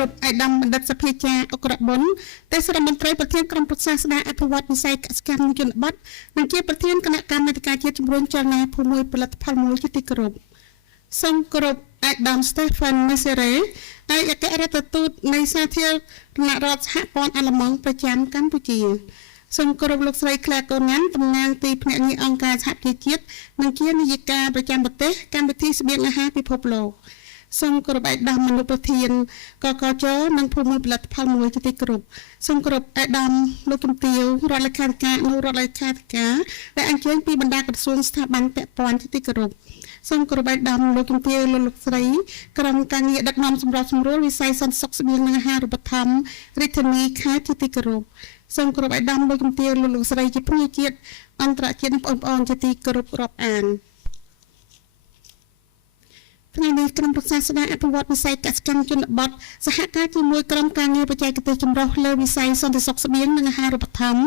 គ្រប់ឯកឧត្តមបណ្ឌិតសភាចារអុក្របុលទេសរដ្ឋមន្ត្រីប្រធានក្រុមប្រឹក្សាស្ដារអភិវឌ្ឍវិស័យកសិកម្មនិងជនបទនិងជាប្រធានគណៈកម្មាធិការជាតិជំរុញចលនាភូមិមួយផលិតផលមួយជាទីគោរពសូមគោរពឯកឧត្តម Stephen Mesere ឯកអគ្គរដ្ឋទូតនៃសាធារណរដ្ឋសហព័ន្ធអាល្លឺម៉ង់ប្រចាំកម្ពុជាសូមគោរពលោកស្រី Claire Conan តំណាងទីភ្នាក់ងារអង្គការសហប្រជាជាតិនិងជានាយិកាប្រចាំប្រទេសកម្មវិធីស្បៀងអាហារពិភពលោកសូមគោរពឯកឧត្តមមនុស្សប្រធានកកជនិងភូមិផលិតផលមួយជាទីគោរពសូមគោរពឯកឧត្តមលោកជំទាវរដ្ឋលេខាធិការនិងរដ្ឋលេខាធិការដែលអញ្ជើញពីបណ្ដាក្រសួងស្ថាប័នពាក់ព័ន្ធជាទីគោរពសូមគោរពឯកឧត្តមលោកជំទាវលោកស្រីក្រុមការងារដឹកនាំសម្រាប់សម្រួលវិស័យសន្តិសុខស្បៀងនិងអាហារូបត្ថម្ភរាជធានីខេត្តជាទីគោរពសូមគោរពឯកឧត្តមលោកជំទាវលោកស្រីជាភ្នាក់ជាតិអន្តរជាតិបងប្អូនជាទីគោរពរាប់អានថ្ងៃនេះក្រុមប្រឹក្សាស្ដារអភិវឌ្ឍវិស័យកសិកម្មជនបទសហការជាមួយក្រុមការងារបច្ចេកទេសចម្រុះលើវិស័យសន្តិសុខស្បៀងនិងអាហារូបត្ថម្ភ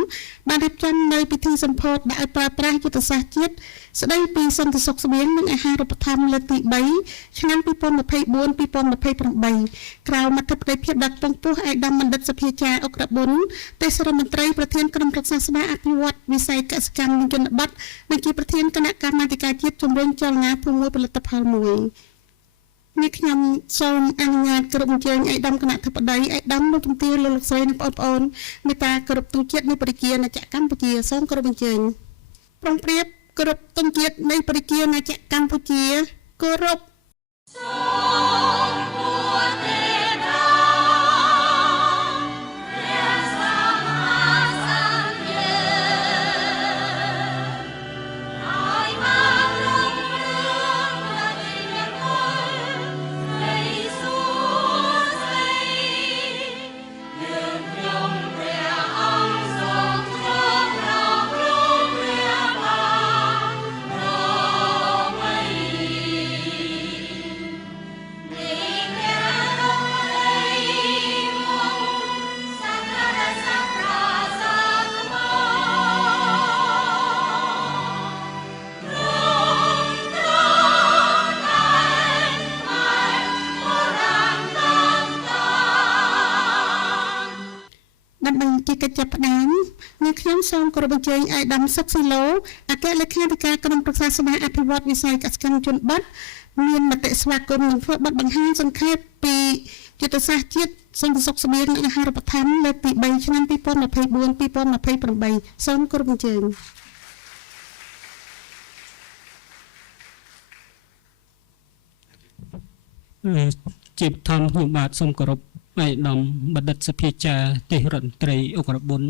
បានរៀបចំនៅពិធីសម្ពោធដោយប្រើប្រាស់យុទ្ធសាស្ត្រជាតិស្ដីពីសន្តិសុខស្បៀងនិងអាហារូបត្ថម្ភលើកទី3ឆ្នាំ2024-2028ក្រៅមតិប្រតិភាពដាក់ពងពោះឯកឧត្តមបណ្ឌិតសភាចារអុក្របុលទេសរដ្ឋមន្ត្រីប្រធានក្រុមប្រឹក្សាស្ដារអភិវឌ្ឍវិស័យកសិកម្មនិងជនបទនិងជាប្រធានគណៈកម្មាធិការជាតិជំរុញចលនាភូមិមួយផលិតផលមួយនេះខ្ញុំសូមអនុញ្ញាតគោរពអញ្ជើញឯកឧត្តមគណៈធិបតីឯកឧត្តមលោកជំទាវលោកស្រីនិងបងប្អូនមេត្តាគោរពទង់ជាតិនៃប្រជាណាចក្រកម្ពុជាសូមគោរពអញ្ជើញប្រុងប្រៀបគោរពទង់ជាតិនៃប្រជាណាចក្រកម្ពុជាគោរពដើម្បីជាកិច្ចចាប់ផ្ដើមនេះខ្ញុំសូមគោរពអញ្ជើញឯកឧត្តមសុកស៊ីឡូអគ្គលេខាធិការក្រុមប្រឹក្សាស្ដារអភិវឌ្ឍវិស័យកសិកម្មជនបទមានមតិស្វាគមន៍និងធ្វើបទបង្ហាញសង្ខេបពីយុទ្ធសាស្ត្រជាតិសន្តិសុខស្បៀងនិងអាហារូបត្ថម្ភលើកទី3ឆ្នាំ2024-2028សូមគោរពអញ្ជើញជាបឋមខ្ញុំបាទសូមគោរពឯកឧត្តមបណ្ឌិតសភាចារទេសរដ្ឋមន្ត្រីអុក្របុល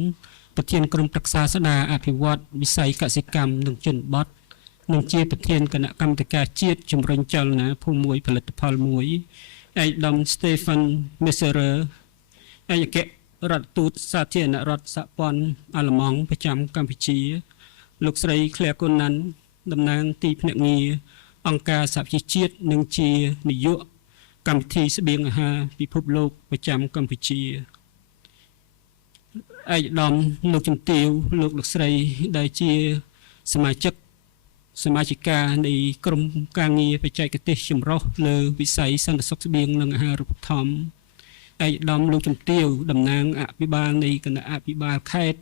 ប្រធានក្រុមប្រឹក្សាស្ដារអភិវឌ្ឍវិស័យកសិកម្មនិងជនបទនិងជាប្រធានគណៈកម្មាធិការជាតិជំរុញចលនាភូមិមួយផលិតផលមួយឯកឧត្តម Stephen Mesere ឯកអគ្គរដ្ឋទូតសាធារណរដ្ឋសហព័ន្ធអាល្លឺម៉ង់ប្រចាំកម្ពុជាលោកស្រី Claire Conan តំណាងទីភ្នាក់ងារអង្គការសហប្រជាជាតិនិងជានាយកកម្មវិធីស្បៀងអាហារពិភពលោកប្រចាំកម្ពុជាឯកឧត្តមលោកជំទាវលោកស្រីដែលជាសមាជិកានៃក្រុមការងារបច្ចេកទេសចម្រុះលើវិស័យសន្តិសុខស្បៀងនិងអាហារូបត្ថម្ភឯកឧត្តមលោកជំទាវតំណាងអភិបាលនៃគណៈអភិបាលខេត្ត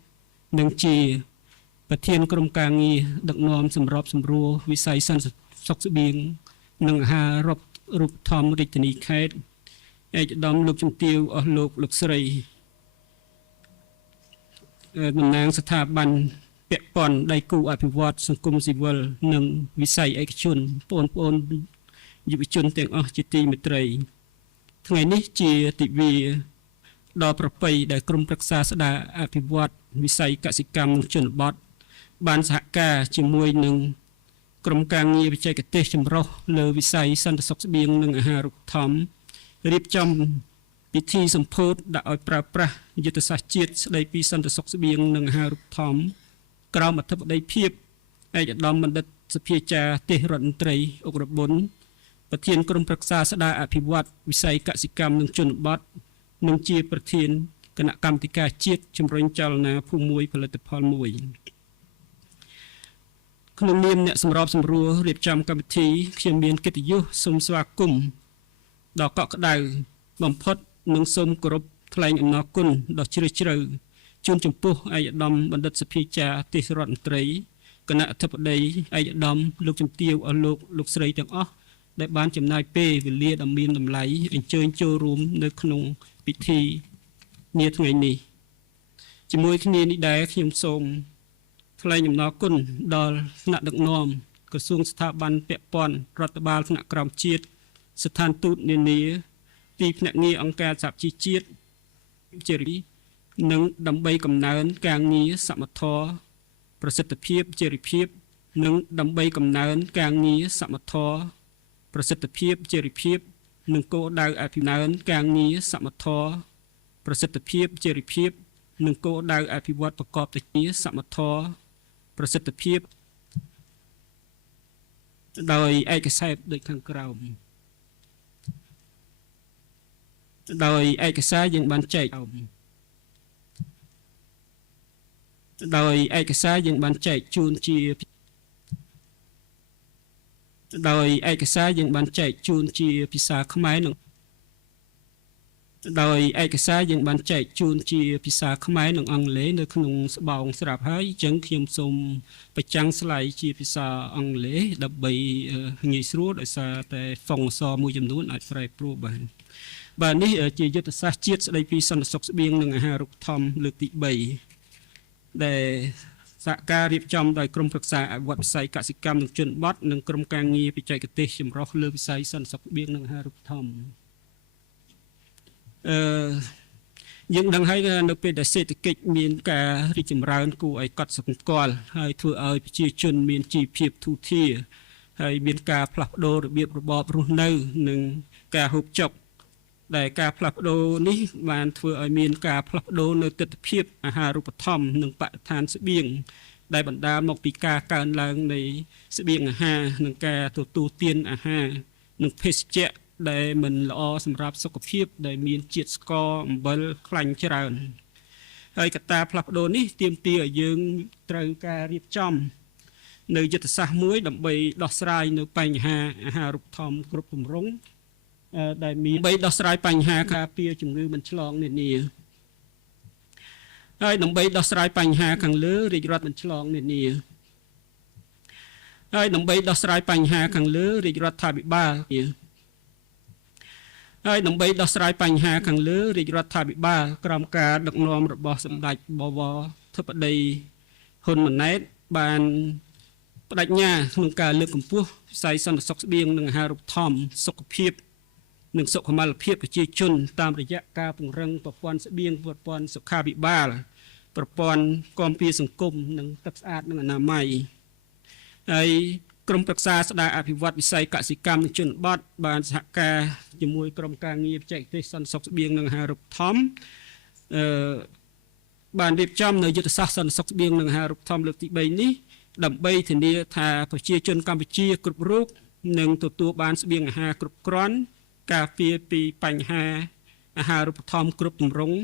និងជាប្រធានក្រុមការងារដឹកនាំសម្របសម្រួលវិស័យសន្តិសុខស្បៀងនិងអាហារូបត្ថម្ភរាជធានីខេត្តឯកឧត្តមលោកជំទាវអស់លោកស្រីតំណាងស្ថាប័នពាក់ព័ន្ធដៃគូអភិវឌ្ឍសង្គមស៊ីវិលនិងវិស័យឯកជនបងប្អូនយុវជនទាំងអស់ជាទីមេត្រីថ្ងៃនេះជាទិវាដ៏ប្រពៃដែលក្រុមប្រឹក្សាស្ដារអភិវឌ្ឍវិស័យកសិកម្មនិងជនបទបានសហការជាមួយនឹងក្រុមការងារបច្ចេកទេសចម្រុះលើវិស័យសន្តិសុខស្បៀងនិងអាហារូបត្ថម្ភរៀបចំពិធីសម្ពោធដាក់ឲ្យប្រើប្រាស់យុទ្ធសាស្ត្រជាតិស្ដីពីសន្តិសុខស្បៀងនិងអាហារូបត្ថម្ភក្រោមអធិបតីភាពឯកឧត្តមបណ្ឌិតសភាចារទេសរដ្ឋមន្ត្រីអុក្របុលប្រធានក្រុមប្រឹក្សាស្ដារអភិវឌ្ឍវិស័យកសិកម្មនិងជនបទនិងជាប្រធានគណៈកម្មាធិការជាតិជំរុញចលនាភូមិមួយផលិតផលមួយក្នុងនាមអ្នកសម្របសម្រួលរៀបចំកម្មវិធីខ្ញុំមានកិត្តិយសសូមស្វាគមន៍ដ៏កក់ក្ដៅបំផុត និងសូមគោរពថ្លែងអំណរគុណដ៏ជ្រាលជ្រៅជូនចំពោះឯកឧត្តមបណ្ឌិតសភាចារទេសរដ្ឋមន្ត្រីគណៈអធិបតីឯកឧត្តមលោកជំទាវអស់លោកស្រីទាំងអស់ដែលបានចំណាយពេលវេលាដ៏មានតម្លៃអញ្ជើញចូលរួមនៅក្នុងពិធីនាថ្ងៃនេះជាមួយគ្នានេះដែរខ្ញុំសូមថ្លែងអំណរគុណដល់ថ្នាក់ដឹកនាំក្រសួងស្ថាប័នពាក់ព័ន្ធរដ្ឋបាលថ្នាក់ក្រោមជាតិស្ថានទូតនានាទីភ្នាក់ងារអង្គការសហជីវជាតិជារីនិងដើម្បីកំណើនការងារសមត្ថភាពប្រសិទ្ធភាពជារីភាពនិងដើម្បីកំណើនការងារសមត្ថភាពប្រសិទ្ធភាពជារីភាពនិងគោលដៅអភិវឌ្ឍការងារសមត្ថភាពប្រសិទ្ធភាពជារីភាពនិងគោលដៅអភិវឌ្ឍប្រកបដោយជាសមត្ថភាពប្រសិទ្ធភាពដោយឯកសារដូចខាងក្រោមដោយឯកសារយើងបានចែកដោយឯកសារយើងបានចែកជូនជាដោយឯកសារយើងបានចែកជូនជាភាសាខ្មែរនិងដោយឯកសារយើងបានចែកជូនជាភាសាខ្មែរនិងអង់គ្លេសនៅក្នុងស្បោងស្រាប់ហើយអញ្ចឹងខ្ញុំសូមបញ្ចាំងស្លាយជាភាសាអង់គ្លេសដើម្បីងាយស្រួលដោយសារតែហ្វុងអក្សរមួយចំនួនអាចប្រែប្រួលបានបាទនេះជាយុទ្ធសាស្ត្រជាតិស្តីពីសន្តិសុខស្បៀងនិងអាហារូបត្ថម្ភលើកទី3ដែលសហការរៀបចំដោយក្រុមប្រឹក្សាអភិវឌ្ឍវិស័យកសិកម្មនិងជនបទនិងក្រុមការងារបច្ចេកទេសចម្រុះលើវិស័យសន្តិសុខស្បៀងនិងអាហារូបត្ថម្ភយើងដឹងហើយថានៅពេលដែលសេដ្ឋកិច្ចមានការរីកចម្រើនគួរឲ្យកត់សម្គាល់ហើយធ្វើឲ្យប្រជាជនមានជីវភាពធូរធារហើយមានការផ្លាស់ប្ដូររបៀបរបបរស់នៅនិងការហូបចុកដែលការផ្លាស់ប្ដូរនេះបានធ្វើឲ្យមានការផ្លាស់ប្ដូរនៅទិដ្ឋភាពអាហារូបត្ថម្ភនិងបរិស្ថានស្បៀងដែលបណ្ដាលមកពីការកើនឡើងនៃស្បៀងអាហារនិងការទទួលទានអាហារនិងភេសជ្ជៈដែលមិនល្អសម្រាប់សុខភាពដែលមានជាតិស្ករអំបិលខ្លាញ់ច្រើនហើយកត្តាផ្លាស់ប្ដូរនេះទាមទារឲ្យយើងត្រូវការរៀបចំនៅយុទ្ធសាស្ត្រមួយដើម្បីដោះស្រាយនៅបញ្ហាអាហារូបត្ថម្ភគ្រប់ទម្រង់ដែលមានដើម្បីដោះស្រាយបញ្ហាការពារជំងឺមិនឆ្លងនានាហើយដើម្បីដោះស្រាយបញ្ហាខាងលើរាជរដ្ឋមិនឆ្លងនានាហើយដើម្បីដោះស្រាយបញ្ហាខាងលើរាជរដ្ឋាភិបាលហើយដើម្បីដោះស្រាយបញ្ហាខាងលើរាជរដ្ឋាភិបាលក្រោមការដឹកនាំរបស់សម្ដេចបវរធិបតីហ៊ុនម៉ាណែតបានបដិញ្ញាក្នុងការលើកកម្ពស់វិស័យសន្តិសុខស្បៀងនិងអាហារូបត្ថម្ភសុខភាពនិងសុខុមាលភាពប្រជាជនតាមរយៈការពង្រឹងប្រព័ន្ធស្បៀងប្រព័ន្ធសុខាភិបាលប្រព័ន្ធគាំពារសង្គមនិងទឹកស្អាតនិងអនាម័យហើយក្រុមប្រឹក្សាស្ដារអភិវឌ្ឍវិស័យកសិកម្មនិងជនបទបានសហការជាមួយក្រុមការងារបច្ចេកទេសសន្តិសុខស្បៀងនិងអាហារូបត្ថម្ភបានរៀបចំនៅយុទ្ធសាស្ត្រសន្តិសុខស្បៀងនិងអាហារូបត្ថម្ភលើកទី3នេះដើម្បីធានាថាប្រជាជនកម្ពុជាគ្រប់រូបនឹងទទួលបានស្បៀងអាហារគ្រប់គ្រាន់ការពារពីបញ្ហាអាហារូបត្ថម្ភគ្រប់ទម្រង់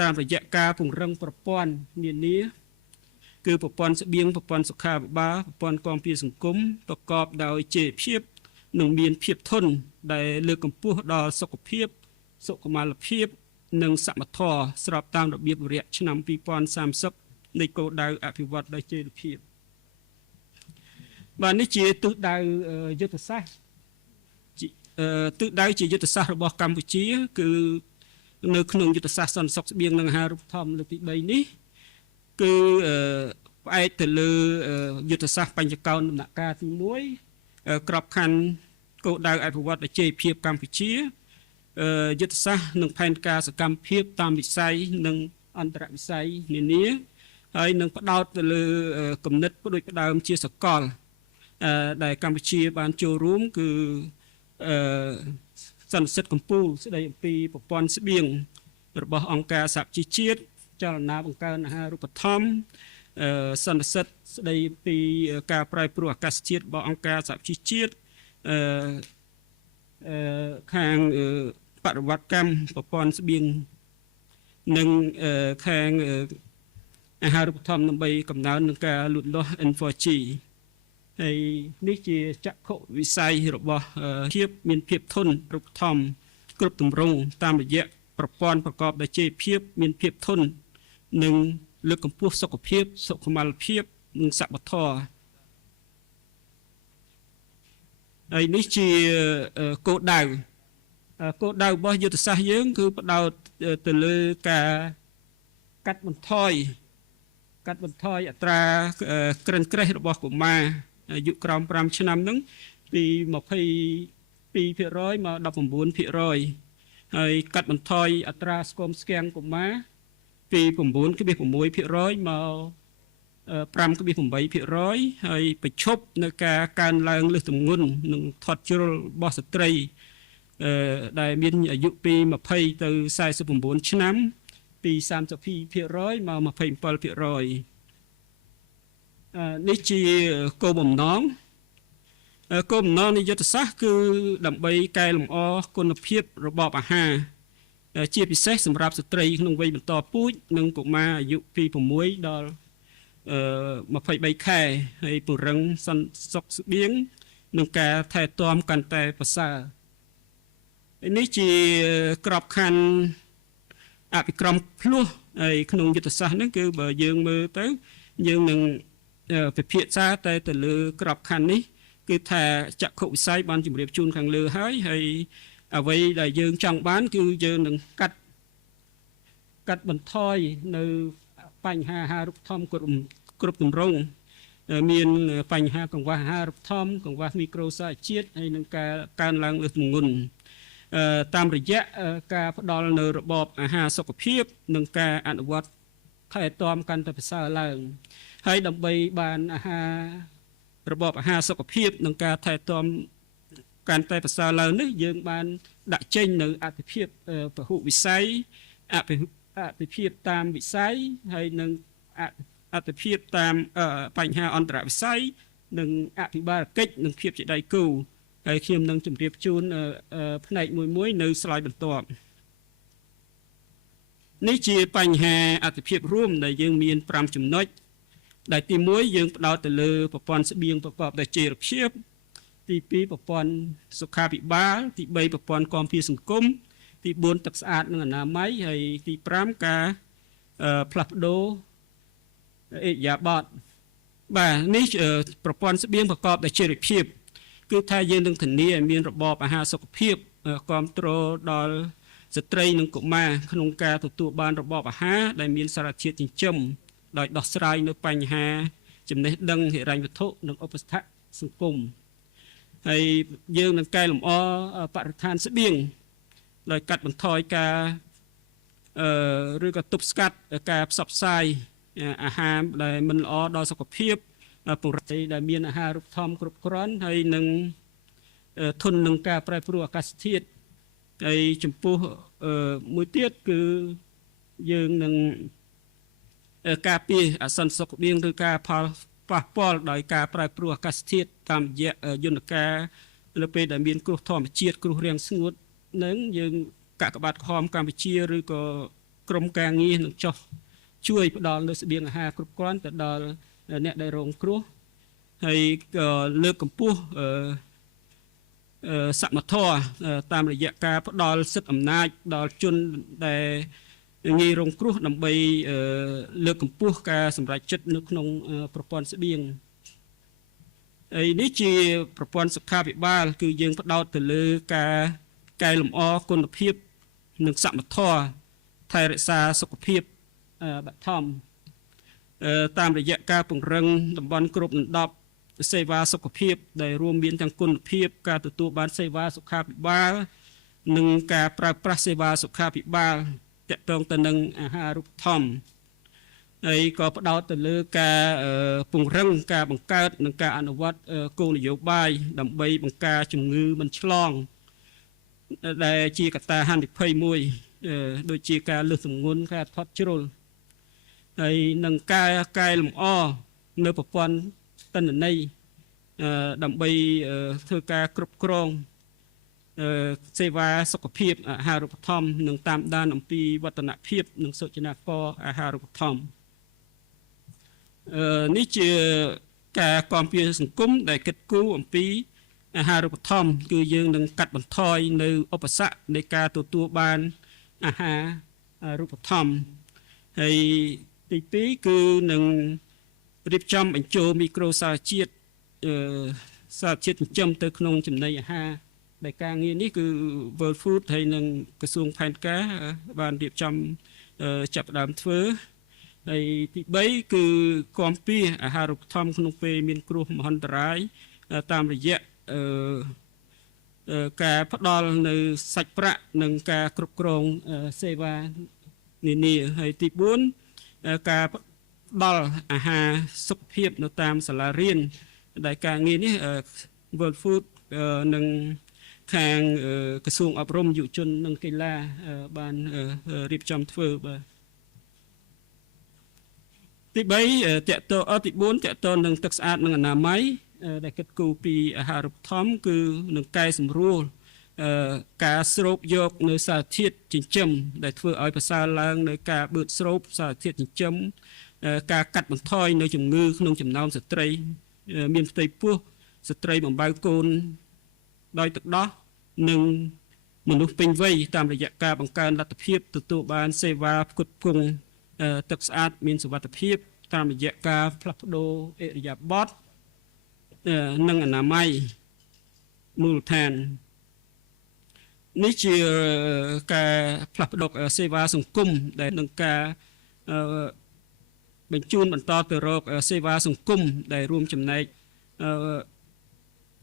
តាមរយៈការពង្រឹងប្រព័ន្ធនានាគឺប្រព័ន្ធស្បៀងប្រព័ន្ធសុខាភិបាលប្រព័ន្ធគាំពារសង្គមប្រកបដោយចីរភាពនិងមានភាពធន់ដែលលើកកម្ពស់ដល់សុខភាពសុខុមាលភាពនិងសមត្ថភាពស្របតាមរបៀបវរៈឆ្នាំ2030នៃគោលដៅអភិវឌ្ឍដោយចីរភាពបាទនេះជាទិសដៅយុទ្ធសាស្ត្រទិសដៅជាយុទ្ធសាស្ត្ររបស់កម្ពុជាគឺនៅក្នុងយុទ្ធសាស្ត្រសន្តិសុខស្បៀងនិងអាហារូបត្ថម្ភលើកទី3នេះគឺផ្អែកទៅលើយុទ្ធសាស្ត្របញ្ចកោណដំណាក់កាលទី1ក្របខ័ណ្ឌគោលដៅអភិវឌ្ឍប្រជាភាពកម្ពុជាយុទ្ធសាស្ត្រនិងផែនការសកម្មភាពតាមវិស័យនិងអន្តរវិស័យនានាហើយនឹងផ្ដោតទៅលើគំនិតផ្ដួចផ្ដើមជាសកលដែលកម្ពុជាបានចូលរួមគឺសន្និសីទកំពូលស្ដីអំពីប្រព័ន្ធស្បៀងរបស់អង្គការសហជីវជាតិចលនាបង្កើនអាហារូបត្ថម្ភសន្និសីទស្ដីពីការប្រែប្រួលអាកាសធាតុរបស់អង្គការសហជីវជាតិខាងបរិវត្តកម្មប្រព័ន្ធស្បៀងនិងខាងអាហារូបត្ថម្ភដើម្បីកំណើននឹងការលូតលាស់ N4G ហើយនេះជាចក្ខុវិស័យរបស់ភាពមានភាពធន់រូបត្ថម្ភ គ្រប់ទម្រង់តាមរយៈប្រព័ន្ធប្រកបដោយចីរភាពមានភាពធន់និងលើកកម្ពស់សុខភាពសុខុមាលភាពនិងសប្បុរសធម៌ហើយនេះជាគោលដៅរបស់យុទ្ធសាស្ត្រយើងគឺផ្ដោតទៅលើការកាត់បន្ថយអត្រាក្រិនក្រេះរបស់កុមារអាយុក្រោម5ឆ្នាំហ្នឹងពី22%មក19%ហើយកាត់បន្ថយអត្រាស្គមស្គាំងកុមារពី 9.6% មក 5.8% ហើយបញ្ឈប់នៅការកើនឡើងលើសទម្ងន់និងធាត់ជ្រុលរបស់ស្ត្រីដែលមានអាយុពី20ទៅ49ឆ្នាំពី 32% មក 27%នេះជាគោលបំណងនៃយុទ្ធសាស្ត្រគឺដើម្បីកែលម្អគុណភាពរបបអាហារជាពិសេសសម្រាប់ស្ត្រីក្នុងវ័យបន្តពូជនិងកុមារអាយុពី6ដល់23ខែហើយពង្រឹងសន្តិសុខស្បៀងនិងការថែទាំកាន់តែប្រសើរនេះជាក្របខ័ណ្ឌអភិក្រមភ្លោះហើយក្នុងយុទ្ធសាស្ត្រនេះគឺបើយើងមើលទៅយើងនឹងពិភាក្សាតែទៅលើក្របខ័ណ្ឌនេះគឺថាចក្ខុវិស័យបានជម្រាបជូនខាងលើហើយអ្វីដែលយើងចង់បានគឺយើងនឹងកាត់បន្ថយនៅបញ្ហាអាហារូបត្ថម្ភគ្រប់ទម្រង់មានបញ្ហាកង្វះអាហារូបត្ថម្ភកង្វះមីក្រូសារជាតិហើយនឹងការកើនឡើងលើសទម្ងន់តាមរយៈការផ្ដល់នៅរបបអាហារសុខភាពនិងការអនុវត្តថែទាំកាន់តែប្រសើរឡើងហើយដើម្បីបានរបបអាហារសុខភាពនិងការថែទាំកាន់តែប្រសើរឡើងនេះយើងបានដាក់ចេញនៅអត្ថភាពពហុវិស័យអត្ថភាពតាមវិស័យហើយនឹងអត្ថភាពតាមបញ្ហាអន្តរវិស័យនិងអភិបាលកិច្ចនិងភាពជាដៃគូហើយខ្ញុំនឹងជម្រាបជូនផ្នែកមួយនៅស្លាយបន្ទាប់នេះជាបញ្ហាអត្ថភាពរួមដែលយើងមាន5ចំណុចដែលទី1យើងផ្ដោតទៅលើប្រព័ន្ធស្បៀងប្រកបដោយចីរភាពទី2ប្រព័ន្ធសុខាភិបាលទី3ប្រព័ន្ធគាំពារសង្គមទី4ទឹកស្អាតនិងអនាម័យហើយទី5ការផ្លាស់ប្ដូរអេយ៉ាបតបាទនេះប្រព័ន្ធស្បៀងប្រកបដោយចីរភាពគឺថាយើងនឹងធានាឲ្យមានរបបអាហារសុខភាពគ្រប់គ្រងដល់ស្ត្រីនិងកុមារក្នុងការទទួលបានរបបអាហារដែលមានសារធាតុចិញ្ចឹមដោយដោះស្រាយនៅបញ្ហាចំណេះដឹងហិរញ្ញវត្ថុនិងឧបសគ្គសង្គមហើយយើងនឹងកែលម្អបរិស្ថានស្បៀងដោយកាត់បន្ថយការឬក៏ទប់ស្កាត់ការផ្សព្វផ្សាយអាហារដែលមិនល្អដល់សុខភាពពង្រឹងដែលមានអាហារូបត្ថម្ភគ្រប់គ្រាន់ហើយនឹងធន់នឹងការប្រែប្រួលអាកាសធាតុហើយចំពោះមួយទៀតគឺយើងនឹងការពារអសន្តិសុខស្បៀងឬការប៉ះពាល់ដោយការប្រែប្រួលអាកាសធាតុតាមរយៈយន្តការលើពេលដែលមានគ្រោះធម្មជាតិគ្រោះរាំងស្ងួតនឹងយើងកាកបាទខំកម្ពុជាឬក៏ក្រមការងារនឹងចោះជួយផ្ដល់នូវស្បៀងអាហារគ្រប់គ្រាន់ទៅដល់អ្នកដែលរងគ្រោះហើយក៏លើកកម្ពស់សមត្ថភាពតាមរយៈការផ្ដល់សិទ្ធិអំណាចដល់ជនដែលងាយរងគ្រោះដើម្បីលើកកម្ពស់ការសម្រេចចិត្តនៅក្នុងប្រព័ន្ធស្បៀងហើយនេះជាប្រព័ន្ធសុខាភិបាលគឺយើងផ្ដោតទៅលើការកែលម្អគុណភាពនិងសមត្ថភាពថែរក្សាសុខភាពបឋមតាមរយៈការពង្រឹងតំបន់គ្រប់ដណ្ដប់សេវាសុខភាពដែលរួមមានទាំងគុណភាពការទទួលបានសេវាសុខាភិបាលនិងការប្រើប្រាស់សេវាសុខាភិបាលទាក់ទងទៅនឹងអាហារូបត្ថម្ភហើយក៏ផ្ដោតទៅលើការពង្រឹងការបង្កើតនិងការអនុវត្តគោលនយោបាយដើម្បីបង្ការជំងឺមិនឆ្លងដែលជាកត្តាហានិភ័យមួយដូចជាការលើសទម្ងន់ការថត់ជ្រុលហើយនឹងការកែលម្អនៅប្រព័ន្ធទិន្នន័យដើម្បីធ្វើការគ្រប់គ្រងសេវាសុខភាពអាហារូបត្ថម្ភនិងតាមដានអំពីវឌ្ឍនភាពនិងសុចនាករអាហារូបត្ថម្ភនេះជាការគាំពារសង្គមដែលគិតគូរអំពី អាហារូបត្ថម្ភគឺយើងនឹងកាត់បន្ថយនៅឧបសគ្គនៃការទទួលបានអាហារូបត្ថម្ភហើយទី2គឺនឹងរៀបចំបញ្ចូលមីក្រូសារជាតិសារជាតិចិញ្ចឹមទៅក្នុងចំណីអាហារដែលការងារនេះគឺ World Food ហើយនឹងក្រសួងផែនការបានរៀបចំចាប់ផ្ដើមធ្វើហើយទី3គឺគាំពៀអាហារូបត្ថម្ភក្នុងពេលមានគ្រោះមហន្តរាយតាមរយៈការផ្ដល់នៅសាច់ប្រាក់និងការគ្រប់គ្រងសេវានានាហើយទី4ការផ្ដល់អាហារសុខភាពនៅតាមសាលារៀនដែលការងារនេះ World Food និងខាងក្រសួងអប់រំយុវជននិងកីឡាបានរៀបចំធ្វើបាទទី3តកតទី4តកតនឹងទឹកស្អាតនិងអនាម័យដែលគិតគូរពីអាហារូបត្ថម្ភគឺនឹងកែសម្រួលការស្រូបយកនៅសារធាតុចិញ្ចឹមដែលធ្វើឲ្យប្រសើរឡើងនៅការបឺតស្រូបសារធាតុចិញ្ចឹមការកាត់បន្ថយនៅជំងឺក្នុងចំណោមស្ត្រីមានផ្ទៃពោះស្ត្រីបំបៅកូនដោយទឹកដោះនិងមនុស្សពេញវ័យតាមរយៈការបង្កើនលទ្ធភាពទទួលបានសេវាផ្គត់ផ្គង់ទឹកស្អាតមានសុវត្ថិភាពតាមរយៈការផ្លាស់ប្ដូរឥរិយាបថនិងអនាម័យមូលដ្ឋាននេះជាការផ្លាស់ប្ដូរសេវាសង្គមដែលនឹងការបញ្ជូនបន្តទៅរកសេវាសង្គមដែលរួមចំណែក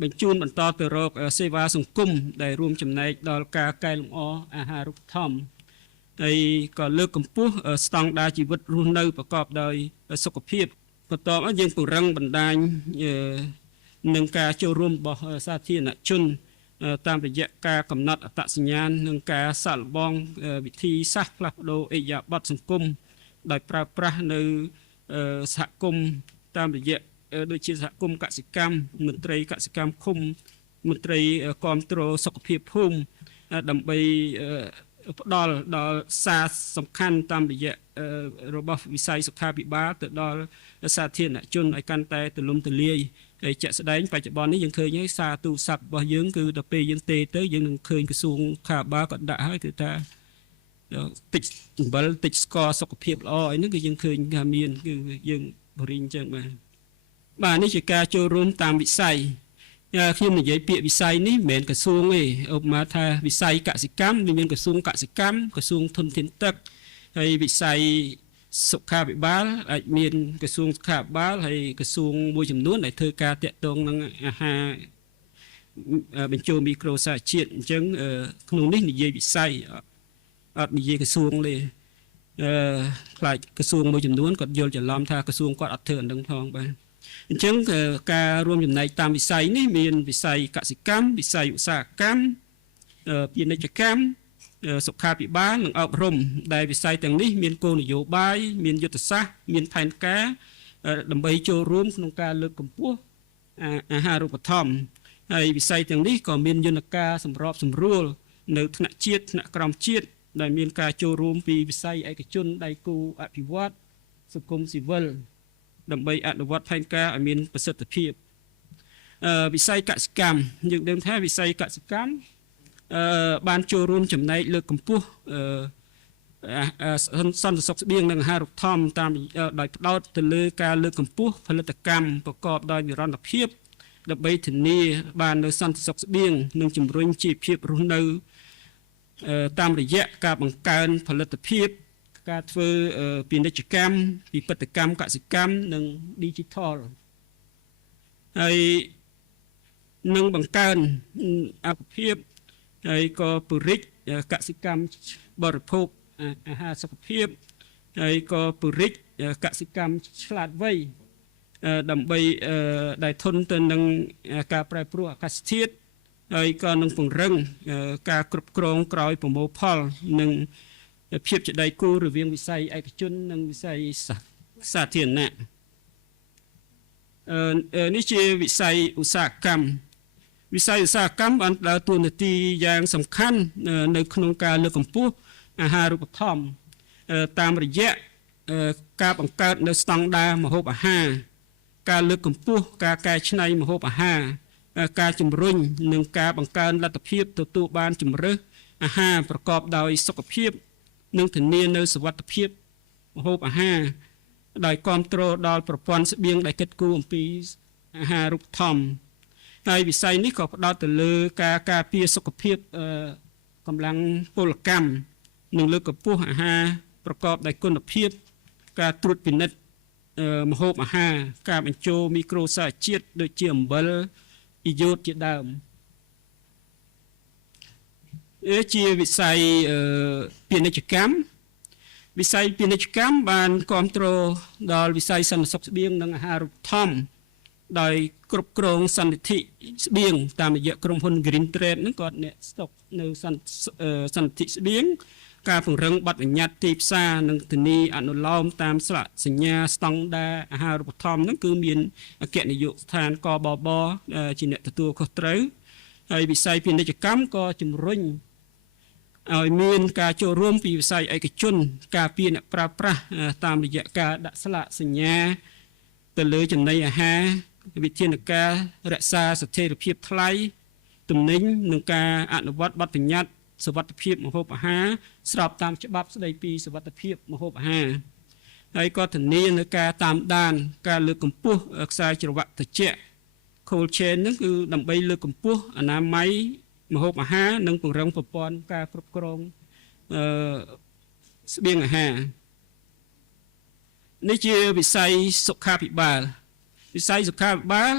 បញ្ជូនបន្តទៅរកសេវាសង្គមដែលរួមចំណែកដល់ការកែលម្អអាហារូបត្ថម្ភហើយក៏លើកកម្ពស់ស្តង់ដារជីវិតរស់នៅប្រកបដោយសុខភាពបន្ទាប់មកយើងពង្រឹងបណ្ដាញនឹងការចូលរួមរបស់សាធារណជនតាមរយៈការកំណត់អត្តសញ្ញាណនិងការសាកល្បងវិធីសាស្ត្រផ្លាស់ប្ដូរឥរិយាបថសង្គមដោយប្រើប្រាស់នៅសហគមន៍តាមរយៈដូចជាសហគមន៍កសិកម្មមន្ត្រីកសិកម្មឃុំមន្ត្រីគ្រប់គ្រងសុខភាពភូមិដើម្បីផ្ដល់ដល់សារសំខាន់តាមរយៈរបស់វិស័យសុខាភិបាលទៅដល់សាធារណជនឲ្យកាន់តែទូលំទូលាយហើយជាក់ស្ដែងបច្ចុប្បន្ននេះយើងឃើញហើយសារទូរស័ព្ទរបស់យើងគឺដល់ពេលយើងទេទៅយើងនឹងឃើញក្រសួងខាភិបាលក៏ដាក់ហើយគឺថាតិចអំបិលតិចស្ករសុខភាពល្អអីហ្នឹងគឺយើងឃើញថាមានគឺយើងបរិញ្ញចឹងបាទនេះជាការចូលរួមតាមវិស័យខ្ញុំនិយាយពាក្យវិស័យនេះមិនមែនក្រសួងទេឧបមាថាវិស័យកសិកម្មវាមានក្រសួងកសិកម្មក្រសួងធនធានទឹកហើយវិស័យសុខាភិបាលអាចមានក្រសួងសុខាភិបាលហើយក្រសួងមួយចំនួនដែលធ្វើការតាក់ទងនឹងអាហារបញ្ចូលមីក្រូសារជាតិអញ្ចឹងក្នុងនេះនិយាយវិស័យអត់និយាយក្រសួងទេខ្លាចក្រសួងមួយចំនួនគាត់យល់ច្រឡំថាក្រសួងគាត់អត់ធ្វើអញ្ចឹងផងបាទអញ្ចឹងការរួមចំណែកតាមវិស័យនេះមានវិស័យកសិកម្មវិស័យឧស្សាហកម្មពាណិជ្ជកម្មសុខាភិបាលនិងអប់រំដែលវិស័យទាំងនេះមានគោលនយោបាយមានយុទ្ធសាស្ត្រមានផែនការដើម្បីចូលរួមក្នុងការលើកកម្ពស់អាហារូបត្ថម្ភហើយវិស័យទាំងនេះក៏មានយន្តការសម្របសម្រួលនៅថ្នាក់ជាតិថ្នាក់ក្រោមជាតិដែលមានការចូលរួមពីវិស័យឯកជនដៃគូអភិវឌ្ឍសង្គមស៊ីវិលដើម្បីអនុវត្តផែនការឲ្យមានប្រសិទ្ធភាពវិស័យកសិកម្មយើងដឹងថាវិស័យកសិកម្មបានចូលរួមចំណែកលើកកម្ពស់សន្តិសុខស្បៀងនិងអាហារូបត្ថម្ភតាមដោយផ្ដោតទៅលើការលើកកម្ពស់ផលិតកម្មប្រកបដោយនិរន្តរភាពដើម្បីធានាបាននូវសន្តិសុខស្បៀងនិងជំរុញជីវភាពរស់នៅតាមរយៈការបង្កើនផលិតភាពការធ្វើពាណិជ្ជកម្មវិបត្តិកម្មកសិកម្មនិង Digital ហើយនឹងបង្កើនអភិភាពហើយក៏ពង្រីកកសិកម្មបរិភោគអាហារសុខភាពហើយក៏ពង្រីកកសិកម្មឆ្លាតវៃដើម្បីដែលធន់ទៅនឹងការប្រែប្រួលអាកាសធាតុហើយក៏នឹងពង្រឹងការគ្រប់គ្រងក្រោយប្រមូលផលនិងភាពជាដៃគូរវាងវិស័យឯកជននិងវិស័យសាធារណៈនេះជាវិស័យឧស្សាហកម្មវិស័យឧស្សាហកម្មបានដើរតួនាទីយ៉ាងសំខាន់នៅក្នុងការលើកកម្ពស់អាហារូបត្ថម្ភតាមរយៈការបង្កើតនៅស្តង់ដារម្ហូបអាហារការលើកកម្ពស់ការកែច្នៃម្ហូបអាហារ ការជំរុញនិងការបង្កើនលទ្ធភាពទទួលបានជម្រើសអាហារប្រកបដោយសុខភាពនិងធានានូវសុវត្ថិភាពម្ហូបអាហារដោយគ្រប់គ្រងដល់ប្រព័ន្ធស្បៀងដែលគិតគូរអំពីអាហារូបត្ថម្ភហើយវិស័យនេះក៏ផ្ដោតទៅលើការការពារសុខភាពកម្លាំងពលកម្មនិងលើកកម្ពស់អាហារប្រកបដោយគុណភាពការត្រួតពិនិត្យម្ហូបអាហារការបញ្ចូលមីក្រូសារជាតិដូចជាអំបិលអ៊ីយ៉ូតជាដើមជាវិស័យពាណិជ្ជកម្មវិស័យពាណិជ្ជកម្មបានគ្រប់គ្រងដល់វិស័យសន្តិសុខស្បៀងនិងអាហារូបត្ថម្ភដោយគ្រប់គ្រងសន្តិភាពស្បៀងតាមរយៈក្រុមហ៊ុន Green Trade ហ្នឹងគាត់អ្នកស្តុកនៅសន្តិភាពស្បៀងការពង្រឹងបទបញ្ញត្តិទីផ្សារនិងធានាអនុលោមតាមស្លាកសញ្ញាស្តង់ដារអាហារូបត្ថម្ភហ្នឹងគឺមានអគ្គនាយកដ្ឋានកបបជាអ្នកទទួលខុសត្រូវហើយវិស័យពាណិជ្ជកម្មក៏ជំរុញឲ្យមានការចូលរួមពីវិស័យឯកជនការពារអ្នកប្រើប្រាស់តាមរយៈការដាក់ស្លាកសញ្ញាទៅលើចំណីអាហារវិធានការរក្សាស្ថិរភាពថ្លៃទំនិញនិងការអនុវត្តបទបញ្ញត្តិសុវត្ថិភាពម្ហូបអាហារស្របតាមច្បាប់ស្តីពីសុវត្ថិភាពម្ហូបអាហារហើយក៏ធានានៅការតាមដានការលើកកម្ពស់ខ្សែច្រវាក់ត្រជាក់ cold chain ហ្នឹងគឺដើម្បីលើកកម្ពស់អនាម័យម្ហូបអាហារនិងពង្រឹងប្រព័ន្ធការគ្រប់គ្រងស្បៀងអាហារនេះជាវិស័យសុខាភិបាលវិស័យសុខាភិបាល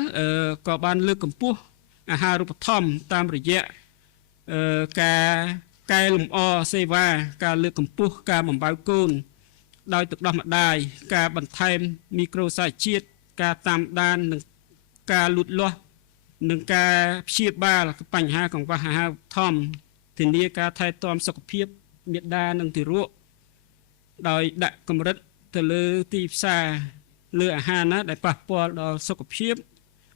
ក៏បានលើកកម្ពស់អាហារូបត្ថម្ភតាមរយៈការកែលម្អសេវាការលើកកម្ពស់ការបំបៅកូនដោយទឹកដោះម្ដាយការបន្ថែមមីក្រូសារជាតិការតាមដាននិងការលូតលាស់និងការព្យាបាលបញ្ហាកង្វះអាហារូបត្ថម្ភធានាការថែទាំសុខភាពមាតានិងទារកដោយដាក់កម្រិតទៅលើទីផ្សារលើអាហារណាដែលប៉ះពាល់ដល់សុខភាព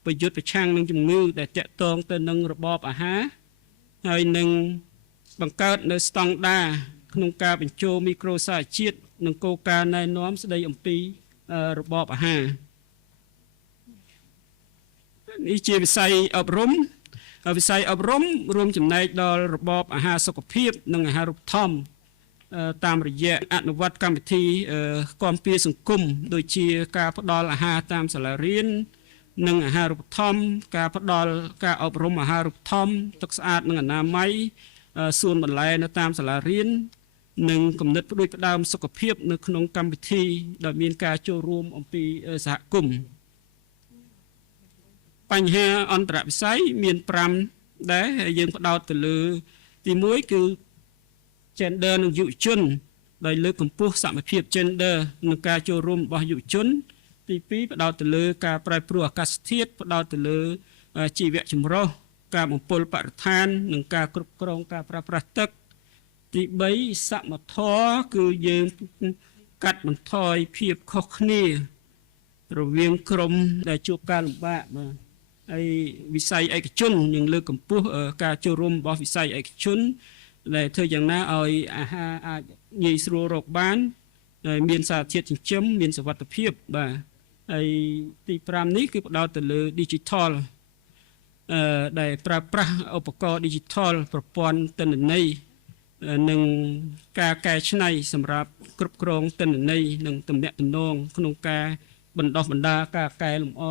ប្រយុទ្ធប្រឆាំងនឹងជំងឺដែលតាក់ទងទៅនឹងរបបអាហារហើយនឹងបង្កើតនៅស្តង់ដារក្នុងការបញ្ចូលមីក្រូសារជាតិនិងគោលការណ៍ណែនាំស្តីអំពីរបបអាហារនេះជាវិស័យអប់រំរួមចំណែកដល់របបអាហារសុខភាពនិងអាហារូបត្ថម្ភតាមរយៈអនុវត្តកម្មវិធីគាំពារសង្គមដូចជាការផ្ដល់អាហារតាមសាលារៀននិងអាហារូបត្ថម្ភការផ្ដល់ការអប់រំអាហារូបត្ថម្ភទឹកស្អាតនិងអនាម័យសួនបន្លែនៅតាមសាលារៀននិងគំនិតផ្ដួចផ្ដើមសុខភាពនៅក្នុងកម្មវិធីដែលមានការចូលរួមអំពីសហគមន៍បញ្ហាអន្តរវិស័យមាន5ដែរហើយយើងផ្ដោតទៅលើទី1គឺ gender និងយុវជនដោយលើកកម្ពស់សមភាព gender និងការចូលរួមរបស់យុវជនទី2ផ្ដោតទៅលើការប្រែប្រួលអាកាសធាតុផ្ដោតទៅលើជីវៈចម្រុះការបំពុលបរិស្ថាននិងការគ្រប់គ្រងការប្រើប្រាស់ទឹកទី3សមធម៌គឺយើងកាត់បន្ថយភាពខុសគ្នារវាងក្រុមដែលជួបការលំបាកបាទហើយវិស័យឯកជននឹងលើកកម្ពស់ការចូលរួមរបស់វិស័យឯកជនដែលធ្វើយ៉ាងណាឲ្យអាហារអាចងាយស្រួលរកបានហើយមានសារធាតុចិញ្ចឹមមានសុវត្ថិភាពបាទហើយទី5នេះគឺផ្ដោតទៅលើ digital ដែលប្រើប្រាស់ឧបករណ៍ digital ប្រព័ន្ធទិន្នន័យនិងការកែច្នៃសម្រាប់គ្រប់គ្រងទិន្នន័យនិងទំនាក់ទំនងក្នុងការបណ្ដុះបណ្ដាលការកែលម្អ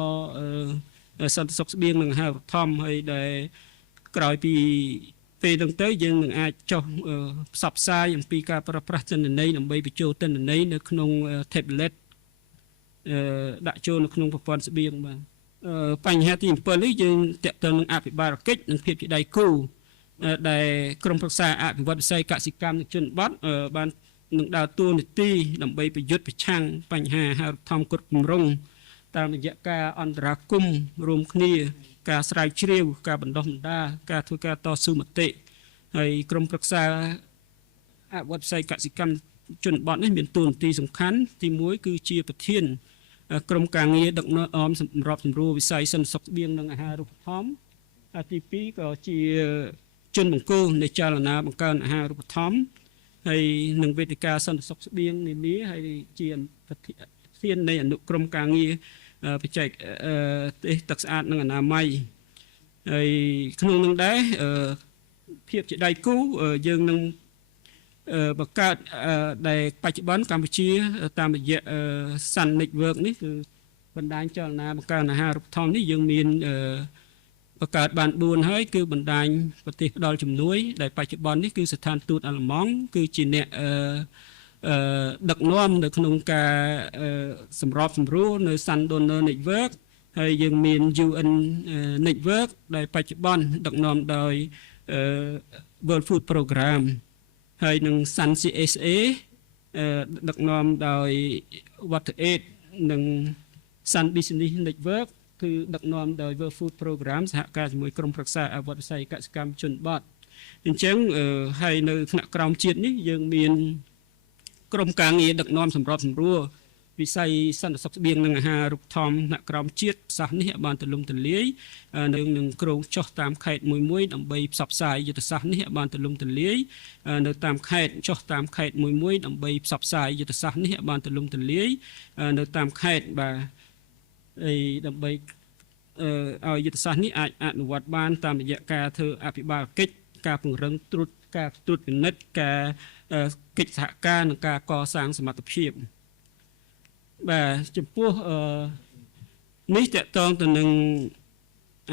សន្តិសុខស្បៀងនិងអាហារូបត្ថម្ភហើយដែលក្រោយពីពេលហ្នឹងទៅយើងនឹងអាចចុះផ្សព្វផ្សាយអំពីការប្រើប្រាស់ទិន្នន័យដើម្បីបញ្ចូលទិន្នន័យនៅក្នុង tablet ដាក់ចូលនៅក្នុងប្រព័ន្ធស្បៀងបាទបញ្ហាទី7នេះយើងតាក់ទងនឹងអភិបាលកិច្ចនិងភាពជាដៃគូដែលក្រុមប្រឹក្សាអភិវឌ្ឍវិស័យកសិកម្មនិងជនបទបាននឹងដើរតួនាទីដើម្បីប្រយុទ្ធប្រឆាំងបញ្ហាអាហារូបត្ថម្ភគ្រប់ទម្រង់តាមរយៈការអន្តរាគមន៍រួមគ្នាការស្រាវជ្រាវការបណ្ដុះបណ្ដាលការធ្វើការតស៊ូមតិហើយក្រុមប្រឹក្សាអភិវឌ្ឍវិស័យកសិកម្មជនបទនេះមានតួនាទីសំខាន់ទី1គឺជាប្រធានក្រុមការងារដឹកនាំសម្របសម្រួលវិស័យសន្តិសុខស្បៀងនិងអាហារូបត្ថម្ភទី2ក៏ជាជនបង្គោលនៃចលនាបង្កើនអាហារូបត្ថម្ភហើយនឹងវេទិកាសន្តិសុខស្បៀងនានាហើយជាប្រធាននៃអនុក្រុមការងារបច្ចេកទេសទឹកស្អាតនិងអនាម័យ ហើយក្នុងនឹងដែរភាពជាដៃគូយើងនឹងបង្កើតដែលបច្ចុប្បន្នកម្ពុជាតាមរយៈSun Network នេះគឺបណ្ដាញចលនាបង្កើនអាហារូបត្ថម្ភនេះយើងមានបង្កើតបាន4ហើយគឺបណ្ដាញប្រទេសផ្ដល់ជំនួយដែលបច្ចុប្បន្ននេះគឺស្ថានទូតអាល្លឺម៉ង់គឺជាអ្នកដឹកនាំនៅក្នុងការសម្របសម្រួលនៅ Sun Donor Network ហើយយើងមាន UN Network ដែលបច្ចុប្បន្នដឹកនាំដោយ World Food Program ហើយនឹង Sun CSA ដឹកនាំដោយ Water Aid និង Sun Business Network គឺដឹកនាំដោយ World Food Program សហការជាមួយក្រុមប្រឹក្សាអភិវឌ្ឍវិស័យកសិកម្មជនបទអញ្ចឹងហើយនៅថ្នាក់ក្រោមជាតិនេះយើងមានក្រុមការងារដឹកនាំសម្របសម្រួលវិស័យសន្តិសុខស្បៀងនិងអាហារូបត្ថម្ភថ្នាក់ក្រោមជាតិសាសនេះឲ្យបានទូលំទូលាយនឹងក្រងចុះតាមខេត្តមួយដើម្បីផ្សព្វផ្សាយយុទ្ធសាស្ត្រនេះឲ្យបានទូលំទូលាយនៅតាមខេត្តចុះតាមខេត្តមួយដើម្បីផ្សព្វផ្សាយយុទ្ធសាស្ត្រនេះឲ្យបានទូលំទូលាយនៅតាមខេត្តបាទដើម្បីឲ្យយុទ្ធសាស្ត្រនេះអាចអនុវត្តបានតាមរយៈការធ្វើអភិបាលកិច្ចការពង្រឹងការត្រួតពិនិត្យការកិច្ចសហការនិងការកសាងសមត្ថភាពបាទចំពោះនេះតកតងទៅនឹង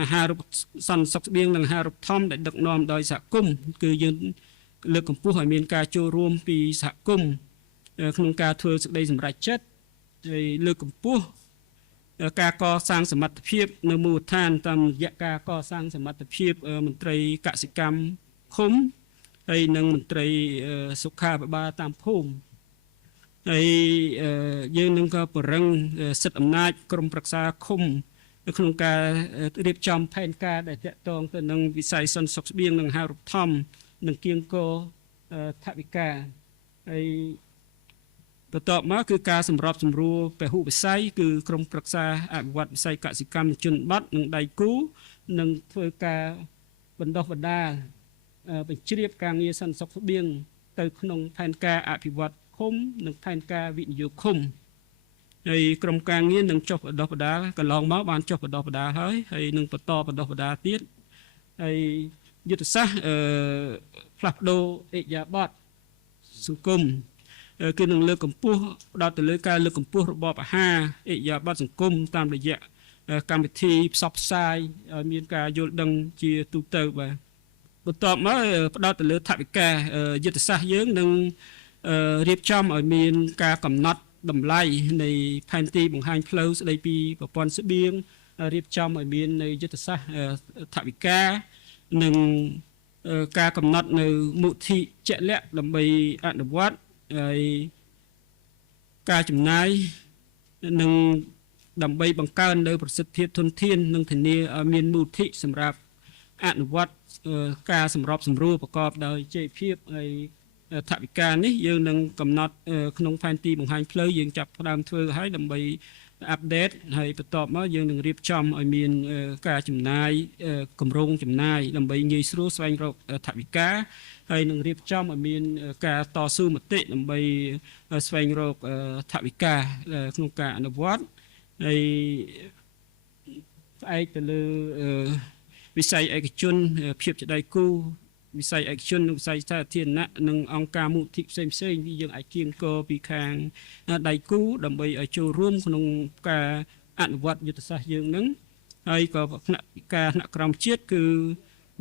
អាហារូបសន្តិសុខស្បៀងនិងអាហារូបត្ថម្ភដែលដឹកនាំដោយសហគមន៍គឺយើងលើកកម្ពស់ឲ្យមានការចូលរួមពីសហគមន៍ក្នុងការធ្វើសេចក្តីសម្រេចចិត្តហើយលើកកម្ពស់ការកសាងសមត្ថភាពនៅមូលដ្ឋានតាមរយៈការកសាងសមត្ថភាពមន្ត្រីកសិកម្មឃុំហើយនិងមន្ត្រីសុខាភិបាលតាមភូមិហើយយើងនឹងក៏ពង្រឹងសិទ្ធិអំណាចក្រុមប្រឹក្សាឃុំនៅក្នុងការរៀបចំផែនការដែលតាក់ទងទៅនឹងវិស័យសន្តិសុខស្បៀងនិងអាហារូបត្ថម្ភនិងគៀងគរថវិកាហើយបន្ទាប់មកគឺការសម្របសម្រួលពហុវិស័យគឺក្រុមប្រឹក្សាអភិវឌ្ឍវិស័យកសិកម្មជនបទនិងដៃគូនឹងធ្វើការបណ្ដុះបណ្ដាលបញ្ជ្រាបការងារសន្តិសុខស្បៀងទៅក្នុងផែនការអភិវឌ្ឍឃុំនិងផែនការវិនិយោគឃុំហើយក្រុមការងារនឹងចុះបណ្ដុះបណ្ដាលកន្លងមកបានចុះបណ្ដុះបណ្ដាលហើយនឹងបន្តបណ្ដុះបណ្ដាលទៀតហើយយុទ្ធសាស្ត្រផ្លាស់ប្ដូរអិរិយាបថសង្គមគឺនឹងលើកកម្ពស់ផ្ដោតទៅលើការលើកកម្ពស់របបអាហារអិរិយាបថសង្គមតាមរយៈកម្មវិធីផ្សព្វផ្សាយឲ្យមានការយល់ដឹងជាទូទៅបាទបន្ទាប់មកផ្ដោតទៅលើថវិកាយុទ្ធសាស្ត្រយើងនឹងរៀបចំឲ្យមានការកំណត់តម្លៃនៃផែនទីបង្ហាញផ្លូវស្ដីពីប្រព័ន្ធស្បៀងរៀបចំឲ្យមាននៅយុទ្ធសាស្ត្រថវិកានិងការកំណត់នៅមុខជាក់លាក់ដើម្បីអនុវត្តហើយការចំណាយនិងដើម្បីបង្កើននៅប្រសិទ្ធភាពធនធាននិងធានាឲ្យមានមូលធិសម្រាប់អនុវត្តការសម្របសម្រួលប្រកបដោយចីរភាពហើយថវិកានេះយើងនឹងកំណត់ក្នុងផែនទីបង្ហាញផ្លូវយើងចាប់ផ្ដើមធ្វើឲ្យដើម្បីអាប់ដេតហើយបន្ទាប់មកយើងនឹងរៀបចំឲ្យមានការចំណាយគម្រោងចំណាយដើម្បីងាយស្រួលស្វែងរកថវិកាហើយនឹងរៀបចំឲ្យមានការតស៊ូមតិដើម្បីស្វែងរកថវិកាក្នុងការអនុវត្តហើយផ្អែកទៅលើវិស័យឯកជនភាពជាដៃគូវិស័យឯកជននិងវិស័យសាធារណៈនិងអង្គការមូលនិធិផ្សេងៗយើងអាចគៀងគរពីខាងដៃគូដើម្បីឲ្យចូលរួមក្នុងការអនុវត្តយុទ្ធសាស្ត្រយើងនឹងហើយក៏ថ្នាក់ក្រោមជាតិគឺ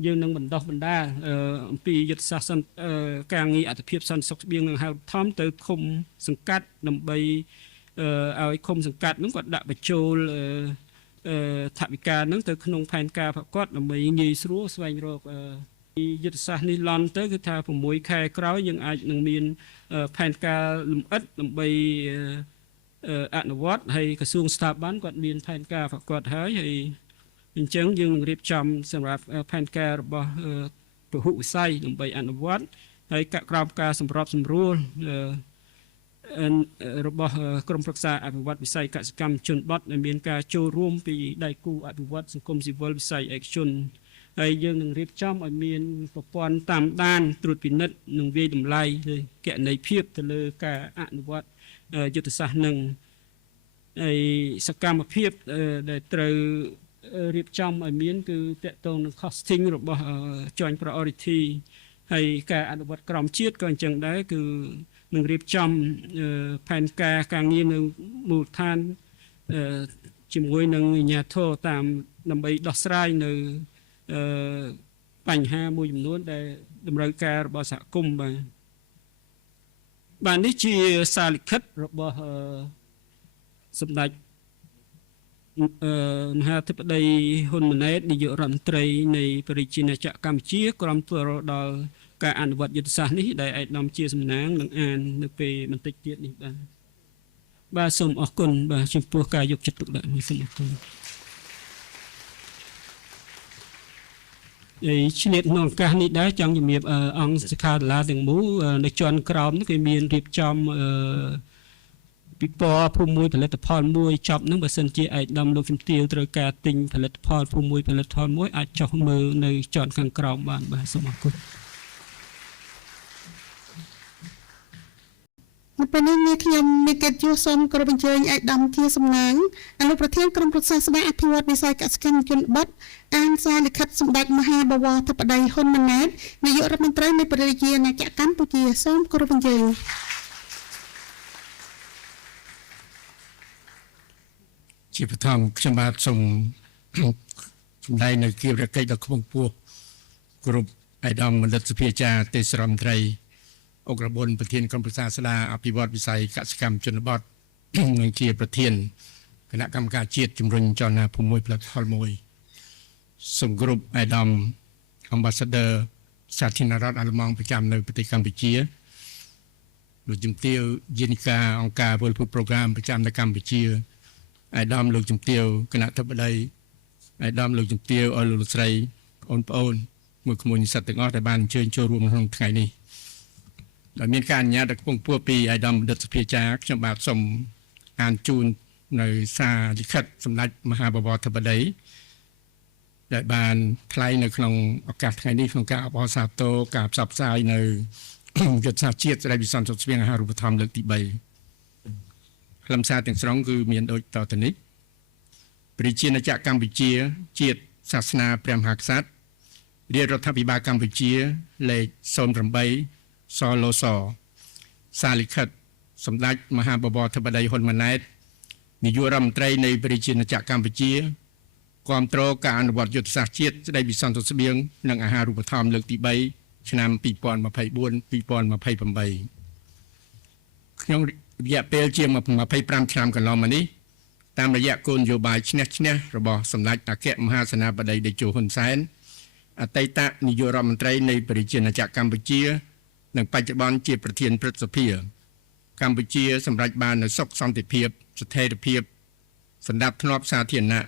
យើងនឹងបណ្ដុះបណ្ដាលអំពីយុទ្ធសាស្ត្រការងារអត្ថភាពសន្តិសុខស្បៀងនិងអាហារូបត្ថម្ភទៅឃុំសង្កាត់ដើម្បីឲ្យឃុំសង្កាត់នោះគាត់ដាក់បញ្ចូលថវិកានឹងទៅក្នុងផែនការប្រកបដើម្បីងាយស្រួលស្វែងរកយុទ្ធសាស្ត្រនេះឡន់ទៅគឺថា6ខែក្រោយយើងអាចនឹងមានផែនការលម្អិតដើម្បីអនុវត្តហើយក្រសួងស្ថាប័នគាត់មានផែនការប្រកបហើយអញ្ចឹងយើងនឹងរៀបចំសម្រាប់ផែនការរបស់ពហុវិស័យដើម្បីអនុវត្តហើយក្រោមការសម្របសម្រួលរបស់ក្រុមប្រឹក្សាអភិវឌ្ឍវិស័យកសិកម្មជនបទដែលមានការចូលរួមពីដៃគូអភិវឌ្ឍសង្គមស៊ីវិលវិស័យឯកជនហើយយើងនឹងរៀបចំឲ្យមានប្រព័ន្ធតាមដានត្រួតពិនិត្យនិងវាយតម្លៃគណនេយ្យភាពទៅលើការអនុវត្តយុទ្ធសាស្ត្រនឹងហើយសកម្មភាពដែលត្រូវ រៀបចំឲ្យមានគឺតកតងនឹង costing របស់ joint priority ហើយការអនុវត្តក្រមជាតិក៏អញ្ចឹងដែរគឺនឹងរៀបចំផែនការងារនៅមូលដ្ឋានជាមួយនឹងអាជ្ញាធរតាមដើម្បីដោះស្រាយនៅបញ្ហាមួយចំនួនដែលតម្រូវការរបស់សហគមន៍បាទនេះជាសារលិខិតរបស់សម្ដេចមហាធិបតីហ៊ុនម៉ាណែតនាយករដ្ឋមន្ត្រីនៃប្រជាជាតិកម្ពុជាក្រុមធ្វើដល់ការអនុវត្តយុទ្ធសាស្ត្រនេះដែលឯកឧត្តមជាសំណាងនឹងអាននៅពេលបន្តិចទៀតនេះបាទសូមអរគុណបាទចំពោះការយកចិត្តទុកដាក់សូមអរគុណឆ្លៀតក្នុងឱកាសនេះដែរចង់ជំរាបអង្គសិក្ខាសាលាទាំងមូលនៅជាន់ក្រោមនេះគេមានរៀបចំពិព័រណ៍ភូមិមួយផលិតផលមួយចប់នឹងបើសិនជាឯកឧត្តមលោកជំទាវត្រូវការទិញផលិតផលភូមិមួយផលិតផលមួយអាចចុះមើលនៅជាន់ខាងក្រោមបានបាទសូមអរគុណនៅពេលនេះខ្ញុំមានកិត្តិយសសូមគោរពអញ្ជើញឯកឧត្តមជាសំណាងអនុប្រធានក្រុមប្រឹក្សាស្ដីអភិវឌ្ឍវិស័យកសិកម្មជនបទអានសារលិខិតសម្ដេចមហាបវរធិបតីហ៊ុនម៉ាណែតនាយករដ្ឋមន្ត្រីនៃប្រជាជាតិកម្ពុជាសូមគោរពអញ្ជើញជាបឋមខ្ញុំបាទសូមសម្ដែងនៅគៀបរកិច្ចដល់ខ្ពង់ខ្ពស់គ្រប់ឯកឧត្តមបណ្ឌិតសភាចារទេសរដ្ឋមន្ត្រីអុករប៊ុនប្រធានក្រុមប្រឹក្សាស្ដារអភិវឌ្ឍវិស័យកសិកម្មជនបទនិងជាប្រធានគណៈកម្មការជាតិជំរុញចលនាភូមិមួយផលិតផលមួយសូមគ្រប់ឯកឧត្តម Ambassador សាធារណរដ្ឋអាល្លឺម៉ង់ប្រចាំនៅប្រទេសកម្ពុជាលោកជំទាវយេនីកាអង្គការ World Food Program ប្រចាំនៅកម្ពុជាឯកឧត្តមលោកជំទាវគណៈធិបតីឯកឧត្តមលោកជំទាវអរលោកស្រីបងប្អូនមួយក្មួយនិស្សិតទាំងអស់ដែលបានអញ្ជើញចូលរួមក្នុងថ្ងៃនេះដែលមានការអនុញ្ញាតដល់ខ្ពង់ខ្ពស់ពីឯកឧត្តមបណ្ឌិតសភាចារខ្ញុំបាទសូមអានជូននៅសារលិខិតសម្ដេចមហាបវរធិបតីដែលបានថ្លែងនៅក្នុងឱកាសថ្ងៃនេះក្នុងការអបអរសាទរការផ្សព្វផ្សាយនៅយុទ្ធសាស្ត្រជាតិស្ដីពីសន្តិសុខស្បៀងអាហារូបត្ថម្ភលើកទី3ខ្លឹមសារទាំងស្រុងគឺមានដូចតទៅនេះប្រជាជាតិកម្ពុជាជាតិសាសនាព្រះមហាក្សត្ររាជរដ្ឋាភិបាលកម្ពុជាលេខ08សឡសសារលិខិតសម្ដេចមហាបវរធិបតីហ៊ុនម៉ាណែតនាយករដ្ឋមន្ត្រីនៃប្រជាជាតិកម្ពុជាគាំទ្រការអនុវត្តយុទ្ធសាស្ត្រជាតិស្ដីពីសន្តិសុខស្បៀងនិងអាហារូបត្ថម្ភលើកទី3ឆ្នាំ2024-2028ក្នុងរយៈពេលជាង25ឆ្នាំកន្លងមកនេះតាមរយៈគោលនយោបាយឈ្នះឈ្នះរបស់សម្ដេចអគ្គមហាសេនាបតីតេជោហ៊ុនសែនអតីតនាយករដ្ឋមន្ត្រីនៃប្រជាជាតិកម្ពុជានិងបច្ចុប្បន្នជាប្រធានព្រឹទ្ធសភាកម្ពុជាសម្រេចបាននូវសុខសន្តិភាពស្ថិរភាពសណ្ដាប់ធ្នាប់សាធារណៈ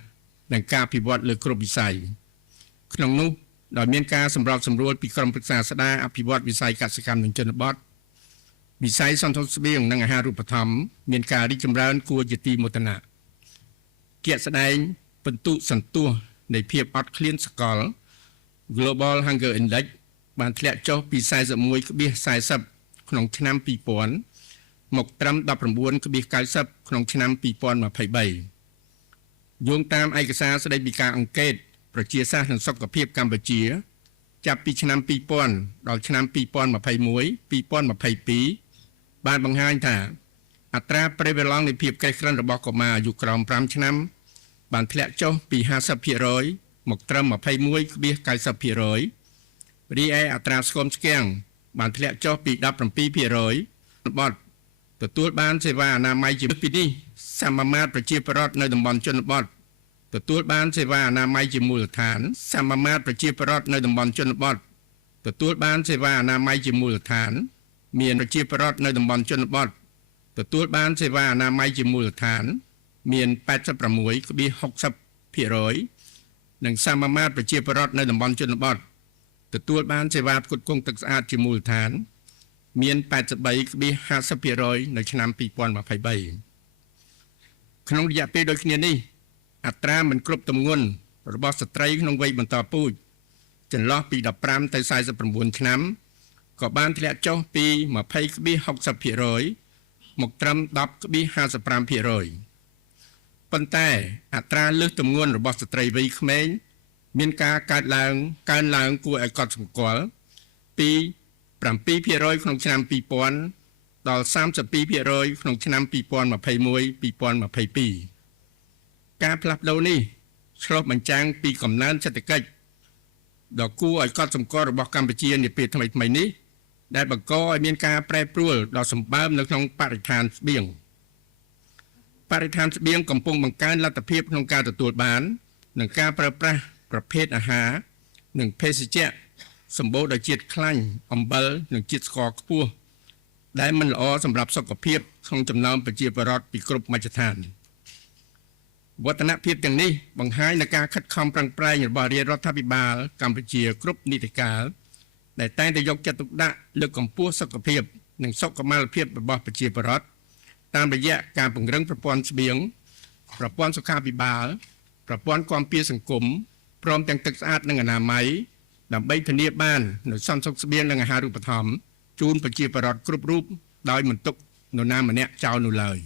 និងការអភិវឌ្ឍលើគ្រប់វិស័យក្នុងនោះដោយមានការសម្របសម្រួលពីក្រុមប្រឹក្សាស្ដារអភិវឌ្ឍវិស័យកសិកម្មនិងជនបទវិស័យសន្តិសុខស្បៀងនិងអាហារូបត្ថម្ភមានការរីកចម្រើនគួរជាទីមោទនៈជាក់ស្ដែងពិន្ទុសន្ទុះនៃភាពអត់ឃ្លានសកល Global Hunger Index បានធ្លាក់ចុះពី 41.40 ក្នុងឆ្នាំ 2000 មកត្រឹម 19.90 ក្នុងឆ្នាំ 2023 យោងតាមឯកសារស្តីពីការអង្កេតប្រជាសាស្ត្រនិងសុខភាពកម្ពុជាចាប់ពីឆ្នាំ 2000 ដល់ឆ្នាំ 2021-2022 បានបង្ហាញថាអត្រាប្រេវឡង់នៃភាពក្រីក្រឹនរបស់កុមារអាយុក្រោម 5 ឆ្នាំបានធ្លាក់ចុះពី 50% មកត្រឹម 21.90% រីឯអត្រាស្គមស្គាំងបានធ្លាក់ចុះពី 17% បទទទួលបានសេវាអនាម័យជាពីនេះសមាមាត្រប្រជាពលរដ្ឋនៅតំបន់ជនបទទទួលបានសេវាអនាម័យជាមូលដ្ឋានសមាមាត្រប្រជាពលរដ្ឋនៅតំបន់ជនបទទទួលបានសេវាអនាម័យជាមូលដ្ឋានមានប្រជាពលរដ្ឋនៅតំបន់ជនបទទទួលបានសេវាអនាម័យជាមូលដ្ឋានមាន 86.60% និងសមាមាត្រប្រជាពលរដ្ឋនៅតំបន់ជនបទទទួលបានសេវាផ្គត់ផ្គង់ទឹកស្អាតជាមូលដ្ឋានមាន 83.50% នៅឆ្នាំ 2023 ក្នុងរយៈពេលដូចគ្នានេះអត្រាមិនគ្រប់ទម្ងន់របស់ស្ត្រីក្នុងវ័យបន្តពូជចន្លោះពី 15 ទៅ 49 ឆ្នាំក៏បានធ្លាក់ចុះពី 20.60% មកត្រឹម 10.55% ប៉ុន្តែអត្រាលើសទម្ងន់របស់ស្ត្រីវ័យក្មេងមានការកើនឡើងគួរឲ្យកត់សម្គាល់ពី7% ក្នុងឆ្នាំ2000ដល់ 32% ក្នុងឆ្នាំ2021-2022 ការផ្លាស់ប្ដូរនេះឆ្លុះបញ្ចាំងពីកំណើនសេដ្ឋកិច្ចដ៏គួរឲ្យកត់សម្គាល់របស់កម្ពុជានាពេលថ្មីៗនេះដែលបង្កឲ្យមានការប្រែប្រួលដ៏សម្បើមនៅក្នុងបរិស្ថានស្បៀងកំពុងបង្កើនលទ្ធភាពក្នុងការទទួលបាននិងការប្រើប្រាស់ប្រភេទអាហារនិងភេសជ្ជៈសម្បូរដោយជាតិខ្លាញ់អំបិលនិងជាតិស្ករខ្ពស់ដែលមិនល្អសម្រាប់សុខភាពក្នុងចំណោមប្រជាពលរដ្ឋពីគ្រប់មជ្ឈដ្ឋានវឌ្ឍនភាពទាំងនេះបង្ហាញនូវការខិតខំប្រឹងប្រែងរបស់រាជរដ្ឋាភិបាលកម្ពុជាគ្រប់នីតិកាលដែលតែងតែយកចិត្តទុកដាក់លើកកម្ពស់សុខភាពនិងសុខុមាលភាពរបស់ប្រជាពលរដ្ឋតាមរយៈការពង្រឹងប្រព័ន្ធស្បៀងប្រព័ន្ធសុខាភិបាលប្រព័ន្ធគាំពារសង្គមព្រមទាំងទឹកស្អាតនិងអនាម័យដើម្បីធានាបាននូវសន្តិសុខស្បៀងនិងអាហារូបត្ថម្ភជូនប្រជាពលរដ្ឋគ្រប់រូបដោយមិនទុកនរណាម្នាក់ចោលនោះឡើយ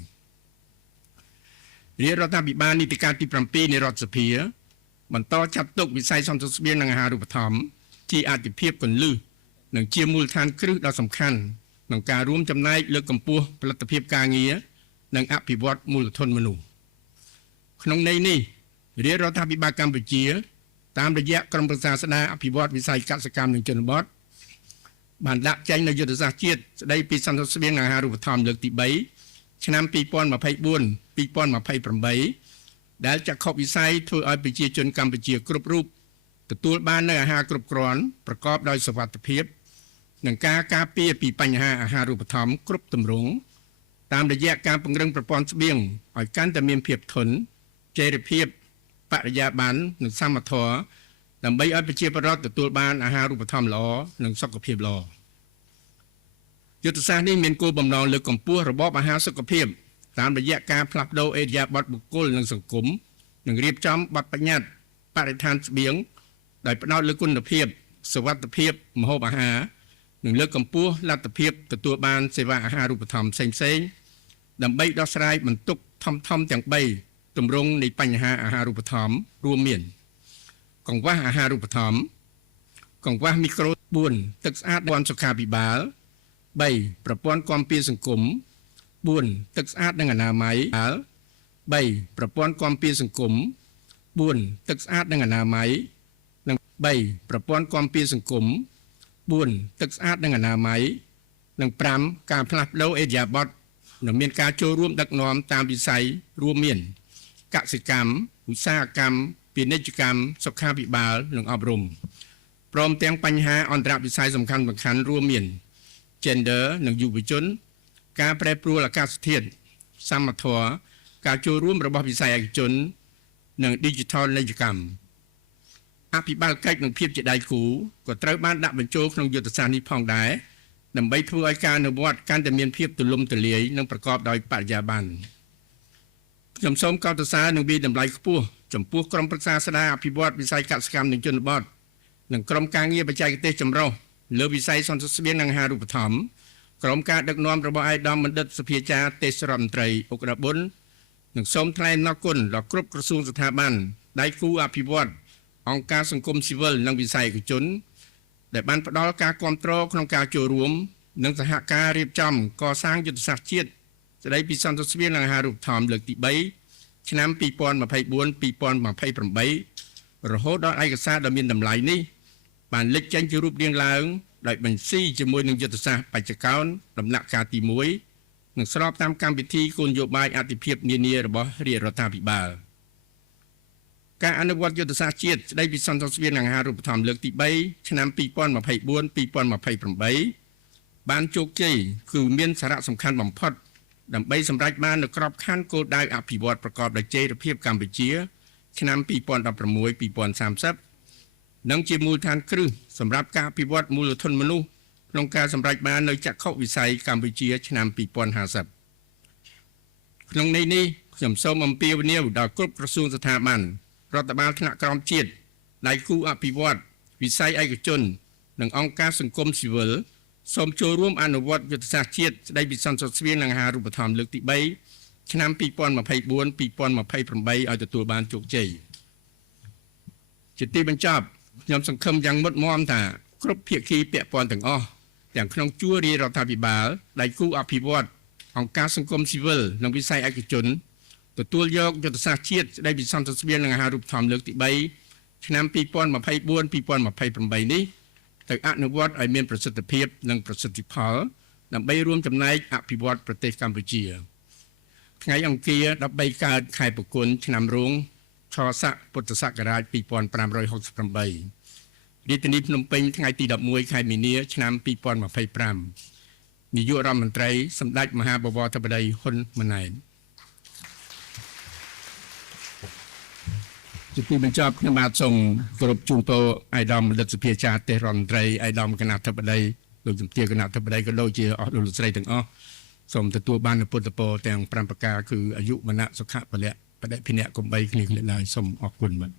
រាជរដ្ឋាភិបាលនីតិកាលទី7នៃរដ្ឋសភាបន្តចាត់ទុកវិស័យសន្តិសុខស្បៀងនិងអាហារូបត្ថម្ភជាអាទិភាពគន្លឹះនិងជាមូលដ្ឋានគ្រឹះដ៏សំខាន់ក្នុងការរួមចំណែកលើកកម្ពស់ផលិតភាពការងារនិងអភិវឌ្ឍមូលធនមនុស្សក្នុងន័យនេះរាជរដ្ឋាភិបាលកម្ពុជាតាមរយៈក្រុមប្រឹក្សាស្ដារអភិវឌ្ឍវិស័យកសិកម្មនិងជនបទបានដាក់ចេញនូវយុទ្ធសាស្ត្រជាតិស្ដីពីសន្តិសុខស្បៀងនិងអាហារូបត្ថម្ភលើកទី3ឆ្នាំ2024-2028ដែលចក្ខុវិស័យធ្វើឲ្យប្រជាជនកម្ពុជាគ្រប់រូបទទួលបាននូវអាហារគ្រប់គ្រាន់ប្រកបដោយសុវត្ថិភាពនិងការការពារពីបញ្ហាអាហារូបត្ថម្ភគ្រប់ទម្រង់តាមរយៈការពង្រឹងប្រព័ន្ធស្បៀងឲ្យកាន់តែមានភាពធន់ចីរភាពបរិយាបន្ននិងសមធម៌ដើម្បីឲ្យប្រជាពលរដ្ឋទទួលបានអាហារូបត្ថម្ភល្អនិងសុខភាពល្អយុទ្ធសាស្ត្រនេះមានគោលបំណងលើកកម្ពស់របបអាហារសុខភាពតាមរយៈការផ្លាស់ប្ដូរឥរិយាបថបុគ្គលនិងសង្គមនិងរៀបចំបទបញ្ញត្តិបរិស្ថានស្បៀងដោយផ្ដោតលើគុណភាពសុវត្ថិភាពម្ហូបអាហារនិងលើកកម្ពស់លទ្ធភាពទទួលបានសេវាអាហារូបត្ថម្ភផ្សេងៗដើម្បីដោះស្រាយបន្ទុកធំៗទាំង3ទម្រង់នៃបញ្ហាអាហារូបត្ថម្ភរួមមានកង្វះអាហារូបត្ថម្ភកង្វះមីក្រូ4ទឹកស្អាតបនសុខាភិបាល3ប្រព័ន្ធគាំពារសង្គម4ទឹកស្អាតនិងអនាម័យ3ប្រព័ន្ធគាំពារសង្គម4ទឹកស្អាតនិងអនាម័យនិង3ប្រព័ន្ធគាំពារសង្គម4ទឹកស្អាតនិងអនាម័យនិង5ការផ្លាស់ប្ដូរឥរិយាបថនិងមានការចូលរួមដឹកនាំតាមវិស័យរួមមានកសិកម្មឧស្សាហកម្មពាណិជ្ជកម្មសុខាភិបាលនិងអប់រំព្រមទាំងបញ្ហាអន្តរវិស័យសំខាន់ៗរួមមាន gender និងយុវជនការប្រែប្រួលអាកាសធាតុសមធម៌ការចូលរួមរបស់វិស័យឯកជននិង digital នីយកម្មអភិបាលកិច្ចនិងភាពជាដៃគូក៏ត្រូវបានដាក់បញ្ចូលក្នុងយុទ្ធសាស្ត្រនេះផងដែរដើម្បីធ្វើឲ្យការអនុវត្តកាន់តែមានភាពទូលំទូលាយនិងប្រកបដោយបរិយាបន្នខ្ញុំសូមកោតសរសើរនិងវាយតម្លៃខ្ពស់ចំពោះក្រុមប្រឹក្សាស្ដារអភិវឌ្ឍវិស័យកសិកម្មនិងជនបទនិងក្រុមការងារបច្ចេកទេសចម្រុះលើវិស័យសន្តិសុខស្បៀងនិងអាហារូបត្ថម្ភក្រុមការដឹកនាំរបស់ឯកឧត្តមបណ្ឌិតសភាចារទេសរដ្ឋមន្ត្រីអុករាប៊ុននិងសូមថ្លែងអំណរគុណដល់គ្រប់ក្រសួងស្ថាប័នដៃគូអភិវឌ្ឍអង្គការសង្គមស៊ីវិលនិងវិស័យឯកជនដែលបានផ្ដល់ការគាំទ្រក្នុងការចូលរួមនិងសហការរៀបចំកសាងយុទ្ធសាស្ត្រជាតិស្ដីពីសន្តិសុខស្បៀងនិងអាហារូបត្ថម្ភលើកទី3ឆ្នាំ2024-2028រហូតដល់ឯកសារដ៏មានតម្លៃនេះបានលេចចេញជារូបរាងឡើងដោយបញ្ស៊ីជាមួយនឹងយុទ្ធសាស្ត្របច្ចុប្បន្នដំណាក់កាលទី1និងស្របតាមកម្មវិធីគោលនយោបាយអធិភាពនានារបស់រាជរដ្ឋាភិបាលការអនុវត្តយុទ្ធសាស្ត្រជាតិស្ដីពីសន្តិសុខស្បៀងនិងអាហារូបត្ថម្ភលើកទី3ឆ្នាំ2024-2028បានជោគជ័យគឺមានសារៈសំខាន់បំផុតដើម្បីសម្រេចបាននូវក្របខ័ណ្ឌគោលដៅអភិវឌ្ឍប្រកបដោយចីរភាពកម្ពុជាឆ្នាំ2016-2030និងជាមូលដ្ឋានគ្រឹះសម្រាប់ការអភិវឌ្ឍមូលធនមនុស្សក្នុងការសម្រេចបាននូវចក្ខុវិស័យកម្ពុជាឆ្នាំ2050ក្នុងន័យនេះខ្ញុំសូមអំពាវនាវដល់គ្រប់ក្រសួងស្ថាប័នរដ្ឋបាលថ្នាក់ក្រោមជាតិដៃគូអភិវឌ្ឍវិស័យឯកជននិងអង្គការសង្គមស៊ីវិលសូមចូលរួមអនុវត្តយុទ្ធសាស្ត្រជាតិស្ដីពីសន្តិសុខស្បៀងនិងអាហារូបត្ថម្ភលើកទី3 ឆ្នាំ2024 2028ឲ្យទទួលបានជោគជ័យជាទីបញ្ចប់ខ្ញុំសង្ឃឹមយ៉ាងមុតមមថាគ្រប់ភាគីពាក់ព័ន្ធទាំងអស់ទាំងក្នុងជួររាជរដ្ឋាភិបាលដៃគូអភិវឌ្ឍអង្គការសង្គមស៊ីវិលនិងវិស័យឯកជនទទួលយកយុទ្ធសាស្ត្រជាតិស្តីពីសន្តិសុខស្បៀងនិងអាហារូបត្ថម្ភលើកទី3ឆ្នាំ2024-2028នេះទៅអនុវត្តឲ្យមានប្រសិទ្ធភាពនិងប្រសិទ្ធផលដើម្បីរួមចំណែកអភិវឌ្ឍប្រទេសកម្ពុជាថ្ងៃអង្គារ13កើតខែផល្គុនឆ្នាំរោងឆស័កពុទ្ធសករាជ2568រាជធានីភ្នំពេញថ្ងៃទី11ខែមីនាឆ្នាំ2025នាយករដ្ឋមន្ត្រីសម្ដេចមហាបវរធិបតីហ៊ុនម៉ាណែតជាទីបញ្ចប់ខ្ញុំបាទសូមគោរពជូនពរអាយដាមរដ្ឋសភាចារទេសរដ្ឋមន្ត្រីអាយដាមគណៈធិបតីលោកជំទាវគណៈធិបតីក៏ដូចជាអស់លោកស្រីទាំងអស់សូមទទួលបានពុទ្ធពរទាំង5ប្រការគឺអាយុវណ្ណៈសុខៈពលៈបដិភិនៈកំបីគ្នាឡើយសូមអរគុណបាទ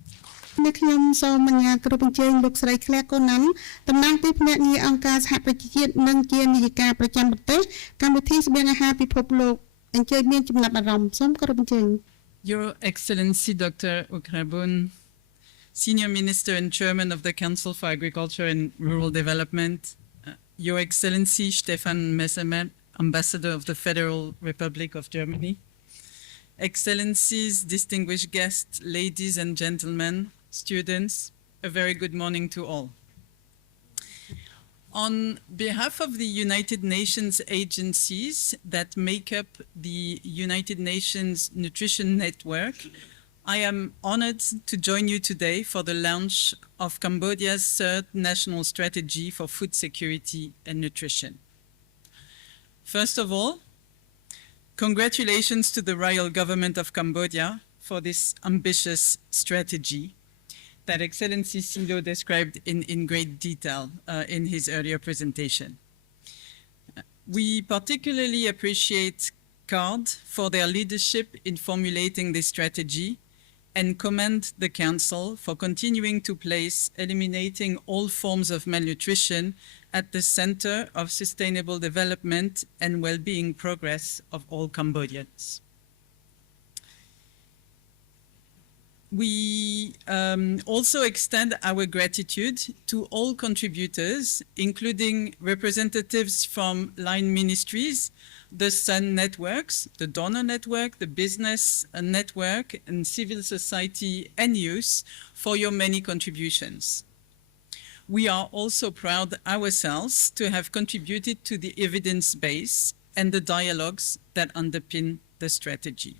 នេះខ្ញុំសូមអញ្ញាតគោរពអញ្ជើញលោកស្រីឃ្លាកូណាន់តំណាងទីភ្នាក់ងារអង្គការសហប្រជាជាតិនិងជានាយិកាប្រចាំប្រទេសកម្មវិធីស្បៀងអាហារពិភពលោកអញ្ជើញមានចំណាប់អារម្មណ៍សូមគោរពអញ្ជើញ Your Excellency Dr. Okrabon, Senior Minister and Chairman of the Council for Agriculture and Rural Development, Your Excellency Stefan Messermann, Ambassador of the Federal Republic of Germany, Excellencies, distinguished guests, ladies and gentlemen, students, a very good morning to all. On behalf of the United Nations agencies that make up the United Nations Nutrition Network, I am honored to join you today for the launch of Cambodia's third national strategy for food security and nutrition. First of all, congratulations to the Royal Government of Cambodia for this ambitious strategy that Excellency Silo described in great detail in his earlier presentation. We particularly appreciate CARD for their leadership in formulating this strategy and commend the Council for continuing to place eliminating all forms of malnutrition at the center of sustainable development and well-being progress of all Cambodians. We also extend our gratitude to all contributors, including representatives from line ministries, the Sun networks, the donor network, the business network, and civil society and youth for your many contributions. We are also proud ourselves to have contributed to the evidence base and the dialogues that underpin the strategy.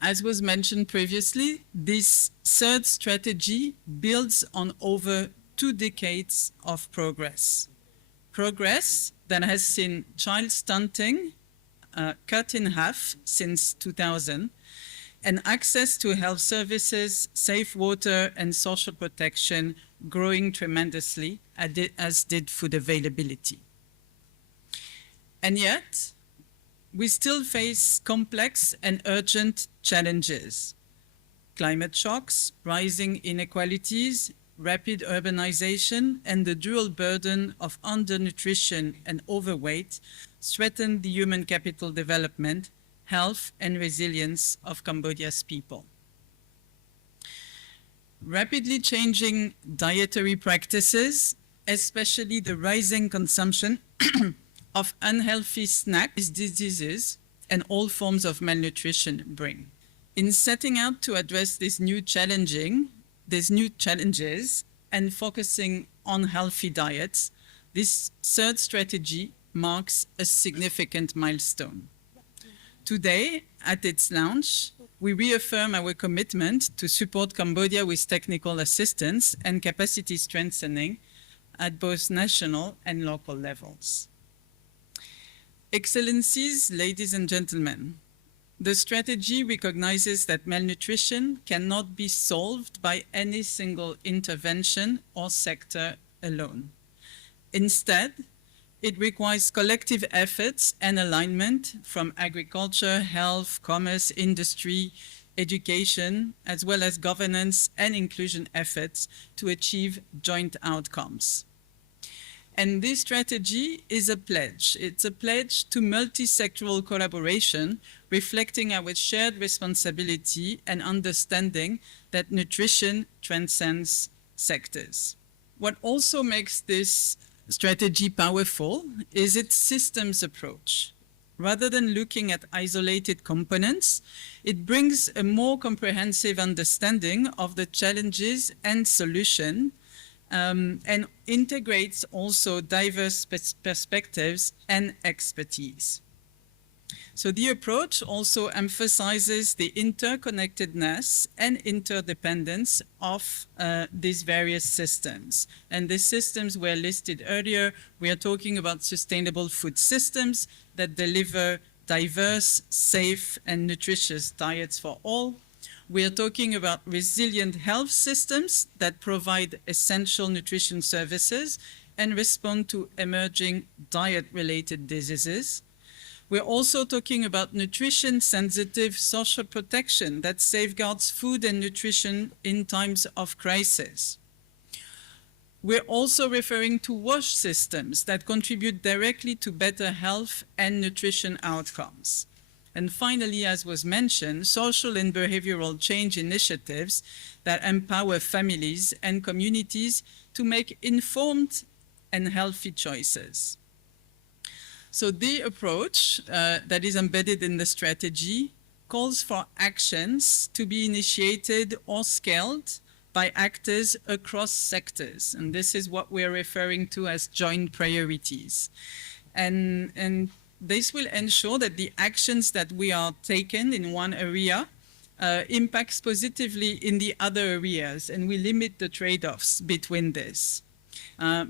As was mentioned previously, this third strategy builds on over 2 decades of progress. Progress that has seen child stunting cut in half since 2000, and access to health services, safe water, and social protection growing tremendously, as did food availability. And yet, we still face complex and urgent challenges: climate shocks, rising inequalities, rapid urbanization, and the dual burden of undernutrition and overweight threaten the human capital development, health, and resilience of Cambodia's people. Rapidly changing dietary practices, especially the rising consumption of unhealthy snacks, diseases, and all forms of malnutrition bring. In setting out to address these new challenges and focusing on healthy diets, this third strategy marks a significant milestone. Today, at its launch, we reaffirm our commitment to support Cambodia with technical assistance and capacity strengthening at both national and local levels. Excellencies, ladies and gentlemen, the strategy recognizes that malnutrition cannot be solved by any single intervention or sector alone. Instead, it requires collective efforts and alignment from agriculture, health, commerce, industry, education, as well as governance and inclusion efforts to achieve joint outcomes. And this strategy is a pledge. It's a pledge to multi-sectoral collaboration, reflecting our shared responsibility and understanding that nutrition transcends sectors. What also makes this strategy powerful is its systems approach. Rather than looking at isolated components, it brings a more comprehensive understanding of the challenges and solutions, and integrates also diverse perspectives and expertise. So the approach also emphasizes the interconnectedness and interdependence of these various systems. And these systems were listed earlier. We are talking about sustainable food systems that deliver diverse, safe, and nutritious diets for all. We are talking about resilient health systems that provide essential nutrition services and respond to emerging diet-related diseases. We're also talking about nutrition-sensitive social protection that safeguards food and nutrition in times of crisis. We're also referring to WASH systems that contribute directly to better health and nutrition outcomes. And finally, as was mentioned, social and behavioral change initiatives that empower families and communities to make informed and healthy choices. So the approach that is embedded in the strategy calls for actions to be initiated or scaled by actors across sectors. And this is what we're referring to as joint priorities. And this will ensure that the actions that we are taking in one area impacts positively in the other areas, and we limit the trade-offs between this.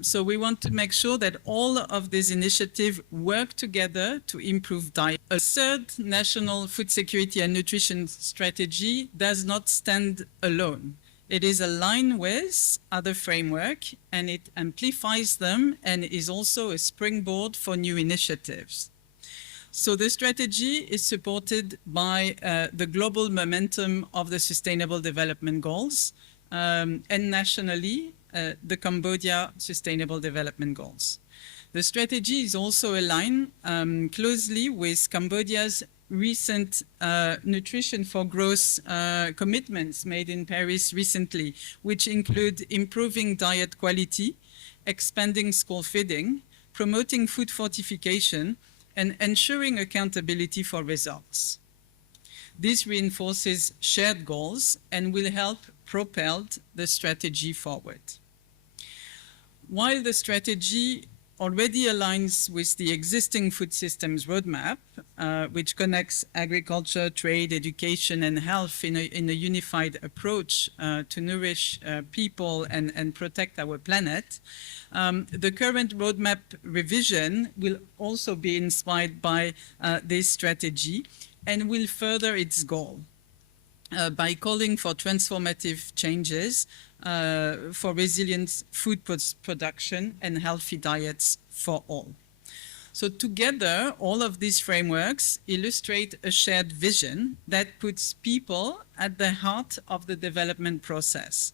So we want to make sure that all of these initiatives work together to improve diet. A third national food security and nutrition strategy does not stand alone. It is aligned with other frameworks, and it amplifies them and is also a springboard for new initiatives. So the strategy is supported by the global momentum of the Sustainable Development Goals, and nationally, the Cambodia Sustainable Development Goals. The strategy is also aligned closely with Cambodia's recent Nutrition for Growth commitments made in Paris recently, which include improving diet quality, expanding school feeding, promoting food fortification, and ensuring accountability for results. This reinforces shared goals and will help propel the strategy forward. While the strategy already aligns with the existing food systems roadmap, which connects agriculture, trade, education, and health in a unified approach to nourish people and protect our planet, the current roadmap revision will also be inspired by this strategy and will further its goal by calling for transformative changes for resilient food production and healthy diets for all. So together, all of these frameworks illustrate a shared vision that puts people at the heart of the development process.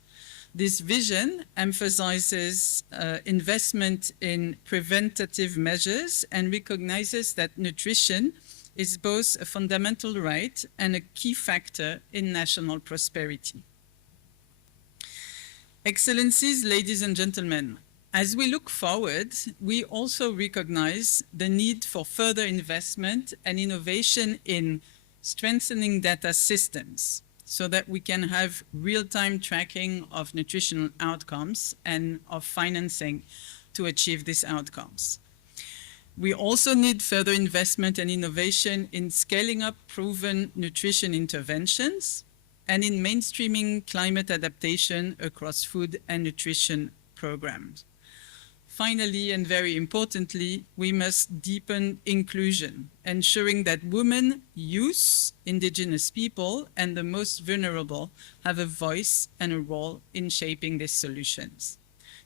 This vision emphasizes investment in preventative measures and recognizes that nutrition is both a fundamental right and a key factor in national prosperity. Excellencies, ladies and gentlemen, as we look forward, we also recognize the need for further investment and innovation in strengthening data systems so that we can have real-time tracking of nutritional outcomes and of financing to achieve these outcomes. We also need further investment and innovation in scaling up proven nutrition interventions and in mainstreaming climate adaptation across food and nutrition programs. Finally, and very importantly, we must deepen inclusion, ensuring that women, youth, indigenous people, and the most vulnerable have a voice and a role in shaping these solutions.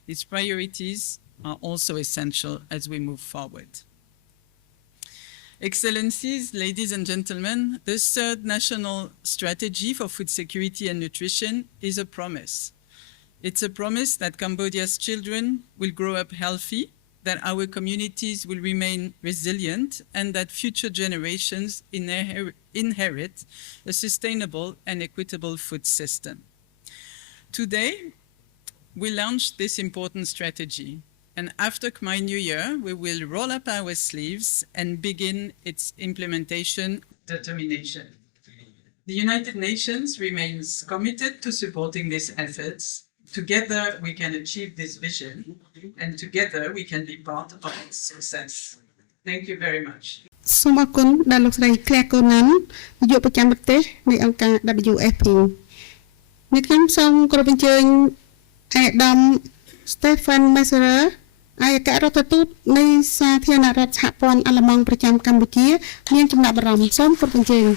These priorities are also essential as we move forward. Excellencies, ladies and gentlemen, the third national strategy for food security and nutrition is a promise. It's a promise that Cambodia's children will grow up healthy, that our communities will remain resilient and that future generations inherit a sustainable and equitable food system. Today, we launched this important strategy, and after Khmer New Year, we will roll up our sleeves and begin its implementation determination. The United Nations remains committed to supporting these efforts. Together, we can achieve this vision, and together, we can be part of its success. Thank you very much. សូមអរគុណដល់លោកស្រី Claire Conan នាយកប្រចាំប្រទេសនៃអង្គការ WFP នេះខ្ញុំសូមគោរពអញ្ជើញអាយដាម Stephen Messerer ឯកអគ្គរដ្ឋទូតនៃសាធារណរដ្ឋសហព័ន្ធអាល្លឺម៉ង់ប្រចាំកម្ពុជាមានចំណាប់អារម្មណ៍សូមគោរពអញ្ជើញ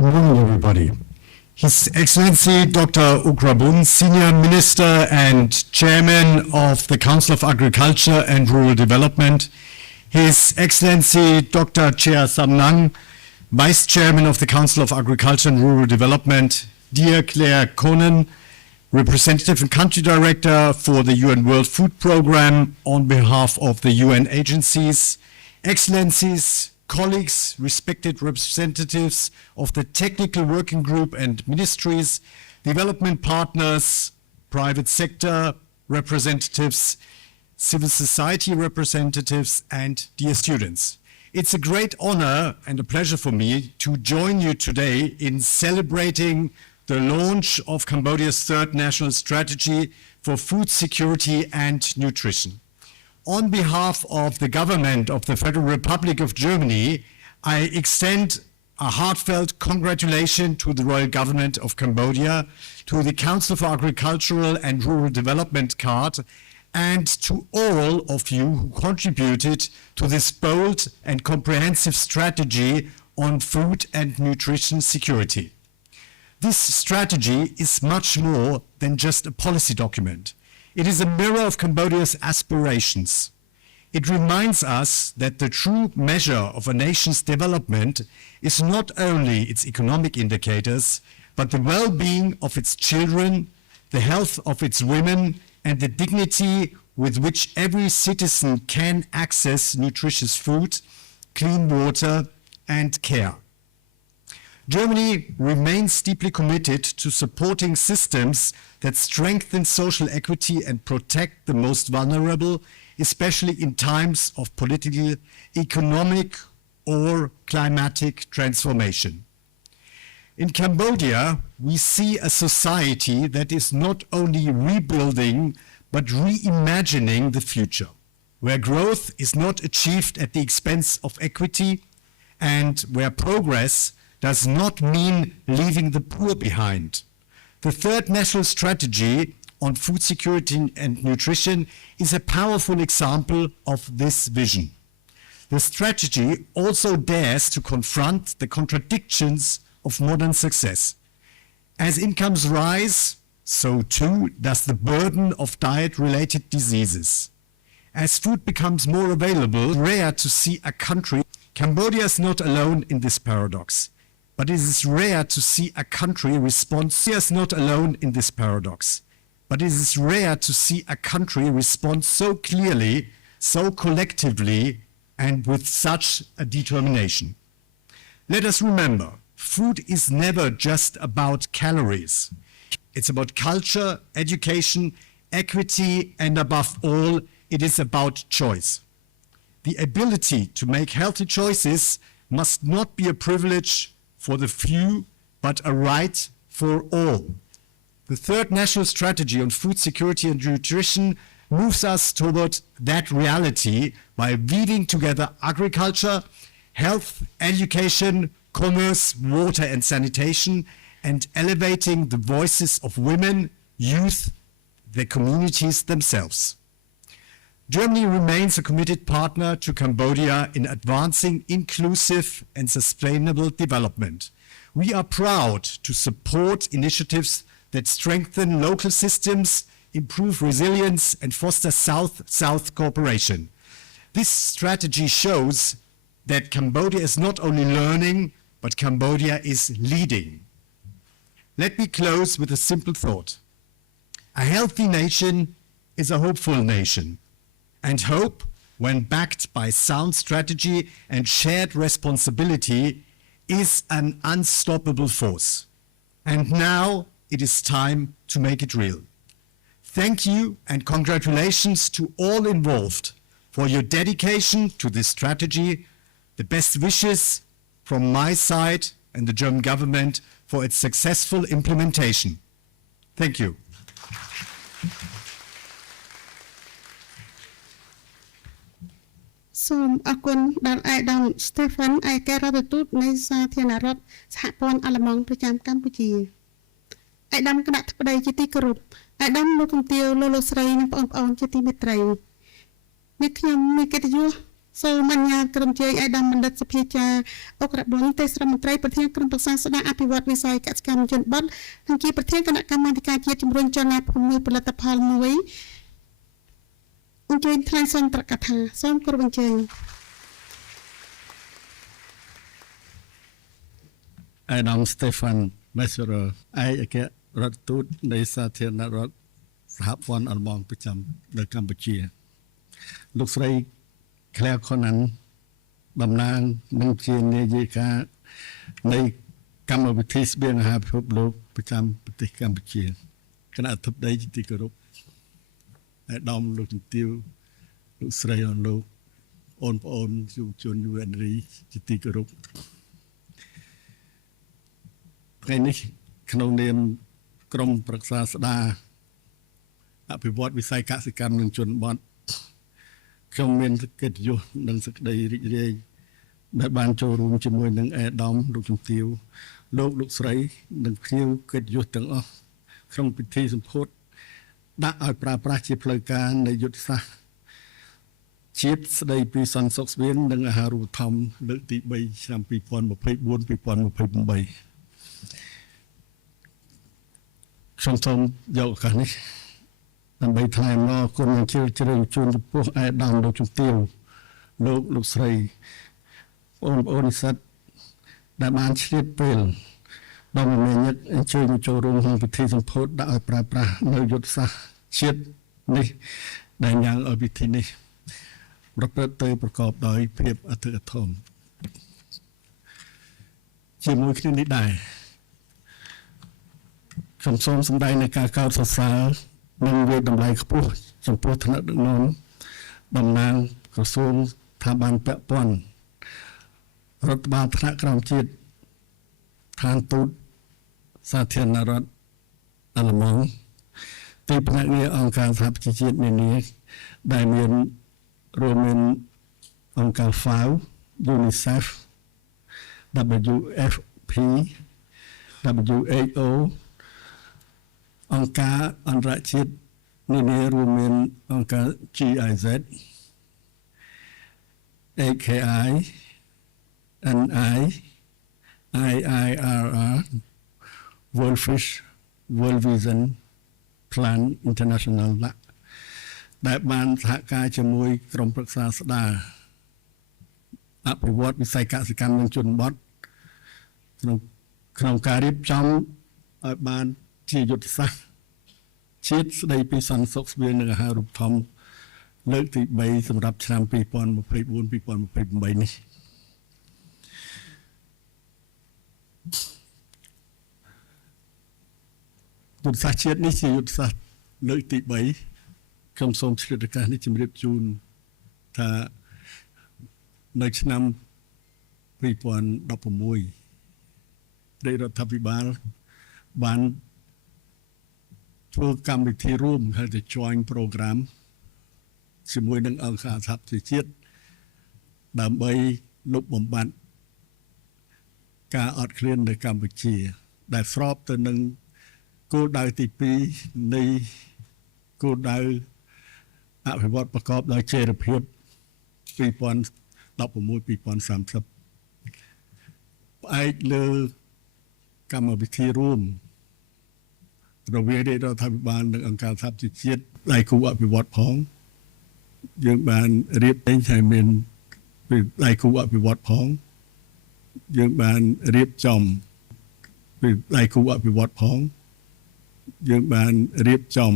Good morning, everybody. His Excellency Dr. Ukrabun, Senior Minister and Chairman of the Council of Agriculture and Rural Development, His Excellency Dr. Chea Samnang, Vice Chairman of the Council of Agriculture and Rural Development, dear Claire Conan, Representative and Country Director for the UN World Food Programme on behalf of the UN agencies, Excellencies, colleagues, respected representatives of the technical working group and ministries, development partners, private sector representatives, civil society representatives, and dear students. It's a great honor and a pleasure for me to join you today in celebrating the launch of Cambodia's third national strategy for food security and nutrition. On behalf of the government of the Federal Republic of Germany, I extend a heartfelt congratulation to the Royal Government of Cambodia, to the Council for Agricultural and Rural Development CARD, and to all of you who contributed to this bold and comprehensive strategy on food and nutrition security. This strategy is much more than just a policy document. It is a mirror of Cambodia's aspirations. It reminds us that the true measure of a nation's development is not only its economic indicators, but the well-being of its children, the health of its women, and the dignity with which every citizen can access nutritious food, clean water, and care. Germany remains deeply committed to supporting systems that strengthen social equity and protect the most vulnerable, especially in times of political, economic, or climatic transformation. In Cambodia, we see a society that is not only rebuilding, but reimagining the future, where growth is not achieved at the expense of equity, and where progress does not mean leaving the poor behind. The third national strategy on food security and nutrition is a powerful example of this vision. The strategy also dares to confront the contradictions of modern success. As incomes rise, so too does the burden of diet-related diseases. As food becomes more available, it's rare to see a country. Cambodia is not alone in this paradox. But it is rare to see a country respond. India is not alone in this paradox. But it is rare to see a country respond so clearly, so collectively, and with such a determination. Let us remember, food is never just about calories. It's about culture, education, equity, and above all, it is about choice. The ability to make healthy choices must not be a privilege for the few, but a right for all. The third national strategy on food security and nutrition moves us toward that reality by weaving together agriculture, health, education, commerce, water and sanitation, and elevating the voices of women, youth, the communities themselves. Germany remains a committed partner to Cambodia in advancing inclusive and sustainable development. We are proud to support initiatives that strengthen local systems, improve resilience, and foster South-South cooperation. This strategy shows that Cambodia is not only learning, but Cambodia is leading. let me close with a simple thought. A healthy nation is a hopeful nation, and hope, when backed by sound strategy and shared responsibility, is an unstoppable force. And now it is time to make it real. Thank you and congratulations to all involved for your dedication to this strategy. The best wishes from my side and the German government for its successful implementation. Thank you. សូមអរគុណដល់អាយដាម Stephen ឯករដ្ឋទូតនៃសាធារណរដ្ឋសហព័ន្ធអាល្លឺម៉ង់ប្រចាំកម្ពុជាអាយដាមគណៈថ្នាក់ជាទីគោរពអាយដាមលោកជំទាវលោកស្រីនិងបងប្អូនជាទីមេត្រីអ្នកខ្ញុំមានកិត្តិយសសូមអនុញ្ញាតក្រុមជ័យអាយដាមបណ្ឌិតសភាចាអុករបុនទេសរដ្ឋមន្ត្រីប្រធានក្រុមប្រឹក្សាស្ដារអភិវឌ្ឍវិស័យកសិកម្មជនបទនិងជាប្រធានគណៈកម្មាធិការជាតិជំរុញចលនាភូមិផលិតផលមួយអញ្ជើញថ្លែងសន្ទរកថាសូមគោរពអញ្ជើញ Adam Stefan Messerer ឯករដ្ឋទូតនៃសាធារណរដ្ឋសហព័ន្ធអាល្លឺម៉ង់ប្រចាំនៅកម្ពុជាលោកស្រី Claire Conan តំណាងនិងជានាយិកានៃកម្មវិធីស្បៀងអាហារពិភពលោកប្រចាំប្រទេសកម្ពុជាគណៈអធិបតីជាទីគោរព អាដាមលោកជំទាវលោកស្រីអនលោកអូនប្អូនយុវជនយុវនារីជាទីគោរពថ្ងៃនេះក្នុងនាមក្រុមប្រឹក្សាស្ដារអភិវឌ្ឍវិស័យកសិកម្មនិងជនបទខ្ញុំមានកិត្តិយសនិងសេចក្តីរីករាយដែលបានចូលរួមជាមួយនឹងអាដាមលោកជំទាវលោកស្រីនិងភ្ញៀវកិត្តិយសទាំងអស់ក្នុងពិធីសម្ពោធដាក់ឲ្យប្រើប្រាស់ជាផ្លូវការនៃយុទ្ធសាស្ត្រជាតិស្ដីពីសន្តិសុខស្បៀងនិងអាហារូបត្ថម្ភលើកទី3ឆ្នាំ2024-2028ខ្ញុំសូមយកឱកាសនេះដើម្បីថ្លែងអំណរគុណជ្រាលជ្រៅជូនចំពោះអាយដាមលោកជំទាវលោកស្រីបងប្អូននិស្សិតដែលបានឆ្លៀតពេលដ៏មមាញឹកអញ្ជើញមកចូលរួមក្នុងពិធីសម្ពោធដាក់ឲ្យប្រើប្រាស់នៅយុទ្ធសាស្ត្រជាតិនេះដែលញ៉ាំងឲ្យពិធីនេះប្រព្រឹត្តទៅប្រកបដោយភាពអធិកអធមជាមួយគ្នានេះដែរខ្ញុំសូមសម្ដែងនៃការកោតសរសើរនិងវាយតម្លៃខ្ពស់ចំពោះថ្នាក់ដឹកនាំតំណាងក្រសួងស្ថាប័នពាក់ព័ន្ធរដ្ឋបាលថ្នាក់ក្រោមជាតិឋានទូតសាធារណរដ្ឋអាល្លឺម៉ង់ទីភ្នាក់ងារអង្គការសហប្រជាជាតិនានាដែលមានរួមមានអង្គការ FAO UNICEF WFP WHO អង្គការអន្តរជាតិនានារួមមានអង្គការ GIZ AKI NI IIRR World Fish World Vision Plan International ដែលបានសហការជាមួយក្រុមប្រឹក្សាស្ដារអភិវឌ្ឍវិស័យកសិកម្មនិងជនបទក្នុងការរៀបចំឲ្យបានជាយុទ្ធសាស្ត្រជាតិស្ដីពីសន្តិសុខស្បៀងនិងអាហារូបត្ថម្ភលើកទី3សម្រាប់ឆ្នាំ2024-2028នេះយុទ្ធសាស្ត្រជាតិនេះជាយុទ្ធសាស្ត្រលើកទី3ខ្ញុំសូមឆ្លៀតឱកាសនេះជម្រាបជូនថានៅឆ្នាំ2016រដ្ឋាភិបាលបានធ្វើកម្មវិធីរួមហៅថា Joint Program ជាមួយនឹងអង្គការសហប្រជាជាតិដើម្បីលុបបំបាត់ការអត់ឃ្លាននៅកម្ពុជាដែលស្របទៅនឹងគោលដៅទី2នៃគោលដៅអភិវឌ្ឍប្រកបដោយចីរភាព2016-2030ផ្អែកលើកម្មវិធីរួមរវាងរដ្ឋាភិបាលនិងអង្គការសហប្រជាជាតិដៃគូអភិវឌ្ឍផងយើងបានរៀបឲ្យមានដៃគូអភិវឌ្ឍផងយើងបានរៀបចំ ពីដៃគូអភិវឌ្ឍផងយើងបានរៀបចំ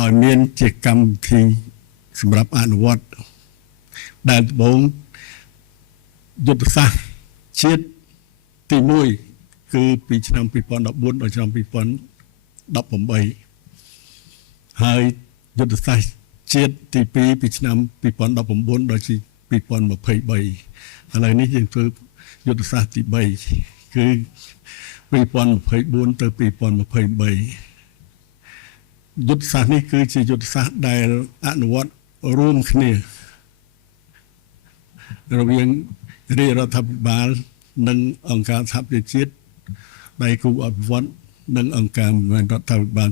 ឲ្យមានជាកម្មវិធីសម្រាប់អនុវត្តដែលដំបូងយុទ្ធសាស្ត្រជាតិទី1គឺពីឆ្នាំ2014ដល់ឆ្នាំ2018ហើយយុទ្ធសាស្ត្រជាតិទី2ពីឆ្នាំ2019ដល់2023ឥឡូវនេះយើងធ្វើយុទ្ធសាស្ត្រទី3គឺ2024ទៅ2023យុទ្ធសាស្ត្រនេះគឺជាយុទ្ធសាស្ត្រដែលអនុវត្តរួមគ្នារវាងរាជរដ្ឋាភិបាលនិងអង្គការសហប្រជាជាតិដៃគូអភិវឌ្ឍនិងអង្គការមិនរដ្ឋាភិបាល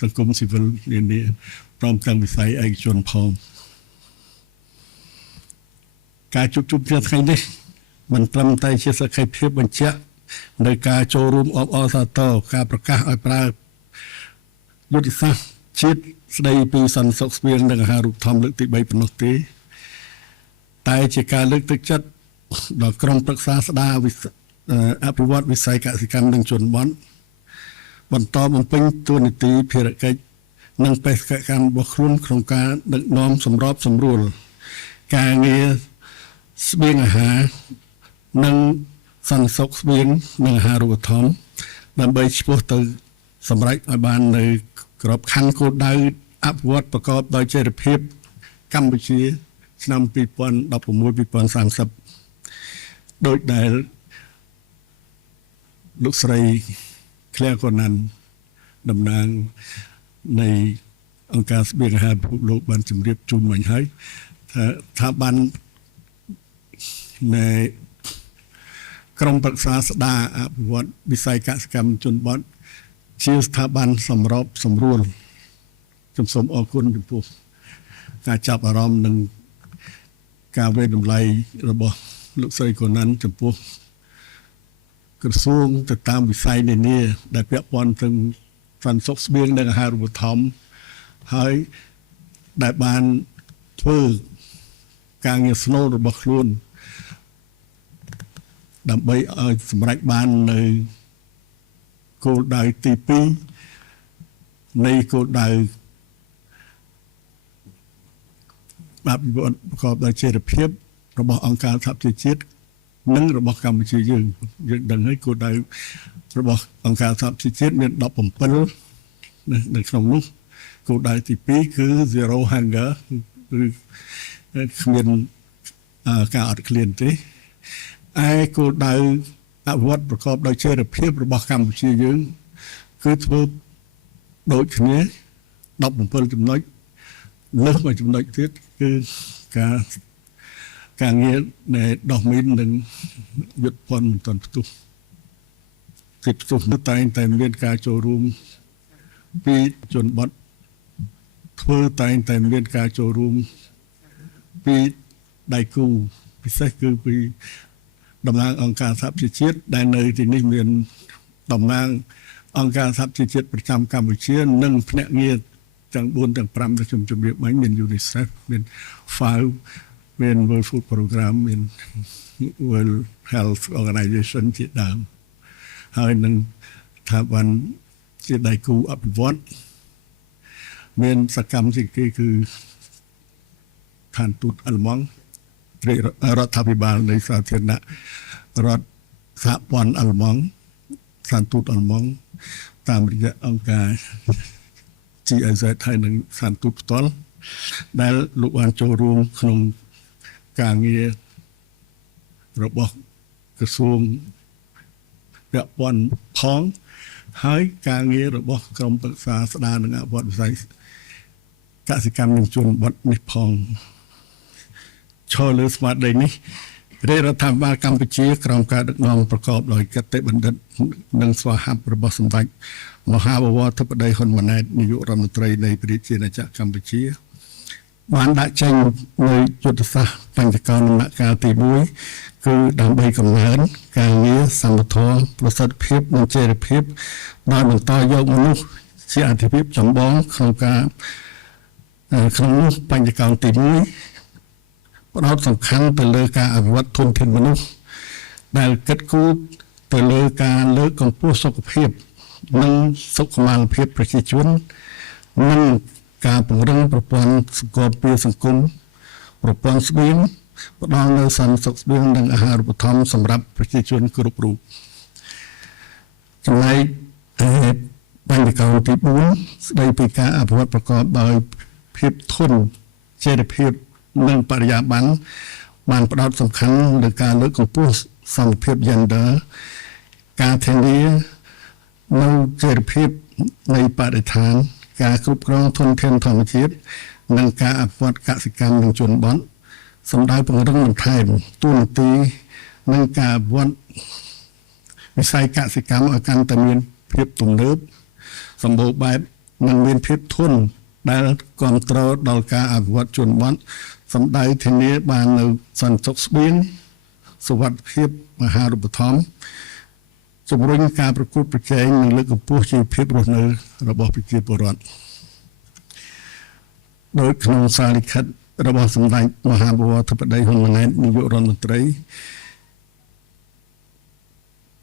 សង្គមស៊ីវិលនានាព្រមទាំងវិស័យឯកជនផងការជួបជុំគ្នាថ្ងៃនេះមិនត្រឹមតែជាសក្ខីភាពបញ្ជាក់នៅការចូលរួមអបអរសាទរការប្រកាសឲ្យប្រើយុទ្ធសាស្ត្រជាតិស្ដីពីសន្តិសុខស្បៀងនិងអាហារូបត្ថម្ភលើកទី3ប៉ុណ្ណោះទេតែជាការលើកទឹកចិត្តដល់ក្រុមប្រឹក្សាស្ដារអភិវឌ្ឍវិស័យកសិកម្មនិងជនបទបន្តបំពេញតួនាទីភារកិច្ចនិងបេសកកម្មរបស់ខ្លួនក្នុងការដឹកនាំសម្របសម្រួលការងារស្បៀងអាហារនិងសន្តិសុខស្បៀងនិងអាហារូបត្ថម្ភដើម្បីឆ្ពោះទៅសម្រេចឲ្យបាននៅក្របខ័ណ្ឌគោលដៅអភិវឌ្ឍប្រកបដោយចីរភាពកម្ពុជាឆ្នាំ2016-2030ដោយដែលលោកស្រី Claire Conan តំណាងនៃអង្គការស្បៀងអាហារពិភពលោកបានជម្រាបជូនមិញហើយថាស្ថាប័ននៃក្រមប្រឹក្សាស្ដារអភិវឌ្ឍវិស័យកសិកម្មជនបទជាស្ថាប័នសម្របសម្រួលខ្ញុំសូមអរគុណចំពោះការចាប់អារម្មណ៍និងការវិតម្លៃរបស់លោកស្រីកូណាន់ចំពោះក្រសួងទៅតាមវិស័យនានាដែលពាក់ព័ន្ធទាំងសន្តិសុខស្បៀងនិងអាហារូបត្ថម្ភហើយដែលបានធ្វើការងារស្នូលរបស់ខ្លួនដើម្បីឲ្យសម្រេចបាននៅគោលដៅទី2នៃគោលដៅអភិវឌ្ឍប្រកបដោយចីរភាពរបស់អង្គការសហប្រជាជាតិនិងរបស់កម្ពុជាយើងដឹងហើយគោលដៅរបស់អង្គការសហប្រជាជាតិមាន17នៅក្នុងនោះគោលដៅទី2គឺ Zero Hunger ឬគ្មានការអត់ឃ្លានទេឯគោលដៅអភិវឌ្ឍប្រកបដោយចីរភាពរបស់កម្ពុជាយើងគឺធ្វើដូចគ្នា17ចំណុចលើសមួយចំណុចទៀតគឺការងារនៃដោះមីននិងយុទ្ធភ័ណ្ឌមិនទាន់ផ្ទុះគឺផ្ទុះតែមានការចូលរួមពីជនបទធ្វើតែមានការចូលរួមពីដៃគូពិសេសគឺពីតំណាងអង្គការសហប្រជាជាតិដែលនៅទីនេះមានតំណាងអង្គការសហប្រជាជាតិប្រចាំកម្ពុជានិងភ្នាក់ងារទាំង4ទាំង5ដែលខ្ញុំជម្រាបមិញមាន UNICEF មាន FAO មាន World Food Program មាន World Health Organization ជាដើមហើយនឹងស្ថាប័នជាដៃគូអភិវឌ្ឍមានសកម្មជាគេគឺឋានទូតអាល្លឺម៉ង់រដ្ឋាភិបាលនៃសាធារណរដ្ឋសហព័ន្ធអាល្លឺម៉ង់ឋានទូតអាល្លឺម៉ង់តាមរយៈអង្គការ GIZ ហើយនឹងឋានទូតផ្ទាល់ដែលលោកបានចូលរួមក្នុងការងាររបស់ក្រសួងពាក់ព័ន្ធផងហើយការងាររបស់ក្រមប្រឹក្សាស្ដារនិងអភិវឌ្ឍវិស័យកសិកម្មនិងជនបទនេះផងឈរលើស្មារតីនេះរាជរដ្ឋាភិបាលកម្ពុជាក្រោមការដឹកនាំប្រកបដោយគតិបណ្ឌិតនិងស្វាហាប់របស់សម្ដេចមហាបវរធិបតីហ៊ុនម៉ាណែតនាយករដ្ឋមន្ត្រីនៃប្រជាណាចក្រកម្ពុជាបានដាក់ចេញនូវយុទ្ធសាស្ត្របញ្ចកលដំណាក់កាលទី1គឺដើម្បីកំណើនការងារសមត្ថភាពប្រសិទ្ធភាពនិងចីរភាពដោយបន្តយកមនុស្សជាអធិភាពចម្បងក្នុងនោះបញ្ចកលទី1ផ្ដោតសំខាន់ទៅលើការអភិវឌ្ឍធនធានមនុស្សដែលគិតគូរ ទៅលើការលើកកម្ពស់សុខភាពនិងសុខុមាលភាពប្រជាជននិងការពង្រឹងប្រព័ន្ធសង្គមសង្គមប្រព័ន្ធស្បៀងផ្ដល់នូវសន្តិសុខស្បៀងនិងអាហារូបត្ថម្ភសម្រាប់ប្រជាជនគ្រប់រូបចំណែកបញ្ញកោទី4ស្ដីពីការអភិវឌ្ឍប្រកបដោយភាពធន់ចីរភាពនិងបរិយាបន្នបានផ្ដោតសំខាន់លើការលើកកម្ពស់សន្តិភាព gender ការធានានូវចីរភាពនៃបរិស្ថានការគ្រប់គ្រងធនធានធម្មជាតិនិងការអភិវឌ្ឍកសិកម្មនិងជនបទសម្ដៅពង្រឹងបន្ថែមទូនាទីនិងការអភិវឌ្ឍវិស័យកសិកម្មឲ្យកាន់តែមានភាពទំនើបសម្បូរបែបនិងមានភាពធន់ដែលគ្រប់គ្រងដល់ការអភិវឌ្ឍជនបទសម្ដៅធានាបាននូវសន្តិសុខស្បៀងសុវត្ថិភាពអាហារូបត្ថម្ភជំរុញការប្រកួតប្រជែងនិងលើកកម្ពស់ជីវភាពរស់នៅរបស់ប្រជាពលរដ្ឋដោយក្នុងសារលិខិតរបស់សម្ដេចមហាបវរធិបតីហ៊ុនម៉ាណែតនាយករដ្ឋមន្ត្រី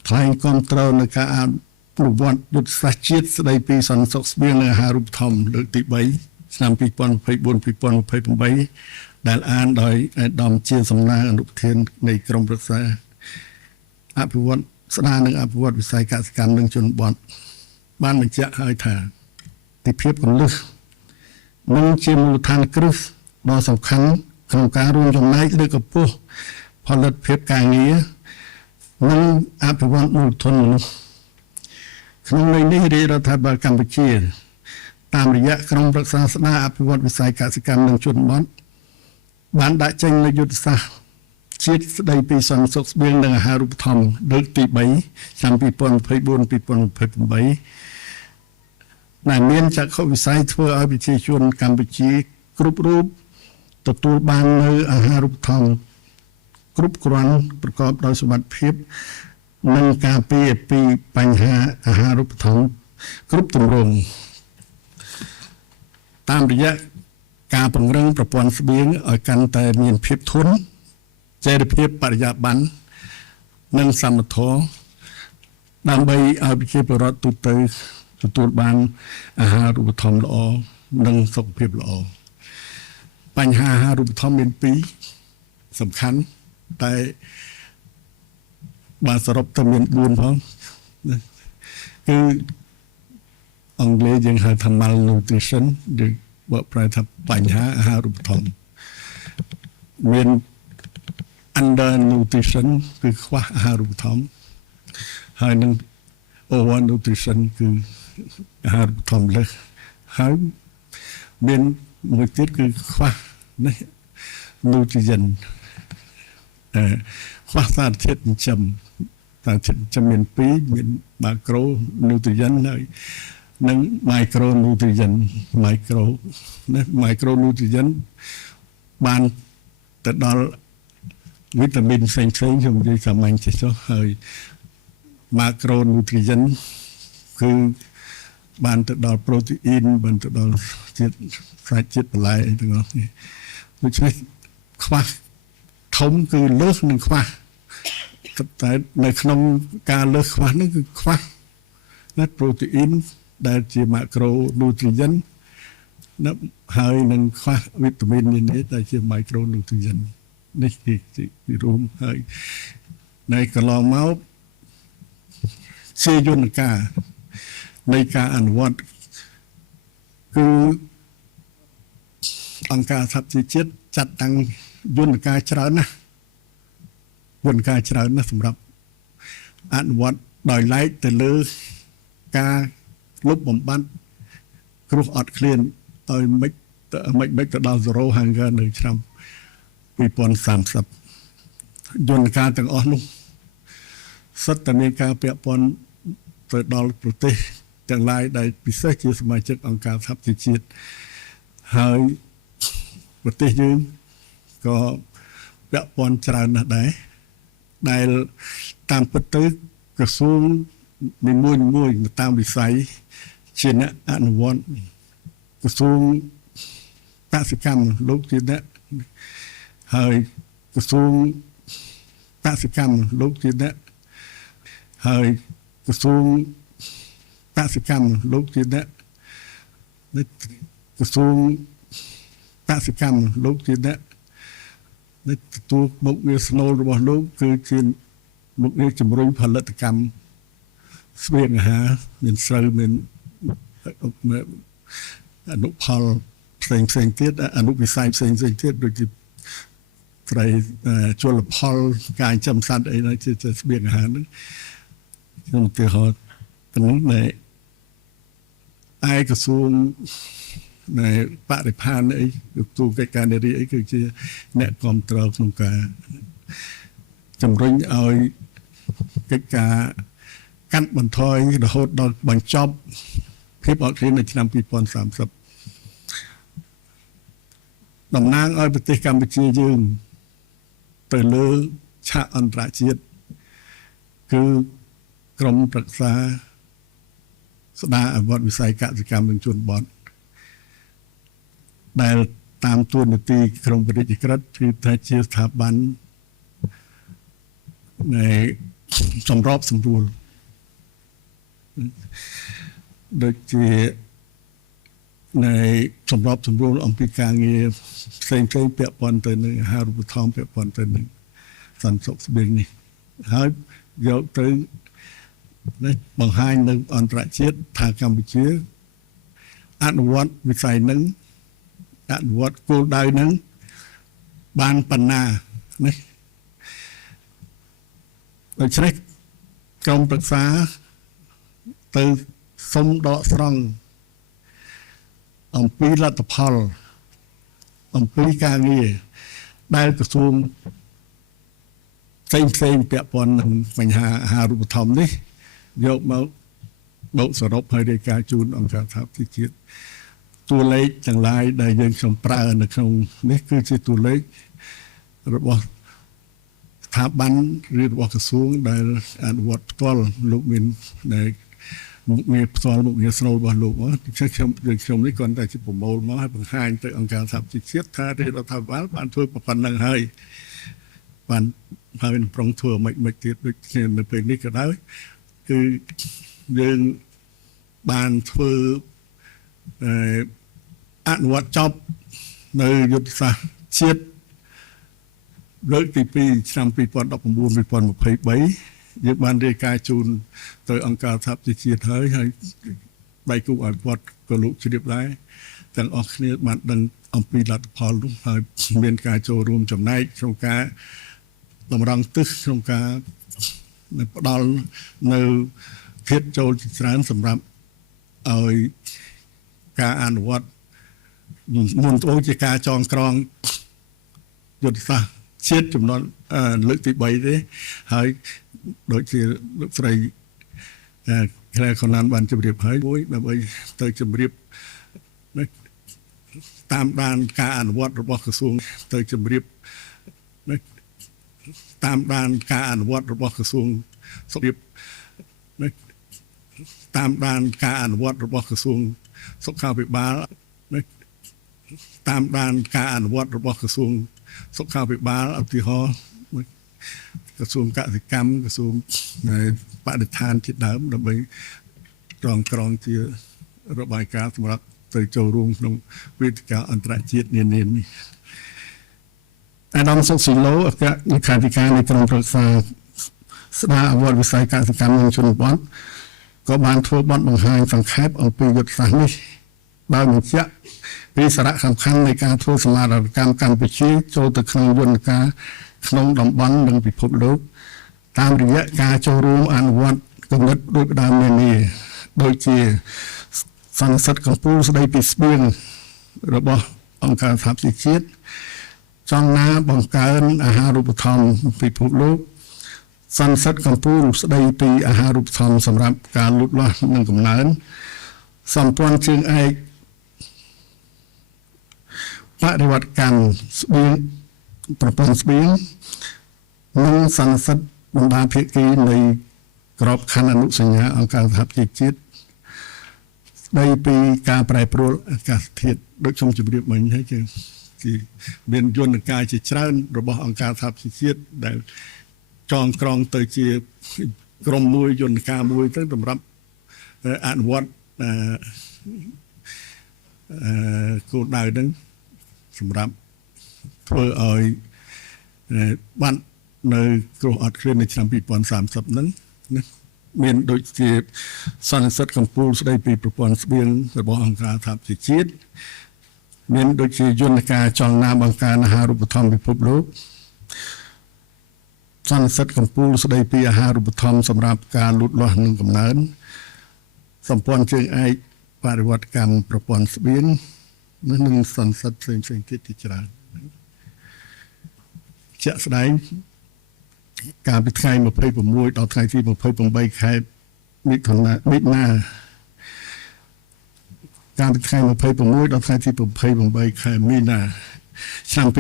ថ្លែងគាំទ្រនៅការអនុវត្តយុទ្ធសាស្ត្រជាតិស្តីពីសន្តិសុខស្បៀងនិងអាហារូបត្ថម្ភលើកទី3ឆ្នាំ2024-2028ដែលអានដោយអាដាមជាសំណាងអនុប្រធាននៃក្រមប្រឹក្សាអភិវឌ្ឍស្ដារនិងអភិវឌ្ឍវិស័យកសិកម្មនិងជនបទបានបញ្ជាក់ហើយថាទីភាពកលឹះនិងជាមូលដ្ឋានគ្រឹះដ៏សំខាន់ក្នុងការរួមចំណែកលើកកម្ពស់ផលិតភាពការងារនិងអភិវឌ្ឍមូលធនមនុស្សក្នុងន័យនេះរាជរដ្ឋាភិបាលកម្ពុជាតាមរយៈក្រុមប្រឹក្សាស្ដារអភិវឌ្ឍវិស័យកសិកម្មនិងជនបទបានដាក់ចេញនូវយុទ្ធសាស្ត្រជាតិស្ដីពីសន្តិសុខស្បៀងនិងអាហារូបត្ថម្ភលើកទី3ឆ្នាំ2024-2028ដែលមានចក្ខុវិស័យធ្វើឲ្យប្រជាជនកម្ពុជាគ្រប់រូបទទួលបាននូវអាហារូបត្ថម្ភគ្រប់គ្រាន់ប្រកបដោយសុវត្ថិភាពនិងការពារពីបញ្ហាអាហារូបត្ថម្ភគ្រប់ទម្រង់តាមរយៈការពង្រឹងប្រព័ន្ធស្បៀងឲ្យកាន់តែមានភាពធន់ចីរភាពបរិយាបន្ននិងសមធម៌ដើម្បីឲ្យប្រជាពលរដ្ឋទូទៅទទួលបានអាហារូបត្ថម្ភល្អនិងសុខភាពល្អបញ្ហាអាហារូបត្ថម្ភមាន2សំខាន់តែបានសរុបទៅមាន4ផងគឺអង់គ្លេសយើងហៅថា malnutrition ឬបើប្រែថាបញ្ហាអាហារូបត្ថម្ភមាន undernutrition គឺខ្វះអាហារូបត្ថម្ភហើយនឹង overnutrition គឺអាហារូបត្ថម្ភលើសហើយមានមួយទៀតគឺខ្វះនេះ nutrient ខ្វះសារធាតុចិញ្ចឹមសារធាតុចិញ្ចឹមមាន2មាន macro nutrient ហើយនិង micro nutrient micro nutrient បានទៅដល់វីតាមីនផ្សេងៗខ្ញុំនិយាយសាមញ្ញចេះចុះហើយ macro nutrient គឺបានទៅដល់ប្រូតេអ៊ីនបានទៅដល់ជាតិសាច់ជាតិបន្លែទាំងអស់នេះដូច្នេះខ្វះធំគឺលើសនឹងខ្វះតែនៅក្នុងការលើសខ្វះនេះគឺខ្វះណាប្រូតេអ៊ីនដែលជា macro nutrient ណាហើយនឹងខ្វះវីតាមីននានាដែលជា micro nutrient នេះជារួមហើយនៅកន្លងមកជាយន្តការនៃការអនុវត្តគឺអង្គការសហប្រជាជាតិចាត់តាំងយន្តការច្រើនណាស់សម្រាប់អនុវត្តដោយឡែកទៅលើការលុបបំបាត់គ្រោះអត់ឃ្លានឲ្យមិនទៅដល់0 hunger នៅឆ្នាំ2030យន្តការទាំងអស់នោះសិតតែមានការពាក់ព័ន្ធទៅដល់ប្រទេសទាំងឡាយដែលពិសេសជាសមាជិកអង្គការសហប្រជាជាតិហើយប្រទេសយើងក៏ពាក់ព័ន្ធច្រើនណាស់ដែរដែលតាមពិតទៅក្រសួងនីមួយៗតាមវិស័យជាអ្នកអនុវត្តក្រសួងកសិកម្មលោកជាអ្នកហើយក្រសួងកសិកម្មលោកជាអ្នក ហើយក្រសួងកសិកម្មលោកជាអ្នកក្រសួងកសិកម្មលោកជាអ្នកទទួលមុខងារស្នូលរបស់លោកគឺជាមុខងារជំរុញផលិតកម្មស្បៀងអាហារមានស្រូវមានអនុផលផ្សេងទៀតអនុវិស័យផ្សេងទៀតដូចជាត្រីជលផលការចិញ្ចឹមសត្វអីហ្នឹងជាស្បៀងអាហារហ្នឹងខ្ញុំឧទាហរណ៍ទៅនោះឯក្រសួងនៃបរិស្ថានអីទូកិច្ចការនារីអីគឺជាអ្នកគ្រប់គ្រងក្នុងការជំរុញឲ្យកិច្ចការកាត់បន្ថយរហូតដល់បញ្ចប់ភាពអត់ឃ្លាននៅឆ្នាំ2030តំណាងឲ្យប្រទេសកម្ពុជាយើងទៅលើឆាកអន្តរជាតិគឺក្រមប្រឹក្សាស្ដារអវត្តវិស័យកសិកម្មនិងជនបទដែលតាមទួនាទីក្រមប្រជាក្រិតគឺថាជាស្ថាប័ននៃសម្របសម្រួលដូចជានៃសម្របសម្រួលអំពីការងារផ្សេងពាក់ព័ន្ធទៅនឹងអាហារូបត្ថម្ភពាក់ព័ន្ធទៅនឹងសន្តិសុខស្បៀងនេះហើយយកទៅបង្ហាញនៅអន្តរជាតិថាកម្ពុជាអនុវត្តវិស័យនឹងអនុវត្តគោលដៅនឹងបានប៉ុណ្ណានេះដូច្នេះក្រុមប្រឹក្សាទៅសុំដកស្រង់អំពីលទ្ធផលអំពីការងារដែលក្រសួងផ្សេងពាក់ព័ន្ធនឹងបញ្ហាអាហារូបត្ថម្ភនេះយកមកបូកសរុបហើយរាយការណ៍ជូនអង្គការសហប្រជាជាតិតួលេខទាំងឡាយដែលយើងខ្ញុំប្រើនៅក្នុងនេះគឺជាតួលេខរបស់ស្ថាប័នឬរបស់ក្រសួងដែលអនុវត្តផ្ទាល់លោកមានដែលមុខងារផ្ទាល់មុខងារស្នូលរបស់លោកខ្ញុំនេះគ្រាន់តែជាប្រមូលមកឲ្យបង្ហាញទៅអង្គការសហប្រជាជាតិថារដ្ឋាភិបាលបានធ្វើប៉ុណ្ណឹងហើយបានហើយប្រងធ្វើមិនទៀតដូចគ្នានៅពេលនេះក៏ដោយគឺយើងបានធ្វើអនុវត្តចប់នៅយុទ្ធសាស្ត្រជាតិលើកទី2ឆ្នាំ2019-2023យើងបានរាយការណ៍ជូនទៅអង្គការសហប្រជាជាតិហើយដៃគូអភិវឌ្ឍក៏លោកជ្រាបដែរទាំងអស់គ្នាបានដឹងអំពីលទ្ធផលនោះហើយមានការចូលរួមចំណែកក្នុងការតម្រង់ទិសក្នុងការផ្ដល់នៅភាពចូលច្រើនសម្រាប់ឲ្យការអនុវត្តមុនទៅជាការចងក្រងយុទ្ធសាស្ត្រជាតិចំនួនលើកទី3ទេហើយដូចជាលោកស្រីខែខណានបានជម្រាបហើយមួយដើម្បីទៅជម្រាបតាមដានការអនុវត្តរបស់ក្រសួងទៅជម្រាបតាមដានការអនុវត្តរបស់ក្រសួងសុខភាពតាមដានការអនុវត្តរបស់ក្រសួងសុខាភិបាលតាមដានការអនុវត្តរបស់ក្រសួងសុខាភិបាលឧទាហរណ៍ក្រសួងកសិកម្មក្រសួងបរិស្ថានជាដើមដើម្បីក្រងជារបាយការណ៍សម្រាប់ទៅចូលរួមក្នុងវេទិកាអន្តរជាតិនានានេះអាដាមសុកស៊ីឡូអគ្គលេខាធិការនៃក្រុមប្រឹក្សាស្ដារអវត្តវិស័យកសិកម្មនិងជនបទក៏បានធ្វើបទបង្ហាញសង្ខេបអំពីយុទ្ធសាស្ត្រនេះដោយបញ្ជាក់ពីសារៈសំខាន់នៃការធ្វើសមាហរណកម្មកម្ពុជាចូលទៅក្នុងយន្តការក្នុងតំបន់និងពិភពលោកតាមរយៈការចូលរួមអនុវត្តគំនិតដូចដើមនានាដូចជាសន្និសីទកម្ពុជាស្ដីពីស្បៀងរបស់អង្គការសហប្រជាជាតិចង់ណាបង្កើនអាហារូបត្ថម្ភពិភពលោកសន្និសីទកម្ពុជាស្ដីពីអាហារូបត្ថម្ភសម្រាប់ការលូតលាស់និងកំណើនសម្ព័ន្ធជើងឯកបដិវត្តកម្មស្បៀងប្រព័ន្ធស្បៀងនិងសន្និសីទបណ្ដាភាគីនៃក្របខ័ណ្ឌអនុសញ្ញាអង្គការសហប្រជាជាតិស្ដីពីការប្រែប្រួលអាកាសធាតុដូចខ្ញុំជម្រាបមិញហើយគឺមានយន្តការជាច្រើនរបស់អង្គការសហប្រជាជាតិដែលចងក្រងទៅជា ក្រុមមួយយន្តការមួយទៅសម្រាប់អនុវត្តគោលដៅហ្នឹងសម្រាប់ធ្វើឲ្យបាននៅគ្រោះអត់ឃ្លាននៅឆ្នាំ2030ហ្នឹងណាមានដូចជាសន្និសីទកម្ពុជាស្ដីពីប្រព័ន្ធស្បៀងរបស់អង្គការសហប្រជាជាតិមានដូចជាយន្តការចលនាបង្កើនអាហារូបត្ថម្ភពិភពលោកសន្និសីទកម្ពុជាស្ដីពីអាហារូបត្ថម្ភសម្រាប់ការលូតលាស់និងកំណើនសម្ព័ន្ធជើងឯកបរិវត្តកម្មប្រព័ន្ធស្បៀងនិងសន្និសីទផ្សេងៗទៀតជាច្រើនជាក់ស្ដែងកាលពីថ្ងៃ26ដល់ថ្ងៃទី28ខែមិថុនាកាលពីថ្ងៃ26ដល់ថ្ងៃទី28ខែមីនាឆ្នាំ2025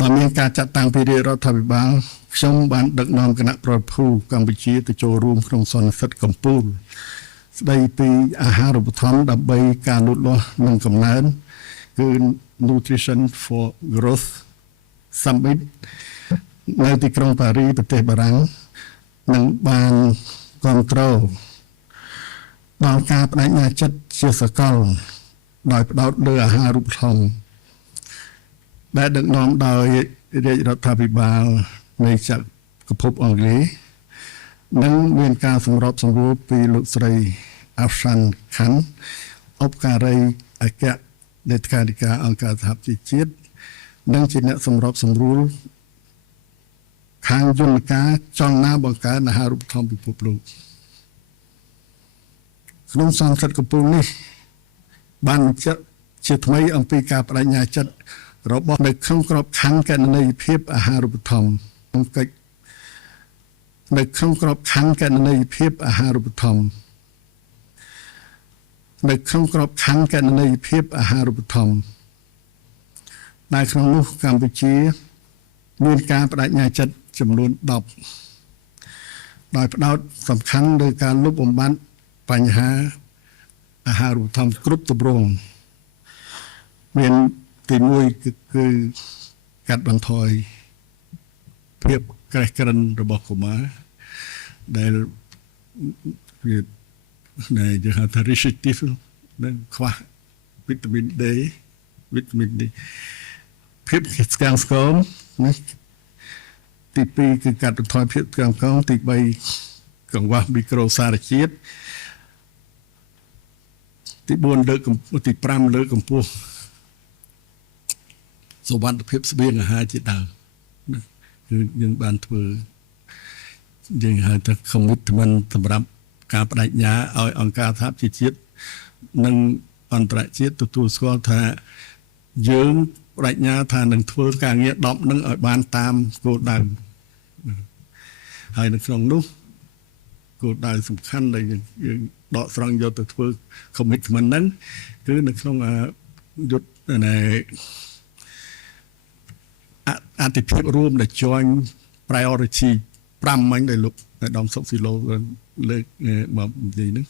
ដែលមានការចាត់តាំងពីរាជរដ្ឋាភិបាលខ្ញុំបានដឹកនាំគណៈប្រតិភូកម្ពុជាទៅចូលរួមក្នុងសន្និសីទកម្ពុជាស្ដីពីអាហារូបត្ថម្ភដើម្បីការលូតលាស់និងកំណើនគឺ Nutrition for Growth Summit នៅទីក្រុងប៉ារីប្រទេសបារាំងនឹងបានគ្រប់គ្រងដល់ការបដិញ្ញាចិត្តជាសកលដោយផ្ដោតលើអាហារូបត្ថម្ភដែលដឹកនាំដោយរាជរដ្ឋាភិបាលនៃចក្រភពអង់គ្លេសនិងមានការសម្របសម្រួលពីលោកស្រីអាហ្វសានខាន់ឧបការីអគ្គលេខាធិការអង្គការសហប្រជាជាតិនិងជាអ្នកសម្របសម្រួលខាងយន្តការចលនាបង្កើនអាហារូបត្ថម្ភពិភពលោកក្នុងសន្និសីទកម្ពុជានេះបានបញ្ជាក់ជាថ្មីអំពីការបដិញ្ញាចិត្តរបស់នៅក្នុងក្របខ័ណ្ឌកណន័យភាពអាហារូបត្ថម្ភកិច្ចនៅក្នុងក្របខ័ណ្ឌកណន័យភាពអាហារូបត្ថម្ភនៅក្នុងក្របខ័ណ្ឌកណន័យភាពអាហារូបត្ថម្ភដែលក្នុងនោះកម្ពុជាមានការបដិញ្ញាចិត្តចំនួន10ដោយផ្ដោតសំខាន់លើការលុបបំបាត់បញ្ហាអាហារូបត្ថម្ភគ្រប់ទម្រង់មានទី1គឺកាត់បន្ថយភាពក្រេះក្រិនរបស់កុមារដែលវាដែលហៅថា restrictive និងខ្វះវីតាមីន D ភាពស្គាំងស្គមណាទី2គឺកាត់បន្ថយភាពស្គាំងស្គមទី3កង្វះមីក្រូសារជាតិទី4លើកកម្ពស់ទី5លើកកម្ពស់សុវត្ថិភាពស្បៀងអាហារជាដើមណាគឺយើងបានធ្វើយើងហៅថា commitment សម្រាប់ការបដិញ្ញាឲ្យអង្គការសហប្រជាជាតិនិងអន្តរជាតិទទួលស្គាល់ថាយើងបដិញ្ញាថានឹងធ្វើការងារ10នឹងឲ្យបានតាមគោលដៅហើយនៅក្នុងនោះគោលដៅសំខាន់ដែលយើងដកស្រង់យកទៅធ្វើ commitment ហ្នឹងគឺនៅក្នុងយុទ្ធអតិភិបរួមដែល join priority 5មិញដែលលោកអាដាមសុកស៊ីឡូលើកមកនិយាយហ្នឹង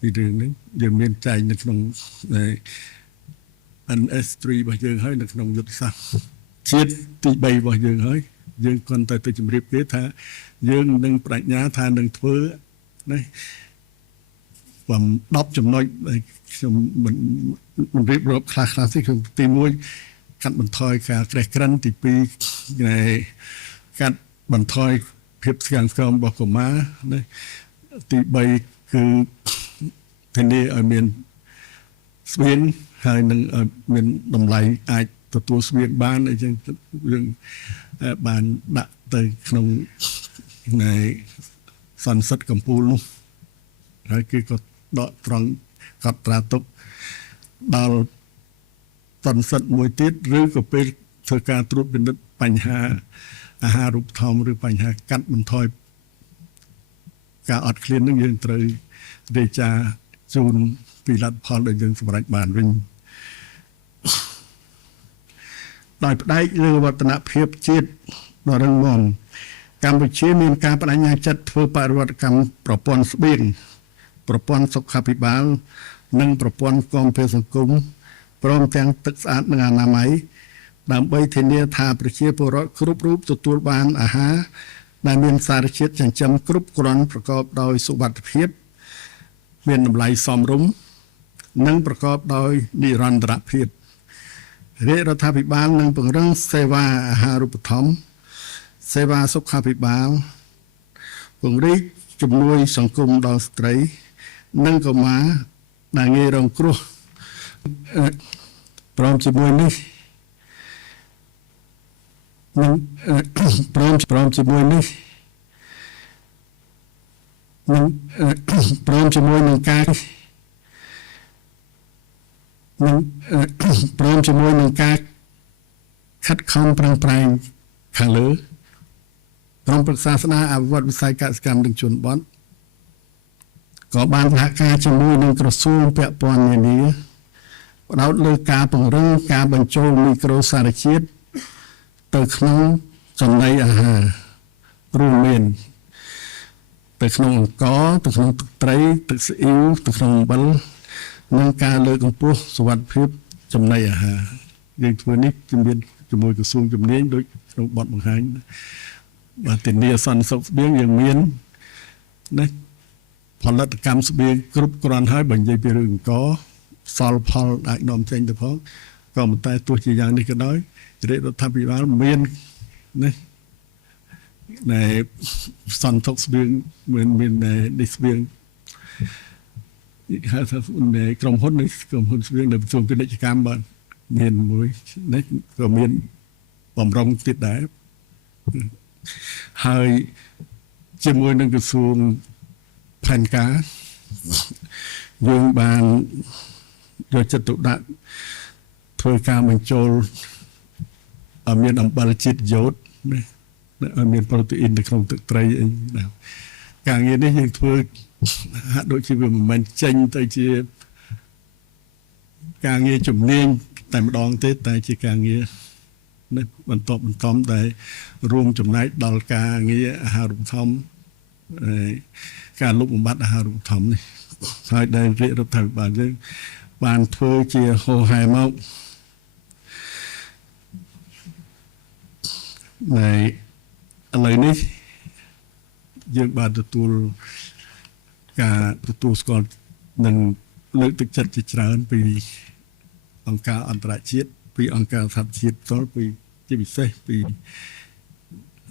ពីរឿងហ្នឹងយើងមានចែងនៅក្នុង NS3 របស់យើងហើយនៅក្នុងយុទ្ធសាស្ត្រជាតិទី3របស់យើងហើយយើងគ្រាន់តែទៅជម្រាបគេថាយើងនឹងបដិញ្ញាថានឹងធ្វើណា10ចំណុចខ្ញុំមិនរៀបរាប់ខ្លះទេគឺទី1កាត់បន្ថយការក្រេះក្រិនទី2កាត់បន្ថយភាពស្គាំងស្គមរបស់កុមារណាទី3គឺធានាឲ្យមានស្បៀងហើយនឹងមានតម្លៃអាចទទួលស្បៀងបានអីចឹងយើងបានដាក់ទៅក្នុងសន្និសីទកម្ពុជានោះហើយគឺក៏ដកត្រង់កត់ត្រាទុកដល់សន្និសីទមួយទៀតឬក៏ពេលធ្វើការត្រួតពិនិត្យបញ្ហាអាហារូបត្ថម្ភឬបញ្ហាកាត់បន្ថយការអត់ឃ្លាននឹងយើងត្រូវរាយការណ៍ជូនពីលទ្ធផលដែលយើងសម្រេចបានវិញដោយផ្ដែកលើវឌ្ឍនភាពជាតិដ៏រឹងមាំកម្ពុជាមានការបដិញ្ញាចិត្តធ្វើបរិវត្តកម្មប្រព័ន្ធស្បៀងប្រព័ន្ធសុខាភិបាលនិងប្រព័ន្ធគាំពារសង្គមព្រមទាំងទឹកស្អាតនិងអនាម័យដើម្បីធានាថាប្រជាពលរដ្ឋគ្រប់រូបទទួលបានអាហារ ដែលមានសារជាតិចិញ្ចឹមគ្រប់គ្រាន់ប្រកបដោយសុវត្ថិភាពមានតម្លៃសមរម្យនិងប្រកបដោយនិរន្តរភាពរាជរដ្ឋាភិបាលនឹងពង្រឹងសេវាអាហារូបត្ថម្ភសេវាសុខាភិបាលពង្រីកជំនួយសង្គមដល់ស្ត្រីនិងកុមារដែលងាយរងគ្រោះព្រមជាមួយនេះនឹងព្រមជាមួយនេះនឹងព្រមជាមួយនឹងការនឹងព្រមជាមួយនឹងការខិតខំប្រឹងប្រែងខាងលើក្រុមប្រឹក្សាស្ដារអភិវឌ្ឍវិស័យកសិកម្មនិងជនបទក៏បានសហការជាមួយនឹងក្រសួងពាក់ព័ន្ធនានាផ្ដោតលើការពង្រឹងការបញ្ចូលមីក្រូសារជាតិទៅក្នុងចំណីអាហាររួមមានទៅក្នុងអង្ករទៅក្នុងទឹកត្រីទឹកស៊ីអ៊ីវទៅក្នុងអំបិលនិងការលើកកម្ពស់សុវត្ថិភាពចំណីអាហារយើងធ្វើនេះជាមួយក្រសួងជំនាញដូចក្នុងបទបង្ហាញបាទធានាសន្តិសុខស្បៀងយើងមានណាផលិតកម្មស្បៀងគ្រប់គ្រាន់ហើយបើនិយាយពីរឿងអង្គសល់ផលអាចនាំចេញទៅផងក៏ប៉ុន្តែទោះជាយ៉ាងនេះក៏ដោយរាជរដ្ឋាភិបាលមានណាในសន្តិសុខស្បៀងមាននេះស្បៀងហៅថាក្រុមហ៊ុនស្បៀងនៅក្រសួងពាណិជ្ជកម្មបាទមានមួយនេះក៏មានបំរុងទៀតដែរហើយជាមួយនឹងក្រសួងផែនការយើងបានយកចិត្តទុកដាក់ធ្វើការបញ្ចូលឲ្យមានអំបិលជាតិយ៉ូតណាឲ្យមានប្រូតេអ៊ីននៅក្នុងទឹកត្រីអីណាការងារនេះយើងធ្វើហាក់ដូចជាវាមិនមែនចេញទៅជាការងារជំនាញតែម្ដងទេតែជាការងារនេះបន្តតែរួមចំណែកដល់ការងារអាហារូបត្ថម្ភការលុបបំបាត់អាហារូបត្ថម្ភនេះហើយដែលរាជរដ្ឋាភិបាលយើងបានធ្វើជាហោហែមកនៃឥឡូវនេះយើងបានទទួលស្គាល់និងលើកទឹកចិត្តជាច្រើនពីអង្គការអន្តរជាតិពីអង្គការសហជាតិផ្ទាល់ពីជាពិសេសពី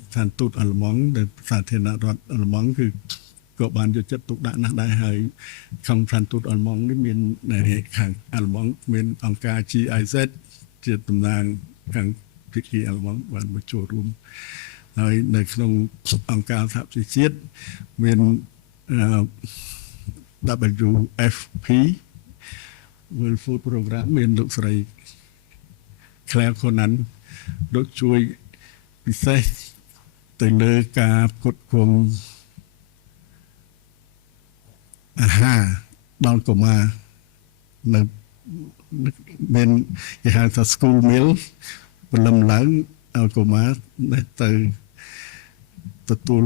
ស្ថានទូតអាល្លឺម៉ង់ដែលសាធារណរដ្ឋអាល្លឺម៉ង់គឺក៏បានយកចិត្តទុកដាក់ណាស់ដែរហើយក្នុងស្ថានទូតអាល្លឺម៉ង់នេះមាននៅខាងអាល្លឺម៉ង់មានអង្គការ GIZ ជាតំណាងខាងភាគីអាល្លឺម៉ង់បានមកចូលរួមហើយនៅក្នុងអង្គការសហប្រជាជាតិមាន WFP World Food Program មានលោកស្រី Claire Conan ដូចជួយពិសេសទៅលើការផ្គត់ផ្គង់អាហារដល់កុមារនៅមានគេហៅថា school meal ព្រលឹមឡើងឲ្យកុមារទៅទទួល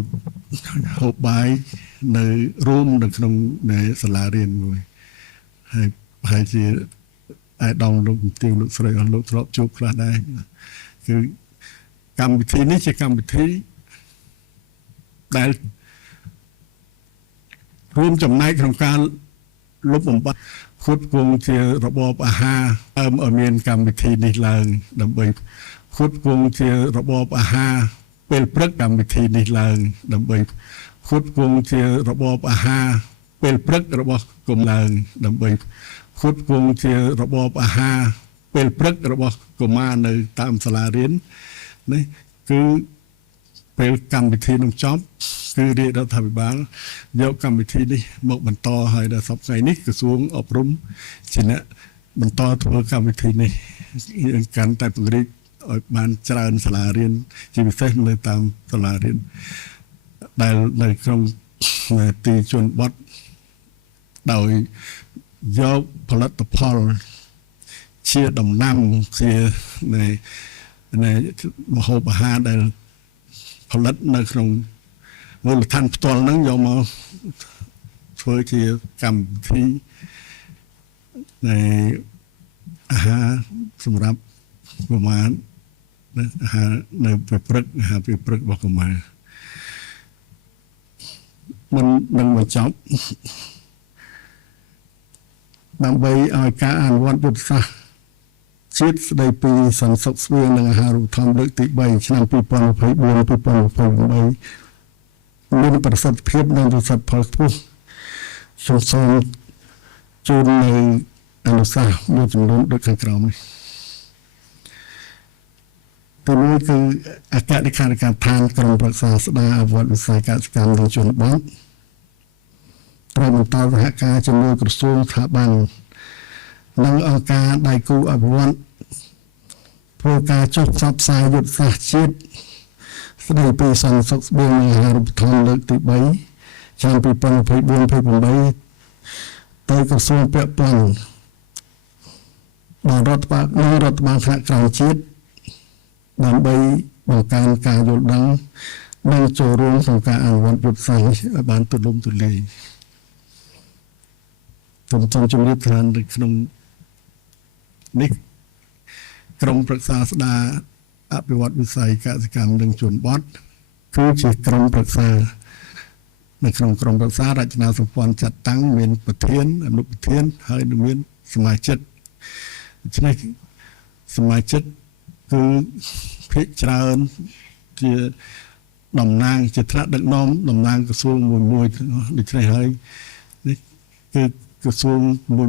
ហូបបាយនៅរួមនៅក្នុងសាលារៀនមួយហើយជាអាយដមលោកទីលោកស្រីអស់លោកធ្លាប់ជួបខ្លះដែរគឺកម្មវិធីនេះជាកម្មវិធីដែលរួមចំណែកក្នុងការលុបបំបាត់ផ្គត់ផ្គង់ជារបបអាហារឲ្យមានកម្មវិធីនេះឡើងដើម្បីផ្គត់ផ្គង់ជារបបអាហារពេលព្រឹកកម្មវិធីនេះឡើងដើម្បីផ្គត់ផ្គង់ជារបបអាហារពេលព្រឹករបស់កុមារឡើងដើម្បីផ្គត់ផ្គង់ជារបបអាហារពេលព្រឹករបស់កុមារនៅតាមសាលារៀននេះគឺពេលកម្មវិធីនឹងចប់គឺរាជរដ្ឋាភិបាលយកកម្មវិធីនេះមកបន្តហើយដល់សប្តាហ៍នេះក្រសួងអប់រំជាអ្នកបន្តធ្វើកម្មវិធីនេះកាន់តែពង្រីកឲ្យបានច្រើនសាលារៀនជាពិសេសនៅតាមសាលារៀនដែលនៅក្នុងទីជនបទដោយយកផលិតផលជាដំណាំជានៃម្ហូបអាហារដែលផលិតនៅក្នុងមូលដ្ឋានផ្ទាល់ហ្នឹងយកមកធ្វើជាកម្មវិធីនៃអាហារសម្រាប់កុមារអាហារនៅពេលព្រឹកអាហារពេលព្រឹករបស់កុមារ មិននឹងបញ្ចប់ដើម្បីឲ្យការអនុវត្តយុទ្ធសាស្ត្រជាតិស្ដីពីសន្តិសុខស្បៀងនិងអាហារូបត្ថម្ភលើកទី3ឆ្នាំ2024-2028មានប្រសិទ្ធភាពនិងប្រសិទ្ធផលខ្ពស់សូមជូននៅអនុសាសន៍មួយចំនួនដូចខាងក្រោមនេះទីមួយគឺអគ្គលេខាធិការឋានក្រមប្រឹក្សាស្ដារអវត្តវិស័យកសិកម្មនិងជនបទត្រូវបន្តសហការជាមួយក្រសួងស្ថាប័ននិងអង្គការដៃគូអភិវឌ្ឍធ្វើការចុះផ្សព្វផ្សាយយុទ្ធសាស្ត្រជាតិស្ដីពីសន្តិសុខស្បៀងនិងអាហារូបត្ថម្ភលើកទី3ឆ្នាំ2024-2028ទៅក្រសួងពាក់ព័ន្ធដល់រដ្ឋបាលថ្នាក់ក្រោមជាតិដើម្បីបង្កើនការយល់ដឹងនិងចូលរួមក្នុងការអនុវត្តយុទ្ធសាស្ត្រនេះឲ្យបានទូលំទូលាយសូមជម្រាបថានៅក្នុងនេះក្រុមប្រឹក្សាស្ដារអភិវឌ្ឍវិស័យកសិកម្មនិងជនបទគឺជាក្រុមប្រឹក្សានៅក្នុងក្រុមប្រឹក្សារចនាសម្ព័ន្ធចាត់តាំងមានប្រធានអនុប្រធានហើយនឹងមានសមាជិកដូច្នេះសមាជិកគឺភាគច្រើនជាតំណាងជាថ្នាក់ដឹកនាំតំណាងក្រសួងមួយដូច្នេះហើយនេះគឺក្រសួង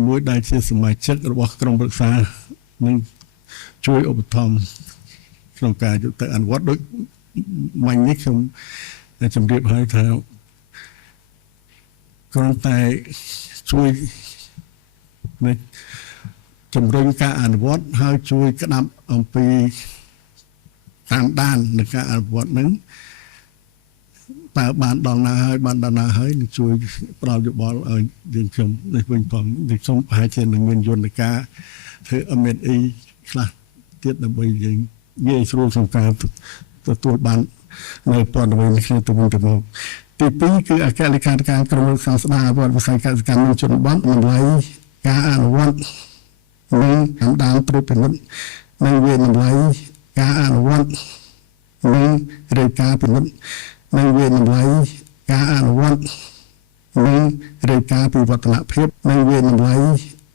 មួយដែលជាសមាជិករបស់ក្រុមប្រឹក្សានឹងជួយឧបត្ថម្ភក្នុងការយកទៅអនុវត្តដូចមិញនេះខ្ញុំជម្រាបឲ្យថាគ្រាន់តែជួយជំរុញការអនុវត្តហើយជួយក្តាប់អំពីតាមដាននៃការអនុវត្តនឹងតើបានដល់ណាហើយនឹងជួយផ្ដល់យោបល់ឲ្យយើងខ្ញុំនេះវិញផងនេះខ្ញុំប្រហែលជានឹងមានយន្តការធ្វើ M&E ខ្លះទៀតដើម្បីយើងងាយស្រួលក្នុងការទទួលបាននៅព័ត៌មាននេះគ្នាទៅវិញទៅមកទី2គឺអគ្គលេខាធិការក្រមប្រឹក្សាស្ដារអភិវឌ្ឍវិស័យកសិកម្មនិងជនបទតម្លៃការអនុវត្តនិងតាមដានត្រួតពិនិត្យនិងវាតម្លៃការអនុវត្តនិងរាយការណ៍ពិនិត្យនិងវាតម្លៃការអនុវត្តនិងរាយការណ៍ពីវឌ្ឍនភាពនិងវាតម្លៃ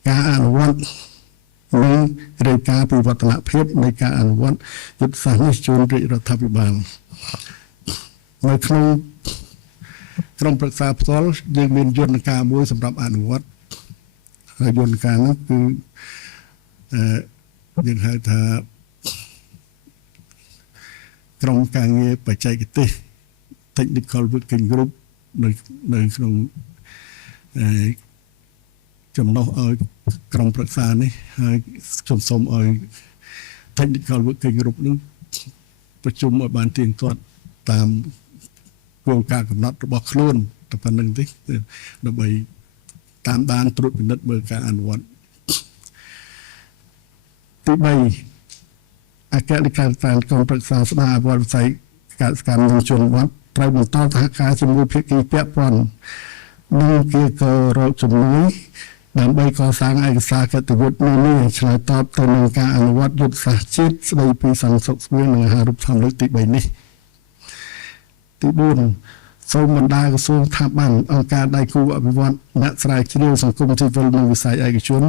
ការអនុវត្តនិងរាយការណ៍ពីវឌ្ឍនភាពនៃការអនុវត្តយុទ្ធសាស្ត្រនេះជូនរាជរដ្ឋាភិបាលនៅក្នុងក្រុមប្រឹក្សាផ្ទាល់យើងមានយន្តការមួយសម្រាប់អនុវត្តហើយយន្តការនោះគឺយើងហៅថាក្រុមការងារបច្ចេកទេស Technical Working Group នៅក្នុងចំណុះឲ្យក្រុមប្រឹក្សានេះហើយខ្ញុំសូមឲ្យ Technical Working Group នេះប្រជុំឲ្យបានទៀងទាត់តាមគោលការណ៍កំណត់របស់ខ្លួនតែប៉ុណ្្នឹងទេដើម្បីតាមដានត្រួតពិនិត្យមើលការអនុវត្តទី3អគ្គលេខាធិការក្រុមប្រឹក្សាស្ដារអភិវឌ្ឍវិស័យកសិកម្មនិងជនបទត្រូវបន្តសហការជាមួយភាគីពាក់ព័ន្ធនិងគៀកររកជំនួយដើម្បីកសាងឯកសារកិត្តិយសនានាឆ្លើយតបទៅនឹងការអនុវត្តយុទ្ធសាស្ត្រជាតិស្ដីពីសន្តិសុខស្បៀងនិងអាហារូបត្ថម្ភលើកទី3នេះទី4សូមបណ្ដាក្រសួងស្ថាប័នអង្គការដៃគូអភិវឌ្ឍអ្នកស្រាវជ្រាវសង្គមស៊ីវិលនិងវិស័យឯកជន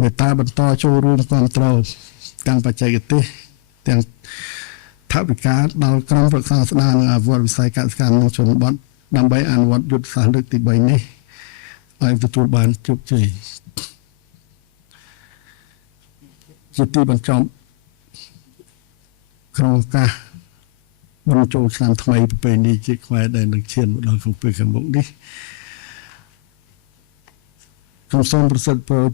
មេត្តាបន្តចូលរួមគ្រប់គ្រងទាំងបច្ចេកទេសទាំងថវិកាដល់ក្រុមប្រឹក្សាស្ដារនិងអភិវឌ្ឍវិស័យកសិកម្មនិងជនបទដើម្បីអនុវត្តយុទ្ធសាស្ត្រលើកទី3នេះឲ្យទទួលបានជោគជ័យជាទីបញ្ចប់ក្នុងឱកាសបញ្ចូលឆ្នាំថ្មីប្រពៃណីជាតិខ្មែរដែលនឹងឈានមកដល់ក្នុងពេលខាងមុខនេះខ្ញុំសូមប្រសិទ្ធពរ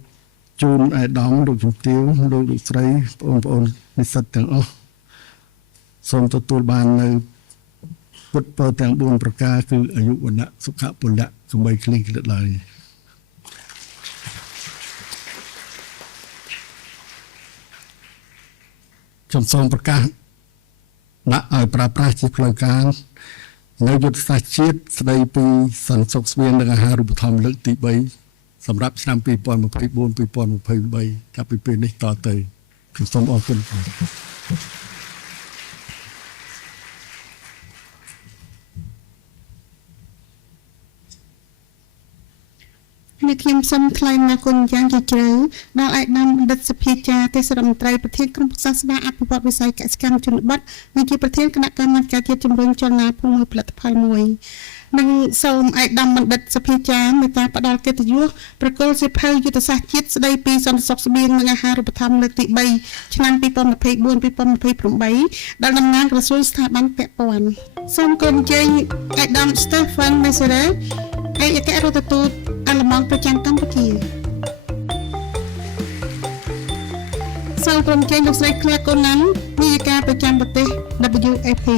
ជូនអាយដាមលោកជំទាវលោកស្រីបងប្អូននិស្សិតទាំងអស់សូមទទួលបាននៅពុទ្ធពរទាំង4ប្រការគឺអាយុវណ្ណៈសុខៈពលៈកុំបីឃ្លីងឃ្លាតឡើយខ្ញុំសូមប្រកាសដាក់ឲ្យប្រើប្រាស់ជាផ្លូវការនៅយុទ្ធសាស្ត្រជាតិស្ដីពីសន្តិសុខស្បៀងនិងអាហារូបត្ថម្ភលើកទី3សម្រាប់ឆ្នាំ2024-2023ចាប់ពីពេលនេះតទៅខ្ញុំសូមអរគុណ នេះខ្ញុំសូមថ្លែងអំណរគុណយ៉ាងជ្រាលជ្រៅដល់ឯកឧត្តមបណ្ឌិតសភាចារទេសរដ្ឋមន្ត្រីប្រធានក្រុមប្រឹក្សាស្ដារអភិវឌ្ឍវិស័យកសិកម្មជនបទនិងជាប្រធានគណៈកម្មាធិការជាតិជំរុញចលនាភូមិផលិតផលមួយនិងសូមឯកឧត្តមបណ្ឌិតសភាចារមេត្តាផ្ដល់កិត្តិយសប្រគល់សៀវភៅយុទ្ធសាស្ត្រជាតិស្ដីពីសន្តិសុខស្បៀងនិងអាហារូបត្ថម្ភលើកទី3ឆ្នាំ2024-2028ដល់តំណាងក្រសួងស្ថាប័នពាក់ព័ន្ធសូមគោរពអញ្ជើញឯកឧត្តម Stefan Messerer ឯកអគ្គរដ្ឋទូតអាល្លឺម៉ង់ប្រចាំកម្ពុជាសូមគោរពអញ្ជើញលោកស្រី Claire Conan នាយិកាប្រចាំប្រទេស WFP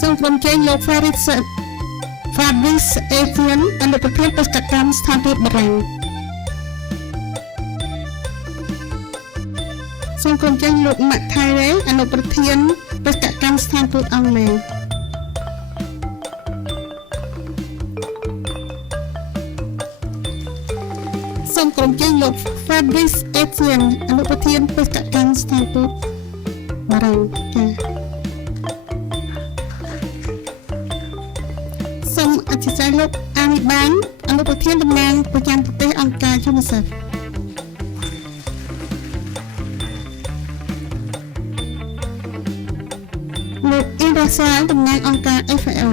សូមគោរពអញ្ជើញលោក Fabrice Etienne អនុប្រធានបេសកកម្មស្ថានទូតបារាំងសូមគោរពអញ្ជើញលោក Matt Tyree អនុប្រធានបេសកកម្មស្ថានទូតអង់គ្លេសសូមគោរពអញ្ជើញលោក Fabrice Etienne អនុប្រធានបេសកកម្មស្ថានទូតបារាំងចា៎សូមអធិស្ឋានលោក Ami Ban អនុប្រធានតំណាងប្រចាំប្រទេសអង្គការ UNICEF លោក Indra Sal តំណាងអង្គការ FAO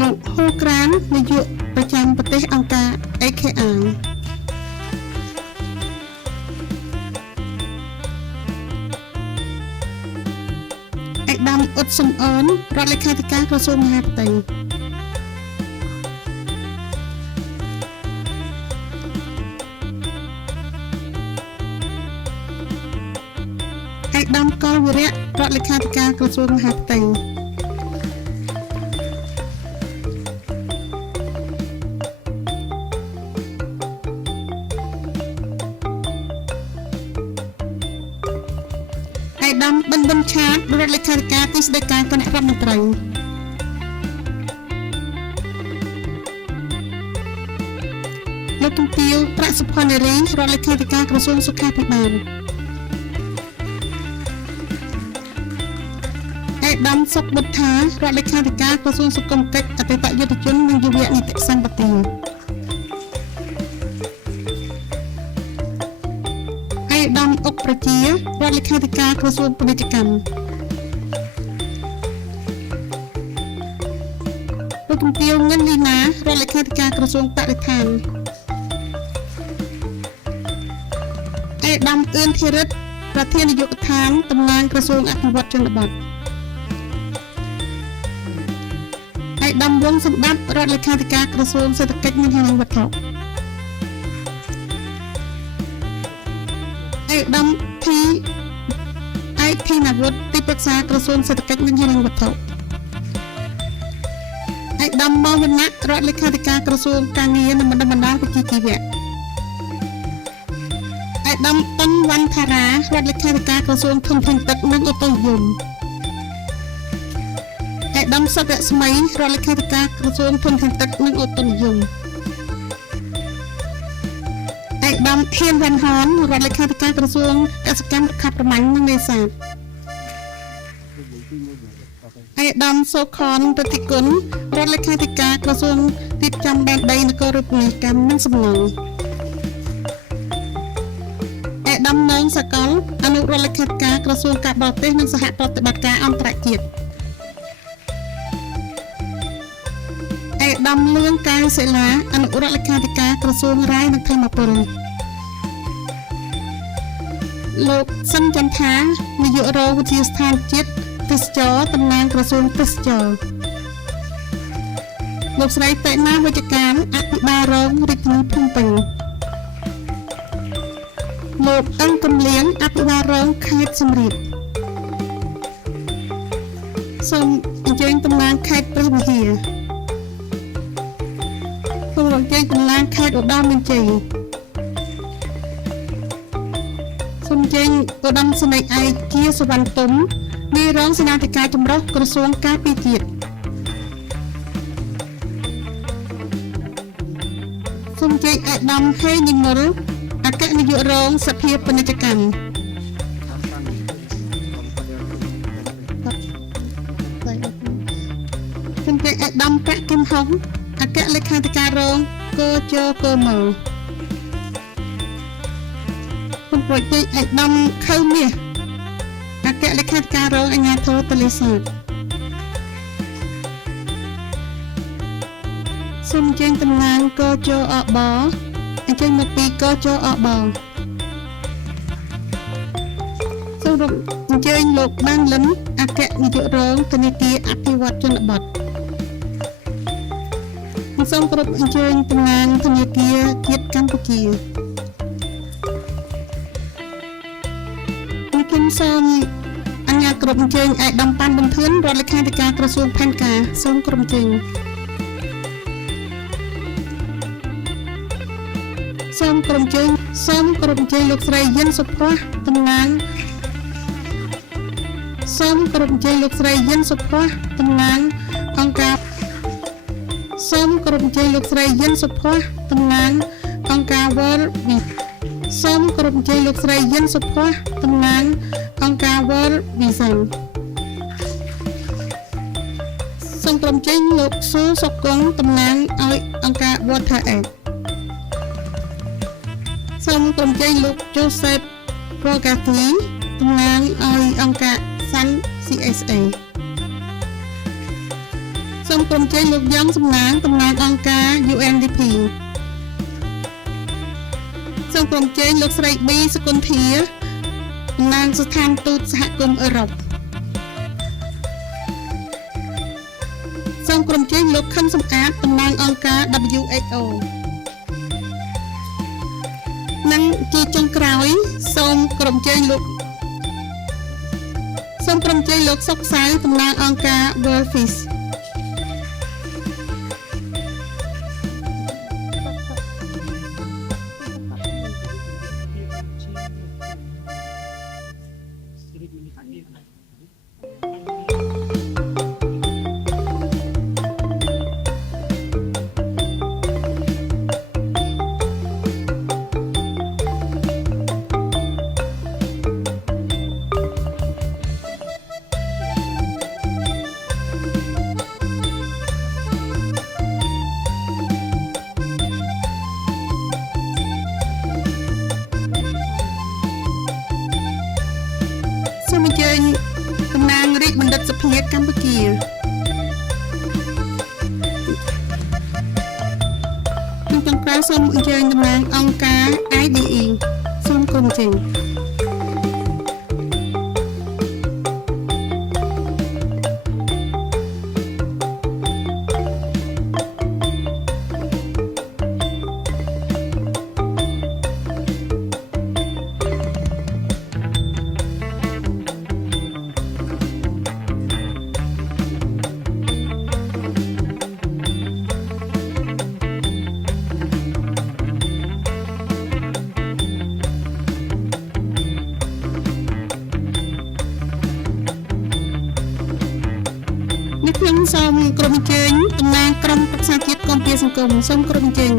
លោក Hu Gran នាយកប្រចាំប្រទេសអង្គការ AKR ឯកឧត្តមអ៊ុតសំអនរដ្ឋលេខាធិការក្រសួងមហាផ្ទៃឯកឧត្តមកុលវិរៈរដ្ឋលេខាធិការក្រសួងមហាផ្ទៃឯកឧត្តមប៊ិនប៊ុនឆាតរដ្ឋលេខាធិការទីស្តីការគណៈរដ្ឋមន្ត្រីលោកជំទាវប្រាក់សុផានារីរដ្ឋលេខាធិការក្រសួងសុខាភិបាលឯកឧត្តមសុកបុត្ថារដ្ឋលេខាធិការក្រសួងសង្គមកិច្ចអតីតយុវជននិងយុវនីតិសម្បទាឯកឧត្តមអុកប្រជារដ្ឋលេខាធិការក្រសួងពាណិជ្ជកម្មលោកជំទាវងិនលីណារដ្ឋលេខាធិការក្រសួងបរិស្ថានឯកឧត្តមអឿនធីរិទ្ធប្រធាននាយកដ្ឋានតំណាងក្រសួងអភិវឌ្ឍជនបទឯកឧត្តមវងសម្បត្តិរដ្ឋលេខាធិការក្រសួងសេដ្ឋកិច្ចនិងហិរញ្ញវត្ថុឯកឧត្តមធីណាវុធទីប្រឹក្សាក្រសួងសេដ្ឋកិច្ចនិងហិរញ្ញវត្ថុឯកឧត្តមម៉ៅវណ្ណៈរដ្ឋលេខាធិការក្រសួងការងារនិងបណ្ដុះបណ្ដាលវិជ្ជាជីវៈឯកឧត្តមតុនវណ្ណថារារដ្ឋលេខាធិការក្រសួងធនធានទឹកនិងឧតុនិយមឯកឧត្តមសុកស្មីរដ្ឋលេខាធិការក្រសួងធនធានទឹកនិងឧតុនិយមឯកឧត្តមហ៊ានវ៉ាន់ហនរដ្ឋលេខាធិការក្រសួងកសិកម្មរុក្ខាប្រមាញ់និងនេសាទឯកឧត្តមសុខនប្រតិគុណរដ្ឋលេខាធិការក្រសួងទីចំដែនដីនគររូបនីយកម្មនិងសំណង់ឯកឧត្តមនងសកលអនុរដ្ឋលេខាធិការក្រសួងការបរទេសនិងសហប្រតិបត្តិការអន្តរជាតិឯកឧត្តមលឿងកាយសិលាអនុរដ្ឋលេខាធិការក្រសួងរាយនិងធម្មពលលោកសិនចន្ទថានាយករងវិទ្យាស្ថានជាតិទេសចរតំណាងក្រសួងទេសចរលោកស្រីបេណាវិជ្ជការអភិបាលរងរាជធានីភ្នំពេញលោកអឹងកំលៀងអភិបាលរងខេត្តសៀមរាបសូមអញ្ជើញតំណាងខេត្តព្រះវិហារសូមអញ្ជើញតំណាងខេត្តឧត្តរមានជ័យសូមអញ្ជើញឧត្តមសេនីយ៍ឯកជាសវណ្ណទុំនាយរងសេនាធិការចម្រុះក្រសួងការពារជាតិសូមអញ្ជើញឯកឧត្តមហេងនិមលអ គ្គនាយករងសភាពាណិជ្ជកម្មជំទាវឯកឧត្តមប្រាក់គឹមហុងអគ្គលេខាធិការរងកោជកោម៉ូជំទាវឯកឧត្តមខៅមាសអគ្គលេខាធិការរងអាជ្ញាធរទន្លេសាបសូមអញ្ជើញតំណាងកោជអបអញ្ជើញមកពីកោជអបសូមអញ្ជើញលោកបានលឹមអគ្គនាយករងធនាគារអភិវឌ្ឍជនបទសូមគោរពអញ្ជើញតំណាងធនាគារជាតិកម្ពុជាខ្ញុំសូមអញ្ញាតគ្រប់អញ្ជើញឯកឧត្តមប៉ាន់ប៊ុនធឿនរដ្ឋលេខាធិការក្រសួងផែនការសូមគ្រប់អញ្ជើញសូមក្រុមជើងលោកស្រីយិនសុភ័ក្រតំណាងសូមក្រុមជើងលោកស្រីយិនសុភ័ក្រតំណាងអង្គការសូមក្រុមជើងលោកស្រីយិនសុភ័ក្រតំណាងអង្គការ World Vision សូមក្រុមជើងលោកស្រីយិនសុភ័ក្រតំណាងអង្គការ World Vision សូមក្រុមជើងលោកស៊ូសុគង្គតំណាងឲ្យអង្គការ Water Aidសូមក្រុមជ័យលោក Joseph Progati តំណាងឲ្យអង្គការ Sun CSA សូមក្រុមជ័យលោកយ៉ងសំណាងតំណាងអង្គការ UNDP សូមក្រុមជ័យលោកស្រី B សុគន្ធាតំណាងស្ថានទូតសហគមន៍អឺរ៉ុបសូមក្រុមជ័យលោកខឹមសំអាតតំណាងអង្គការ WHOនិងជាចុងក្រោយសូមក្រុមជ័យលោកសុកសៅតំណាងអង្គការ World Fish សូមអញ្ជើញតំណាងរាជបណ្ឌិតសភាកម្ពុជានិងចុងក្រោយសូមអញ្ជើញតំណាងអង្គការ IDE សូមគោរពអញ្ជើញខ្ញុំសូមក្រុមអញ្ជើញតំណាងក្រុមប្រឹក្សាជាតិគាំពារសង្គមសូមក្រុមអញ្ជើញ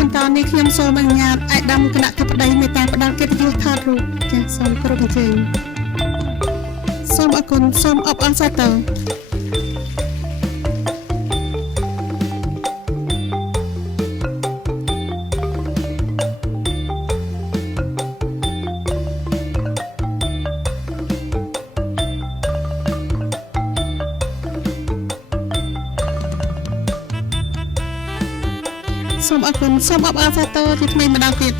បន្តនេះខ្ញុំសូមអនុញ្ញាតឯកឧត្តមគណៈធិបតីមេត្តាផ្ដល់កិត្តិយសថតរូបចាសសូមគោរពអញ្ជើញសូមអរគុណសូមអបអរសាទរស សូមអរគុណសូមអបអរសាទរជាថ្មីម្ដងទៀត